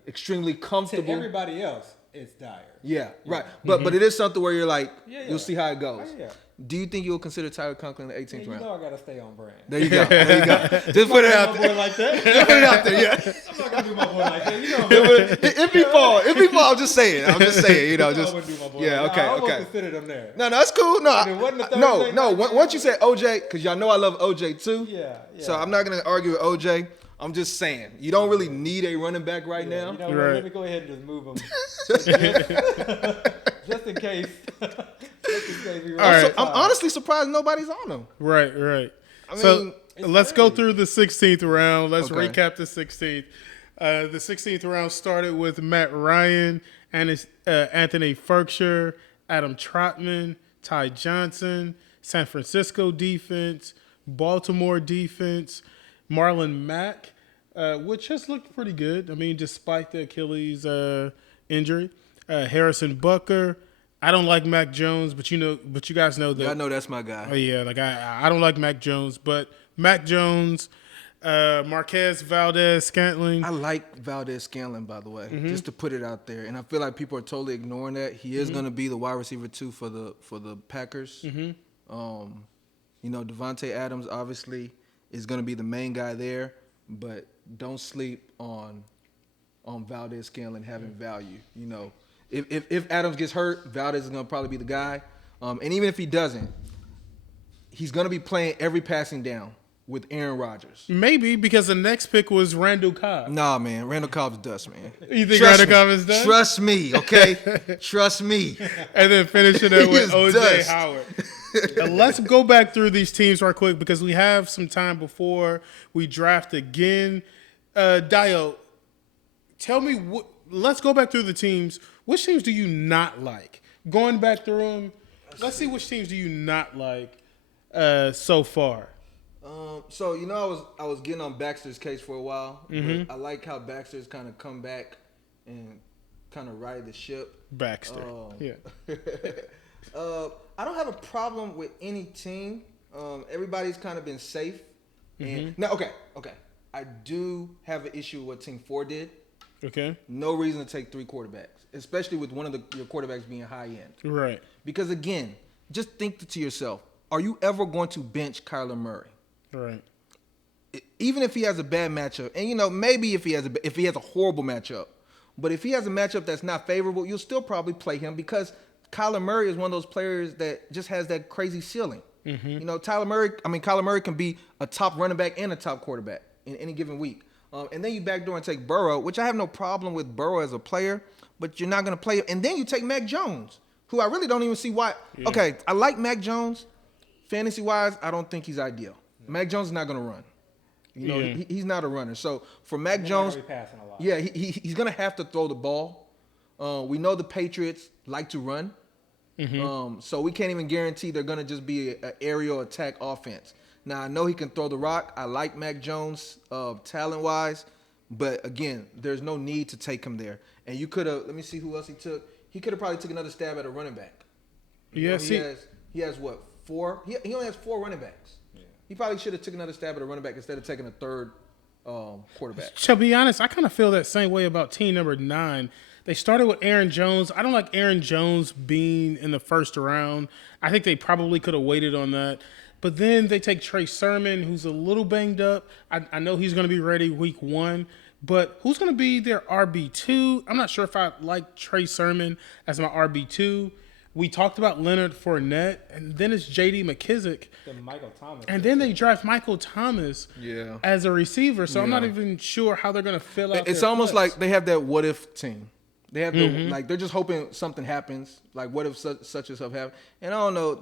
extremely comfortable. To everybody else, it's dire. Yeah, right. But it is something where you're like, you'll see how it goes. Oh, yeah. Do you think you'll consider Tyler Conklin in the 18th You round? know I gotta stay on brand. There you go. There you go. Just put it out My there. boy like that. Just put it out there. Yeah. I'm not gonna do my boy like that. You know me. If he fall, I'm just saying. You know, I just wouldn't do my boy yeah. like that. Okay, I almost okay. considered him there. No, that's cool. No, it wasn't a Thursday no. night game. Once you said OJ, because y'all know I love OJ too. Yeah. So I'm not gonna argue with OJ. I'm just saying you don't really need a running back right now. You know what? Right. Let me go ahead and just move him. just in case. Just in case we run All right. So I'm honestly surprised nobody's on him. Right. I So mean, let's go through the 16th round. Let's Okay. recap the 16th. The 16th round started with Matt Ryan, and Anthony Ferkshire, Adam Trotman, Ty Johnson, San Francisco defense, Baltimore defense, Marlon Mack, which has looked pretty good. I mean, despite the Achilles injury, Harrison Butker. I don't like Mac Jones, but you guys know that. I know that's my guy. Oh yeah, like I don't like Mac Jones, but Mac Jones, Marquez Valdez-Scantling. I like Valdez-Scantling, by the way, just to put it out there, and I feel like people are totally ignoring that. He is going to be the wide receiver 2 for the Packers. You know, Devontae Adams obviously is going to be the main guy there, but don't sleep on Valdez-Scantling having value. You know, if Adams gets hurt, Valdez is going to probably be the guy, and even if he doesn't, he's going to be playing every passing down with Aaron Rodgers. Maybe because the next pick was Randall Cobb. Nah, man. Randall Cobb's dust, man. You think Randall Cobb is done? Trust me, okay? Trust me. And then finishing it He with is O.J. dust. Howard. Now, let's go back through these teams right quick because we have some time before we draft again. Dio, tell me let's go back through the teams. Which teams do you not like? Going back through them, let's see which teams do you not like so far. So you know, I was getting on Baxter's case for a while. But I like how Baxter's kind of come back and kind of ride the ship. Baxter, yeah. I don't have a problem with any team. Everybody's kind of been safe. And now, okay. I do have an issue with what Team 4 did. Okay. No reason to take 3 quarterbacks, especially with one of your quarterbacks being high end. Right. Because again, just think to yourself: are you ever going to bench Kyler Murray? Right. Even if he has a bad matchup, and you know, maybe if he has a horrible matchup, but if he has a matchup that's not favorable, you'll still probably play him because Kyler Murray is one of those players that just has that crazy ceiling. You know, Kyler Murray can be a top running back and a top quarterback in any given week. And then you backdoor and take Burrow, which I have no problem with Burrow as a player, but you're not going to play him. And then you take Mac Jones, who I really don't even see why. Yeah. Okay, I like Mac Jones. Fantasy-wise, I don't think he's ideal. Mac Jones is not going to run. You know, he's not a runner. So for Mac Jones, yeah, he's going to have to throw the ball. We know the Patriots like to run. So we can't even guarantee they're going to just be an aerial attack offense. Now, I know he can throw the rock. I like Mac Jones talent-wise. But, again, there's no need to take him there. And you could have – let me see who else he took. He could have probably took another stab at a running back. He has what, 4? He only has 4 running backs. Yeah. He probably should have took another stab at a running back instead of taking a third quarterback. To be honest, I kind of feel that same way about team number 9. They started with Aaron Jones. I don't like Aaron Jones being in the first round. I think they probably could have waited on that. But then they take Trey Sermon, who's a little banged up. I know he's going to be ready week 1. But who's going to be their RB2? I'm not sure if I like Trey Sermon as my RB2. We talked about Leonard Fournette, and then it's J.D. McKissick. Then Michael Thomas. And then they draft Michael Thomas as a receiver. So I'm not even sure how they're going to fill out It's almost like they have that what-if team. They have the like they're just hoping something happens. Like what if such and stuff happen? And I don't know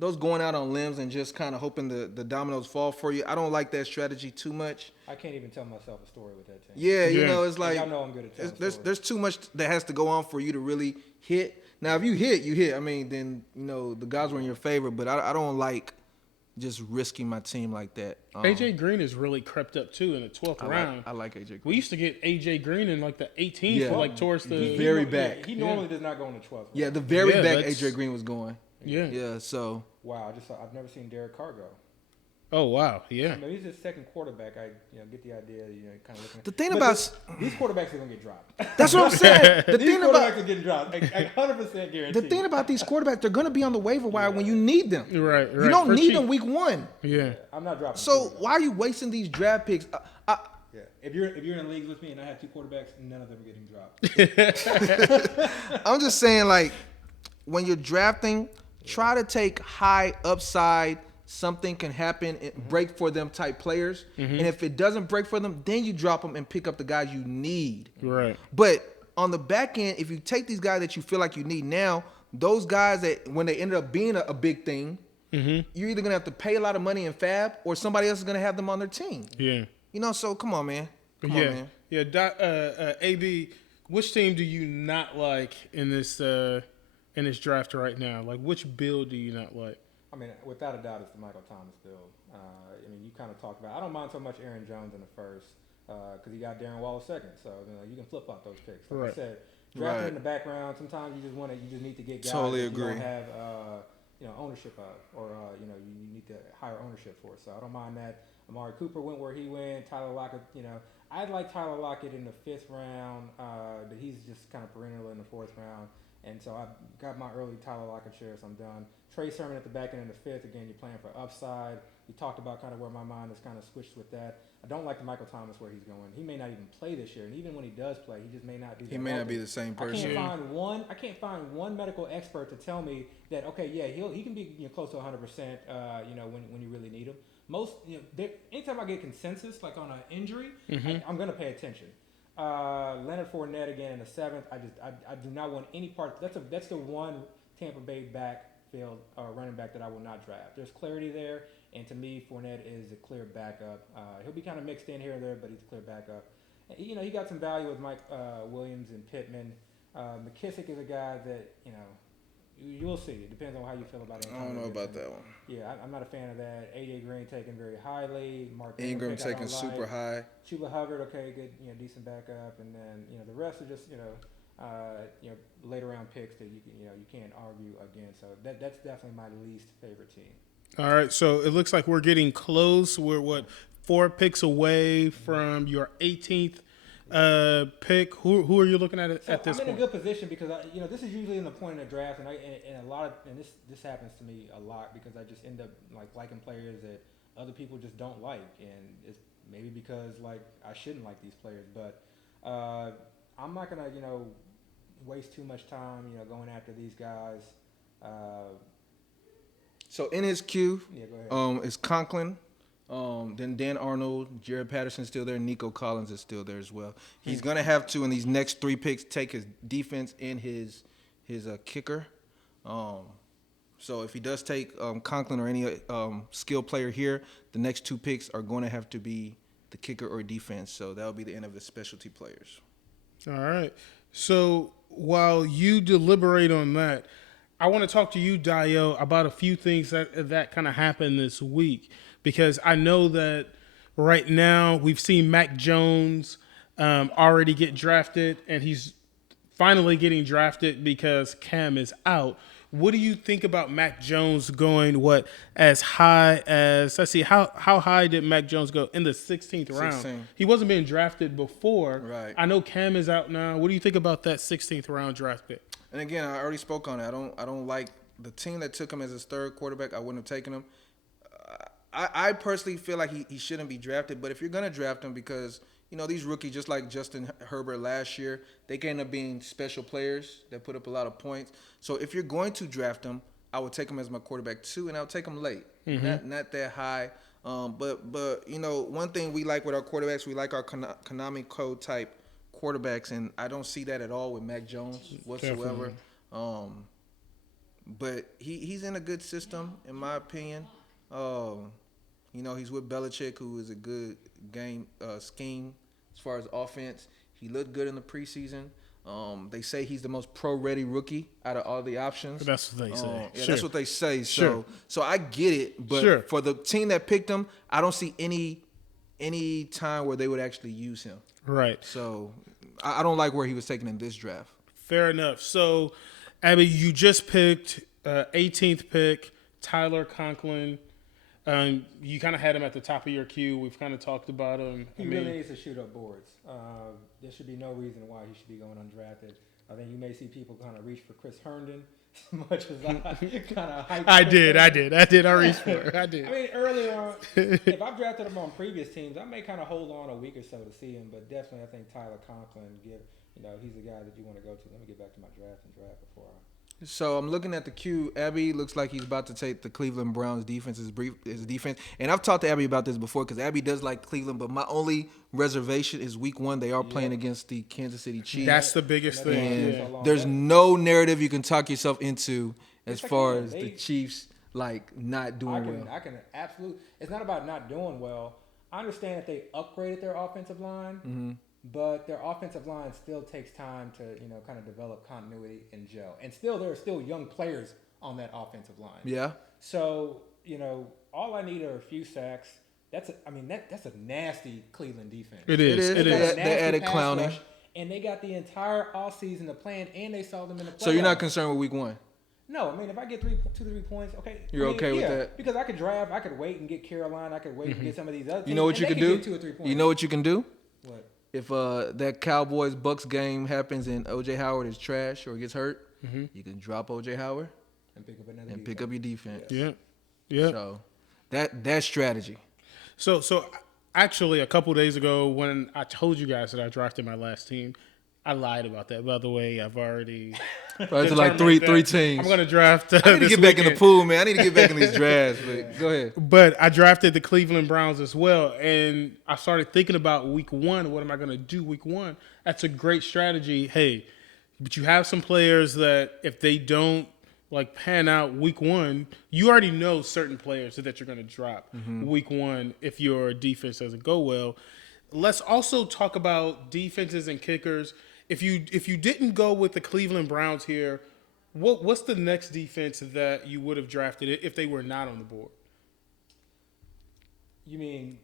those going out on limbs and just kind of hoping the dominoes fall for you. I don't like that strategy too much. I can't even tell myself a story with that team. Yeah, you Yeah. know it's like Y'all know I'm good at telling stories. there's too much that has to go on for you to really hit. Now if you hit. I mean then the guys were in your favor. But I don't like just risking my team like that. AJ Green has really crept up too in the 12th round. I like AJ Green. We used to get AJ Green in like the 18th, Yeah. or like towards the Very Yeah, back. he normally does not go in the 12th. Yeah, the very Yeah, back that's- AJ Green was going. yeah. Yeah, so Wow, I've never seen Derek Carr go. Oh wow, yeah. I mean, he's his second quarterback. I get the idea. Kind of looking. The thing But about- these quarterbacks are gonna get dropped. that's what I'm saying. The These thing quarterbacks about are getting dropped. I 100% guarantee. the thing about these quarterbacks, they're gonna be on the waiver wire when you need them. Right, You right. don't For need cheap. them week 1. Yeah. I'm not dropping. So quarterbacks. why are you wasting these draft picks? Yeah. If you're in leagues with me and I have 2 quarterbacks, none of them are getting dropped. I'm just saying, like, when you're drafting, try to take high upside. Something can happen and break for them type players. And if it doesn't break for them, then you drop them and pick up the guys you need. Right. But on the back end, if you take these guys that you feel like you need now, those guys that when they ended up being a big thing, you're either gonna have to pay a lot of money in fab or somebody else is gonna have them on their team. Yeah. So come on, man. Come yeah. on, man. Yeah. AB, which team do you not like in this draft right now? Like, which build do you not like? I mean, without a doubt, it's the Michael Thomas build. I mean, you kind of talked about. I don't mind so much Aaron Jones in the first because he got Darren Waller second, so you can flip flop those picks. Like Right. I said, drafting Right. in the background. Sometimes you just need to get guys Totally that you agree. don't have ownership of, or you need to hire ownership for. So I don't mind that. Amari Cooper went where he went. Tyler Lockett, I'd like Tyler Lockett in the 5th round, but he's just kind of perennial in the 4th round. And so I've got my early Tyler Lockett shares. I'm done. Trey Sermon at the back end in the 5th. Again, you're playing for upside. We talked about kind of where my mind is kind of switched with that. I don't like the Michael Thomas where he's going. He may not even play this year, and even when he does play, he just may not be. He may not be the same I person. can't find one medical expert to tell me that he can be close to 100%. When you really need him. Anytime I get consensus like on an injury, I'm gonna pay attention. Leonard Fournette again in the 7th. I do not want any part. That's the one Tampa Bay backfield running back that I will not draft. There's clarity there, and to me, Fournette is a clear backup. He'll be kind of mixed in here and there, but he's a clear backup. He got some value with Mike Williams and Pittman. McKissick is a guy that you'll see. It depends on how you feel about it. I don't know about that one. Yeah, I'm not a fan of that. AJ Green taken very highly. Mark Ingram pick I taken don't super like. high. Chuba Hubbard, okay, good, decent backup, and then the rest are just later round picks that you can't argue against. So that's definitely my least favorite team. All right, so it looks like we're getting close. We're 4 picks away from your 18th pick. Who are you looking at this I'm point? in a good position because this is usually in the point in the draft, and this happens to me a lot because I just end up liking players that other people just don't like, and it's maybe because I shouldn't like these players, but I'm not gonna waste too much time going after these guys. So in his queue, Yeah, go ahead. is Conklin. Then Dan Arnold, Jared Patterson's still there. Nico Collins is still there as well. He's gonna have to in these next 3 picks take his defense and his kicker. So if he does take Conklin or any skill player here, the next 2 picks are going to have to be the kicker or defense. So that will be the end of his specialty players. All right. So while you deliberate on that, I want to talk to you, Dio, about a few things that kind of happened this week, because I know that right now we've seen Mac Jones already get drafted, and he's finally getting drafted because Cam is out. What do you think about Mac Jones going as high as, let's see, how high did Mac Jones go in the 16th round? 16. He wasn't being drafted before. Right. I know Cam is out now. What do you think about that 16th round draft pick? And again, I already spoke on it. I don't like the team that took him as his 3rd quarterback. I wouldn't have taken him. I personally feel like he shouldn't be drafted. But if you're gonna draft him, because these rookies, just like Justin Herbert last year, they can end up being special players that put up a lot of points. So if you're going to draft him, I would take him as my quarterback too, and I would take him late, not that high. But one thing we like with our quarterbacks, we like our Konami code type quarterbacks, and I don't see that at all with Mac Jones whatsoever. But he's in a good system, in my opinion. He's with Belichick, who is a good game scheme as far as offense. He looked good in the preseason. They say he's the most pro-ready rookie out of all the options. That's what they say. Yeah, Sure. that's what they say. Sure. So I get it, but for the team that picked him, I don't see any time where they would actually use him. Right. So I don't like where he was taken in this draft. Fair enough. So, Abby, you just picked 18th pick, Tyler Conklin. You kind of had him at the top of your queue. We've kind of talked about him. He really needs to shoot up boards. There should be no reason why he should be going undrafted. I think you may see people kind of reach for Chris Herndon as much as I kind of hyped I him. did. I reached for it. I did. I mean, earlier on, if I've drafted him on previous teams, I may kind of hold on a week or so to see him. But definitely, I think Tyler Conklin, he's the guy that you want to go to. Let me get back to my draft before I. So I'm looking at the queue. Abby looks like he's about to take the Cleveland Browns defense, his defense. And I've talked to Abby about this before because Abby does like Cleveland, but my only reservation is week 1. They are playing against the Kansas City Chiefs. That's the biggest thing. And there's no narrative you can talk yourself into as far as the Chiefs not doing well. I can absolutely. It's not about not doing well. I understand that they upgraded their offensive line, but their offensive line still takes time to kind of develop continuity and gel. And there are still young players on that offensive line. Yeah. So all I need are a few sacks. That's a nasty Cleveland defense. It is. They added Clowney. And they got the entire offseason to plan, and they saw them in the playoffs. So you're not concerned with week 1? No, I mean, if I get 2 to 3 points, okay. You're okay with that? Because I could draft, I could wait and get Carolina, I could wait and get some of these other teams. You know what you can do? 2 or 3 points. You know what you can do? What? If that Cowboys-Bucks game happens and O.J. Howard is trash or gets hurt, you can drop O.J. Howard And pick up another and pick up your defense. Yeah. So that's strategy. So actually, a couple days ago when I told you guys that I drafted my last team, I lied about that. By the way, I've already It's like three teams. I'm going to draft. I need to get back in the pool, man. I need to get back in these drafts. But go ahead. But I drafted the Cleveland Browns as well, and I started thinking about week 1. What am I going to do week 1? That's a great strategy. Hey, but you have some players that if they don't pan out week 1, you already know certain players that you're going to drop week 1 if your defense doesn't go well. Let's also talk about defenses and kickers. If you didn't go with the Cleveland Browns here, what's the next defense that you would have drafted if they were not on the board? You mean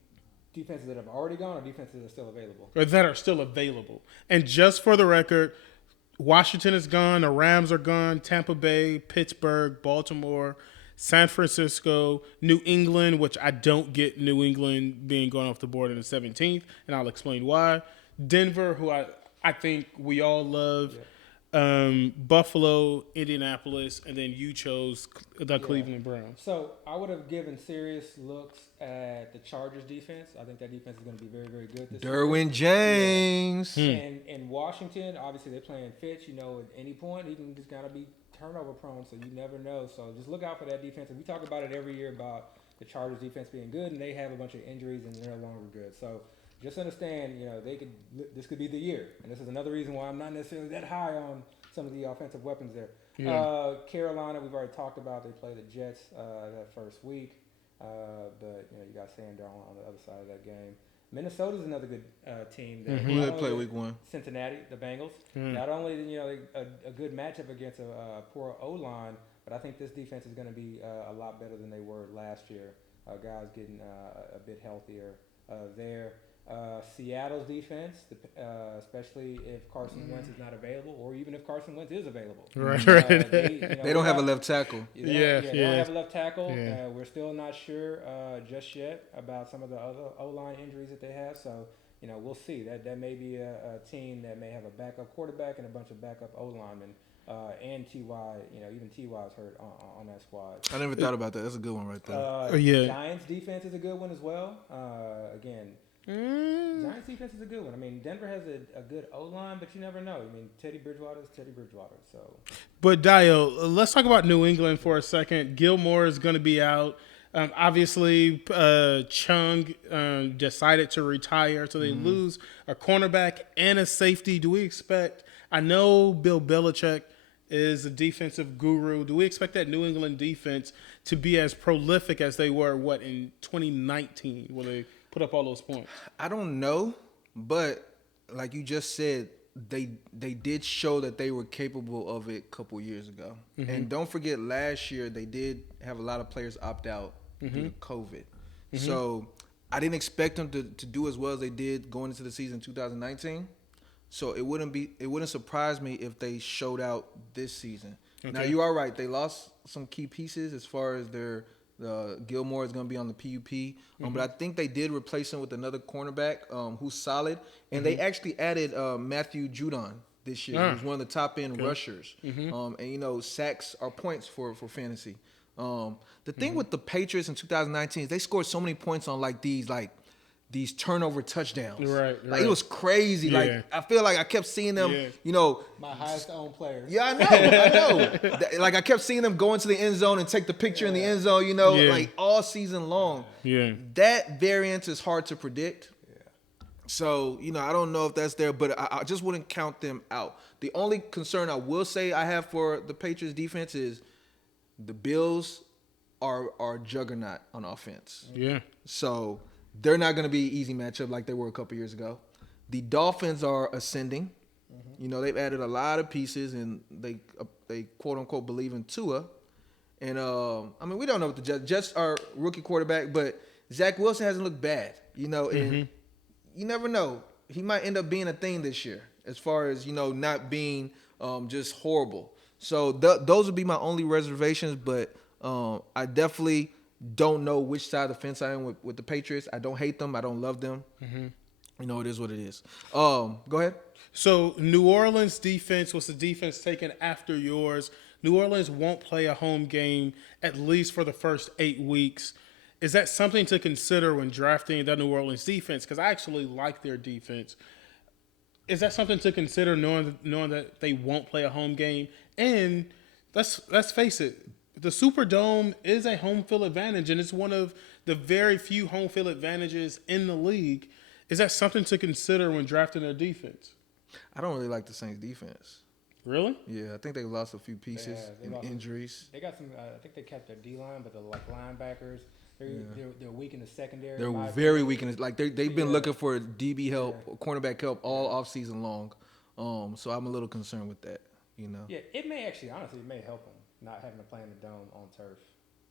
defenses that have already gone or defenses that are still available? Or that are still available. And just for the record, Washington is gone, the Rams are gone, Tampa Bay, Pittsburgh, Baltimore, San Francisco, New England, which I don't get New England being gone off the board in the 17th, and I'll explain why. Denver, who I think we all love. Buffalo, Indianapolis, and then you chose the Cleveland Browns. So I would have given serious looks at the Chargers defense. I think that defense is going to be very, very good this Derwin James. And in Washington, obviously they're playing Fitz. At any point he can just kind of be turnover prone, so you never know. So just look out for that defense. And we talk about it every year about the Chargers defense being good, and they have a bunch of injuries and they're no longer good. So just understand, this could be the year. And this is another reason why I'm not necessarily that high on some of the offensive weapons there. Yeah. Carolina, we've already talked about. They play the Jets that first week. But, you got Sandown on the other side of that game. Minnesota's another good team. Who they play week 1? Cincinnati, the Bengals. Not only, a good matchup against a poor O-line, but I think this defense is going to be a lot better than they were last year. Guys getting a bit healthier there. Seattle's defense, especially if Carson Wentz is not available, or even if Carson Wentz is available. Right. They don't have a left tackle. They don't have a left tackle. Yeah. We're still not sure just yet about some of the other O-line injuries that they have. So, we'll see. That may be a team that may have a backup quarterback and a bunch of backup O-linemen. And T.Y., even T.Y.'s hurt on that squad. I never thought about that. That's a good one right there. Giants defense is a good one as well. Giants defense is a good one. I mean, Denver has a good O-line, but you never know. I mean, Teddy Bridgewater is Teddy Bridgewater. So, but Dio, let's talk about New England for a second. Gilmore is going to be out. Obviously, Chung decided to retire, so they lose a cornerback and a safety. Do we expect? I know Bill Belichick is a defensive guru. Do we expect that New England defense to be as prolific as they were, in 2019, when they put up all those points? I don't know, but like you just said, they did show that they were capable of it a couple years ago. And don't forget, last year they did have a lot of players opt out due to COVID. So I didn't expect them to do as well as they did going into the season 2019. So it wouldn't surprise me if they showed out this season. Okay. Now you are right; they lost some key pieces as far as their Gilmore is going to be on the PUP, but I think they did replace him with another cornerback who's solid, and they actually added Matthew Judon this year, who's one of the top end rushers. And sacks are points for fantasy. The thing with the Patriots in 2019 is they scored so many points on these turnover touchdowns. Right. Like it was crazy. Yeah. Like I feel like I kept seeing them, My highest owned player. Yeah, I know. Like I kept seeing them go into the end zone and take the picture in the end zone, like all season long. Yeah. That variance is hard to predict. Yeah. So, I don't know if that's there, but I just wouldn't count them out. The only concern I will say I have for the Patriots defense is the Bills are juggernaut on offense. Yeah. So they're not going to be an easy matchup like they were a couple years ago. The Dolphins are ascending. They've added a lot of pieces, and they quote unquote believe in Tua. And we don't know what the Jets are rookie quarterback, but Zach Wilson hasn't looked bad. And you never know. He might end up being a thing this year, as far as not being just horrible. So those would be my only reservations, but I definitely don't know which side of the fence I am with the Patriots. I don't hate them. I don't love them. It is what it is. Go ahead. So New Orleans defense was the defense taken after yours. New Orleans won't play a home game at least for the first 8 weeks. Is that something to consider when drafting the New Orleans defense? Because I actually like their defense. Is that something to consider knowing that they won't play a home game? And let's face it, the Superdome is a home field advantage, and it's one of the very few home field advantages in the league. Is that something to consider when drafting their defense? I don't really like the Saints defense. Really? Yeah, I think they lost a few pieces They in lost injuries. They got some. I think they kept their D line, but the linebackers, they're weak in the secondary. They're very weak in it. Like they've been looking for DB help, cornerback help all off season long. So I'm a little concerned with that. Yeah, it may actually, honestly, it may help them not having to play in the dome on turf,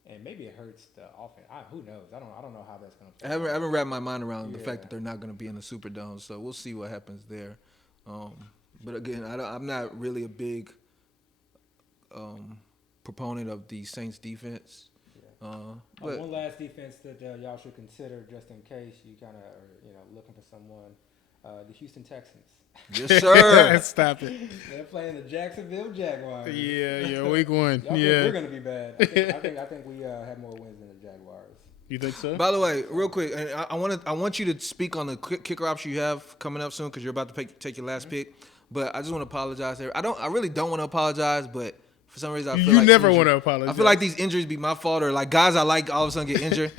and maybe it hurts the offense. Who knows? I don't know how that's going to. I haven't wrapped my mind around the fact that they're not going to be in the Superdome. So we'll see what happens there. But again, I'm not really a big proponent of the Saints defense. But one last defense that y'all should consider, just in case you kind of are looking for someone, the Houston Texans. Yes, sir. Stop it. They're playing the Jacksonville Jaguars. Yeah, week one. Y'all think we're going to be bad. I think we have more wins than the Jaguars. You think so? By the way, real quick, and I want you to speak on the kicker option you have coming up soon because you're about to take your last pick. But I just want to apologize there. I really don't want to apologize, but for some reason I feel you like never want to apologize. I feel like these injuries be my fault, or like guys I like all of a sudden get injured.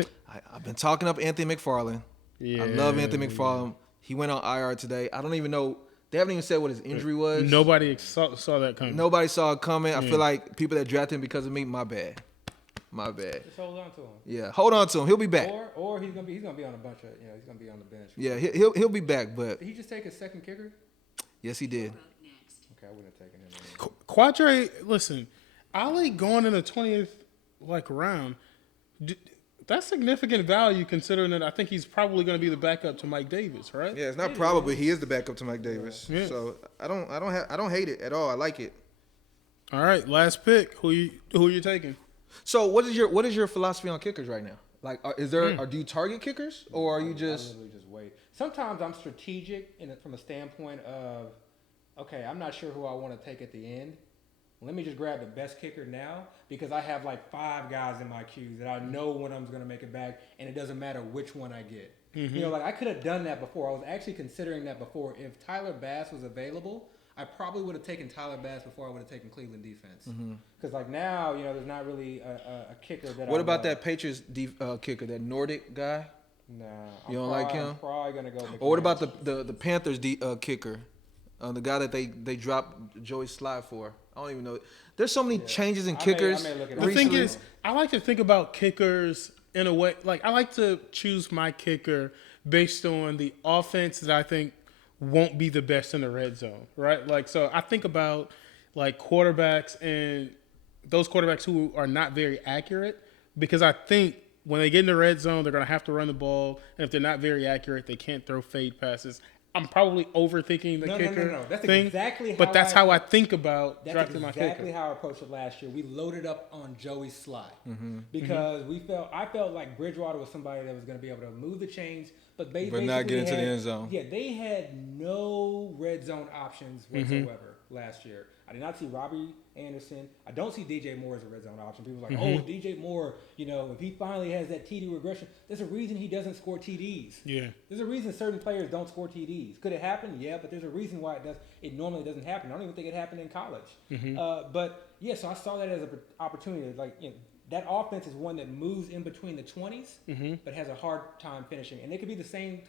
I've been talking up Anthony McFarland. Yeah, I love Anthony McFarland. He went on IR today. I don't even know. They haven't even said what his injury was. Nobody saw that coming. Nobody saw it coming. I feel like people that drafted him because of me, my bad. Just hold on to him. Yeah, hold on to him. He'll be back. Or he's gonna be on a bunch of he's gonna be on the bench. Yeah, he'll be back. But Did he just take a second kicker? yes, he did. Okay, I wouldn't have taken him. Quadre, listen, Ali going in the 20th round. That's significant value considering that I think he's probably going to be the backup to Mike Davis, right? Yeah, it's not probably. He is the backup to Mike Davis. Yeah. So I don't hate it at all. I like it. All right, last pick. Who are you taking? So what is your philosophy on kickers right now? Like, do you target kickers or are you just? I literally just wait. Sometimes I'm strategic from a standpoint of, okay, I'm not sure who I want to take at the end. Let me just grab the best kicker now because I have like 5 guys in my queue that I know when I'm going to make it back, and it doesn't matter which one I get. I could have done that before. I was actually considering that before. If Tyler Bass was available, I probably would have taken Tyler Bass before I would have taken Cleveland defense. Mm-hmm. Because like now, there's not really a kicker that. What about that Patriots kicker, that Nordic guy? Nah, You don't like him? I'm probably gonna go. Or what about the Panthers kicker, the guy that they dropped Joey Slye for? I don't even know. There's so many changes in kickers. I may look at The it. thing recently. is, I like to think about kickers in a way. Like I like to choose my kicker based on the offense that I think won't be the best in the red zone, right? Like so, I think about like quarterbacks and those quarterbacks who are not very accurate because I think when they get in the red zone, they're going to have to run the ball, and if they're not very accurate, they can't throw fade passes. I'm probably overthinking the kicker No. That's thing, exactly but how that's how I think about That's drafting my exactly kicker. how I approached it last year. We loaded up on Joey Slye because I felt like Bridgewater was somebody that was going to be able to move the chains, but not get into the end zone. Yeah, they had no red zone options whatsoever last year. I did not see Robbie Anderson. I don't see DJ Moore as a red zone option. People are like, oh, DJ Moore, if he finally has that TD regression, there's a reason he doesn't score TDs. Yeah. There's a reason certain players don't score TDs. Could it happen? Yeah, but there's a reason why it does. It normally doesn't happen. I don't even think it happened in college. But yeah, so I saw that as an opportunity. Like that offense is one that moves in between the 20s, but has a hard time finishing. And it could be the same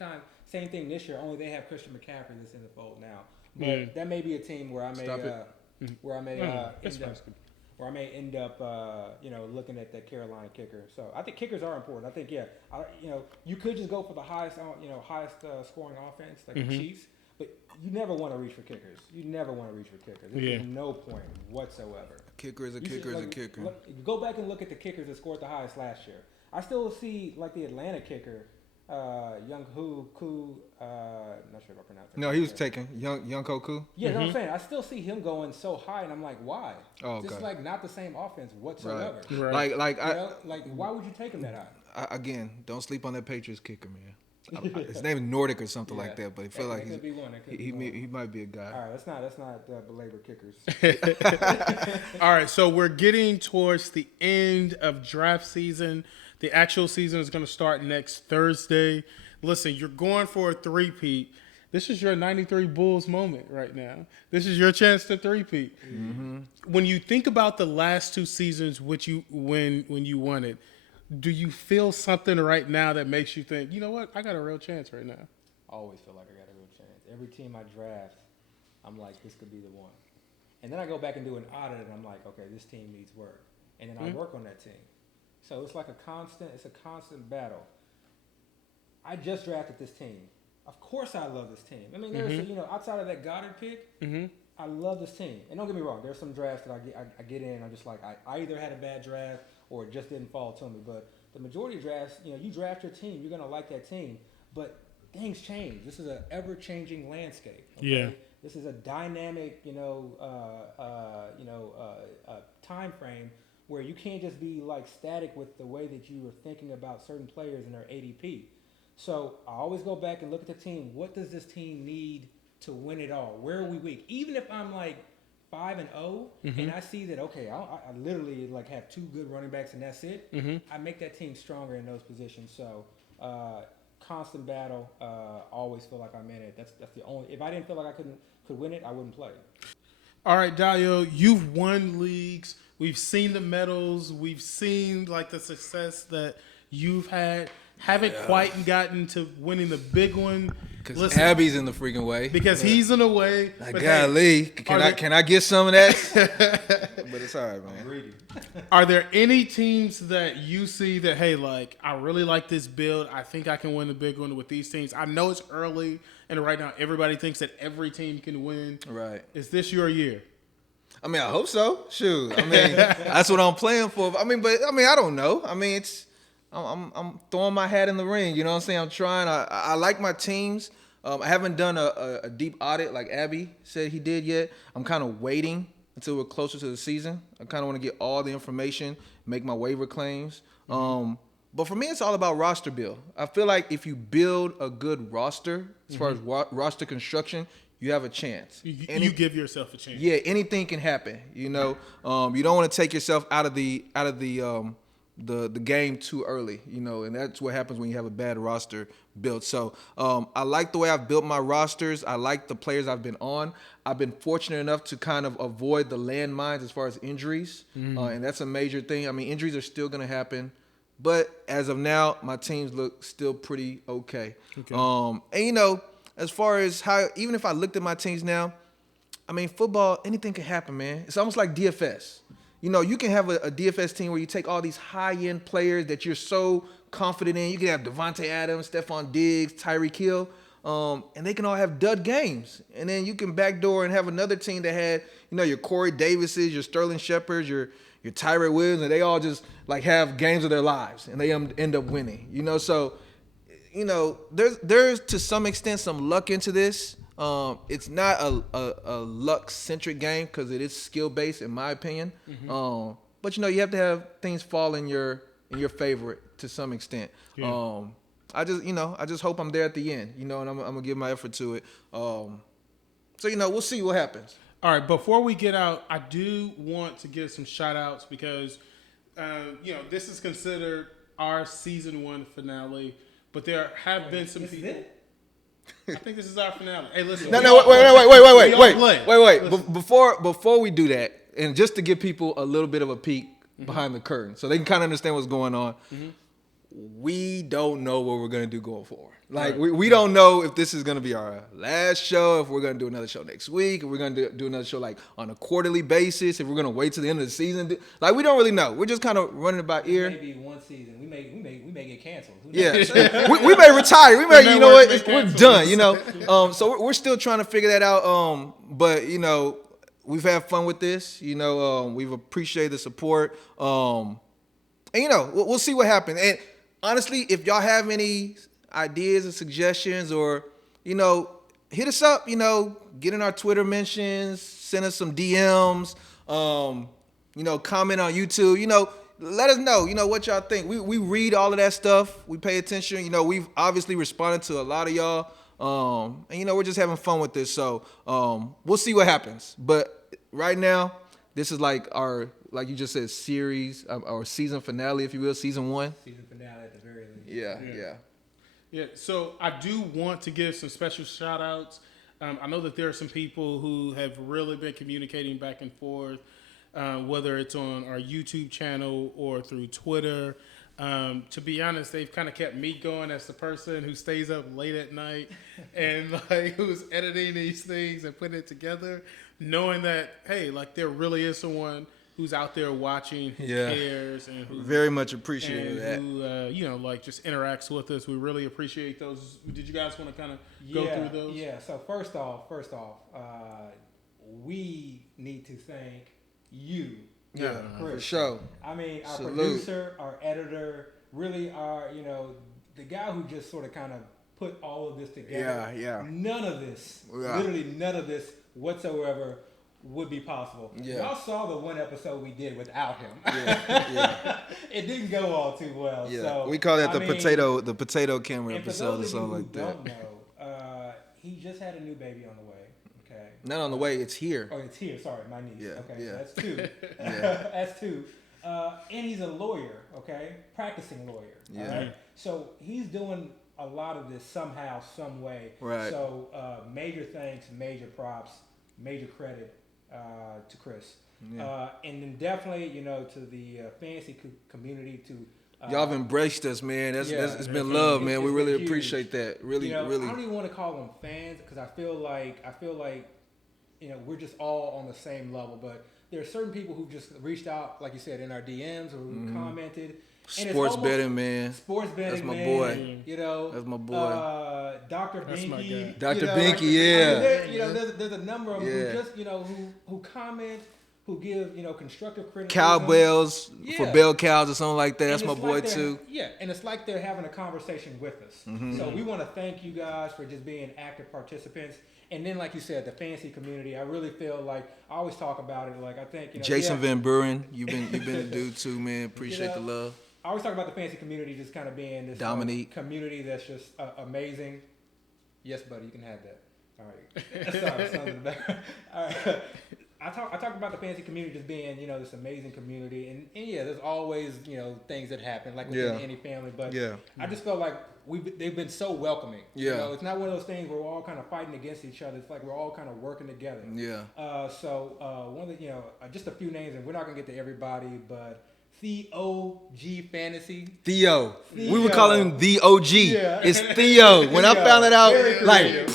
thing this year. Only they have Christian McCaffrey that's in the fold now. But that may be a team where I may end up looking at that Carolina kicker. So I think kickers are important. I think you could just go for the highest scoring offense like the Chiefs, but you never want to reach for kickers. There's no point whatsoever. Kicker is a You should, kicker is a like, kicker. Go back and look at the kickers that scored the highest last year. I still see like the Atlanta kicker, Young Koo. Not sure if I pronounced it. No, he was taken. Young Koku. Yeah, that's what I'm saying. I still see him going so high, and I'm like, why? Oh, Just okay. like not the same offense whatsoever. Right. Like Why would you take him that high? again, don't sleep on that Patriots kicker, man. His name is Nordic or something like that, but I feel like could be one. he might be a guy. All right, let's not belabor kickers. All right, so we're getting towards the end of draft season. The actual season is going to start next Thursday. Listen, you're going for a three-peat. This is your 93 Bulls moment right now. This is your chance to three-peat. When you think about the last two seasons when you won it, do you feel something right now that makes you think, you know what, I got a real chance right now? I always feel like I got a real chance. Every team I draft, I'm like, this could be the one. And then I go back and do an audit, and I'm like, okay, this team needs work. And then I work on that team. So it's like a constant battle. I just drafted this team. Of course I love this team. I mean, there's, outside of that Goddard pick, I love this team. And don't get me wrong, there's some drafts that I get in, I'm just like, I either had a bad draft or it just didn't fall to me. But the majority of drafts, you draft your team, you're going to like that team. But things change. This is an ever-changing landscape. Okay? Yeah. This is a dynamic, time frame where you can't just be like static with the way that you were thinking about certain players and their ADP. So I always go back and look at the team. What does this team need to win it all? Where are we weak? Even if I'm like 5-0 and I see that, okay, I literally like have two good running backs and that's it, I make that team stronger in those positions. So constant battle, always feel like I'm in it. That's the only, if I didn't feel like I could win it, I wouldn't play. All right, Dio, you've won leagues. We've seen the medals. We've seen like the success that you've had. Haven't quite gotten to winning the big one. Because Abby's in the freaking way. Because he's in the way. Like, but golly, hey, can I get some of that? But it's all right, man. Are there any teams that you see that, hey, like, I really like this build. I think I can win the big one with these teams. I know it's early, and right now everybody thinks that every team can win. Right. Is this your year? I mean, I hope so. Shoot. I mean, that's what I'm playing for. I mean, I don't know. I mean, I'm throwing my hat in the ring. You know what I'm saying? I'm trying. I like my teams. I haven't done a deep audit like Abby said he did yet. I'm kind of waiting until we're closer to the season. I kind of want to get all the information, make my waiver claims. But for me, it's all about roster build. I feel like if you build a good roster, as far as roster construction, you have a chance. You give yourself a chance. Yeah, anything can happen. You know, you don't want to take yourself out of the the game too early, and that's what happens when you have a bad roster built. So I like the way I've built my rosters. I like the players I've been on. I've been fortunate enough to kind of avoid the landmines as far as injuries, and that's a major thing. I mean, injuries are still going to happen, but as of now, my teams look still pretty okay. And as far as how, even if I looked at my teams now, I mean, football, anything can happen, man. It's almost like DFS. You can have a DFS team where you take all these high-end players that you're so confident in. You can have Devontae Adams, Stephon Diggs, Tyreek Hill, and they can all have dud games. And then you can backdoor and have another team that had, your Corey Davises, your Sterling Shepherds, your Tyree Williams, and they all just like have games of their lives, and they end up winning. So there's to some extent some luck into this. It's not a luck-centric game because it is skill-based, in my opinion. But you have to have things fall in your favor to some extent. Yeah. I just hope I'm there at the end. And I'm gonna give my effort to it. So we'll see what happens. All right, before we get out, I do want to give some shout-outs because, this is considered our season 1 finale, but there have been some people. I think this is our finale. Hey, listen. Wait. Before we do that, and just to give people a little bit of a peek behind the curtain, so they can kind of understand what's going on. We don't know what we're gonna do going forward. Like we don't know if this is gonna be our last show, if we're gonna do another show next week, if we're gonna do another show like on a quarterly basis, if we're gonna wait till the end of the season. Like we don't really know. We're just kind of running it by ear. Maybe one season. We may get canceled. Yeah, we may retire. We may, we're done. So we're still trying to figure that out. But we've had fun with this. We've appreciated the support. And we'll see what happens. And honestly, if y'all have any ideas and suggestions, or hit us up. Get in our Twitter mentions, send us some DMs. Comment on YouTube. Let us know, what y'all think. We read all of that stuff. We pay attention. We've obviously responded to a lot of y'all. And we're just having fun with this. So we'll see what happens. But right now, this is like our, like you just said, series, our season finale, if you will, season 1. Season finale at the very least. Yeah, so I do want to give some special shout outs. I know that there are some people who have really been communicating back and forth, whether it's on our YouTube channel or through Twitter. To be honest, they've kind of kept me going as the person who stays up late at night and who's editing these things and putting it together, knowing that, hey, there really is someone who's out there watching, who cares, and who very much appreciate that. Who just interacts with us. We really appreciate those. Did you guys want to kind of go through those? Yeah. So first off, we need to thank you. Yeah, Chris. for sure. I mean, our Salute. producer, our editor, really our, the guy who just sort of kind of put all of this together. Yeah. None of this, literally none of this whatsoever would be possible. Yeah. Y'all saw the one episode we did without him. Yeah. It didn't go all too well. Yeah. So We call that I mean, the potato camera and for episode or those of something you like who that. don't know, he just had a new baby on the way. Okay. Not on the way, it's here. Oh, it's here. Sorry, my niece. Yeah, Okay, yeah. so that's 2. Yeah. That's 2. And he's a lawyer. Okay, practicing lawyer. Yeah. all right? So he's doing a lot of this somehow, some way. Right. So major thanks, major props, major credit to Chris. Yeah. And then definitely, to the fantasy community to. Y'all have embraced us, man. It's been it's love, been- man. it's We been really huge. appreciate that. Really, really. I don't even want to call them fans because I feel like we're just all on the same level. But there are certain people who just reached out, like you said, in our DMs or who commented. And it's Sports almost- betting, man. Sports betting, That's my man, boy. That's my boy. Dr. That's my Binky. guy. Dr. Binky, yeah. I mean, there's a number of them Yeah. who just, who comment, who give, constructive criticism. Cowbells for Yeah. bell cows or something like that. And That's my it's boy like they're- too. Yeah, and it's like they're having a conversation with us. Mm-hmm. So we want to thank you guys for just being active participants. And then, like you said, the fantasy community. I really feel like I always talk about it. Like I think Jason Van Buren, you've been a dude too, man. Appreciate the love. I always talk about the fantasy community just kind of being this Dominique. community that's just amazing. Yes, buddy, you can have that. All right. Sorry, son of the back. All right. I talk about the fantasy community just being, this amazing community, and yeah, there's always, things that happen like within any family, but I just felt like they've been so welcoming. It's not one of those things where we're all kind of fighting against each other. It's like we're all kind of working together. So one of the, just a few names, and we're not gonna get to everybody, but TOG Fantasy. Theo. We would call him the OG. Yeah. It's Theo. When I found it out, like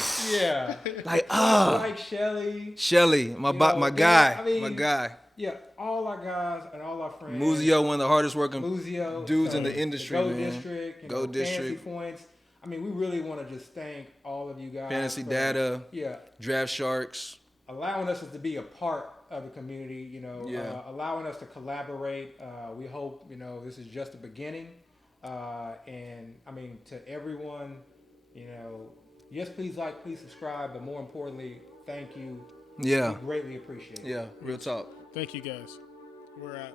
Shelly, my guy. Yeah, all our guys and all our friends. Muzio, one of the hardest working dudes in the industry, Go man. District, Go District. Fantasy Points. I mean, we really want to just thank all of you guys. Fantasy Data. Yeah. Draft Sharks. Allowing us to be a part of the community, allowing us to collaborate. We hope, this is just the beginning. And I mean, to everyone, yes, please like, please subscribe, but more importantly, thank you. Yeah. We greatly appreciate it. Yeah, real talk. Thank you, guys. We're out.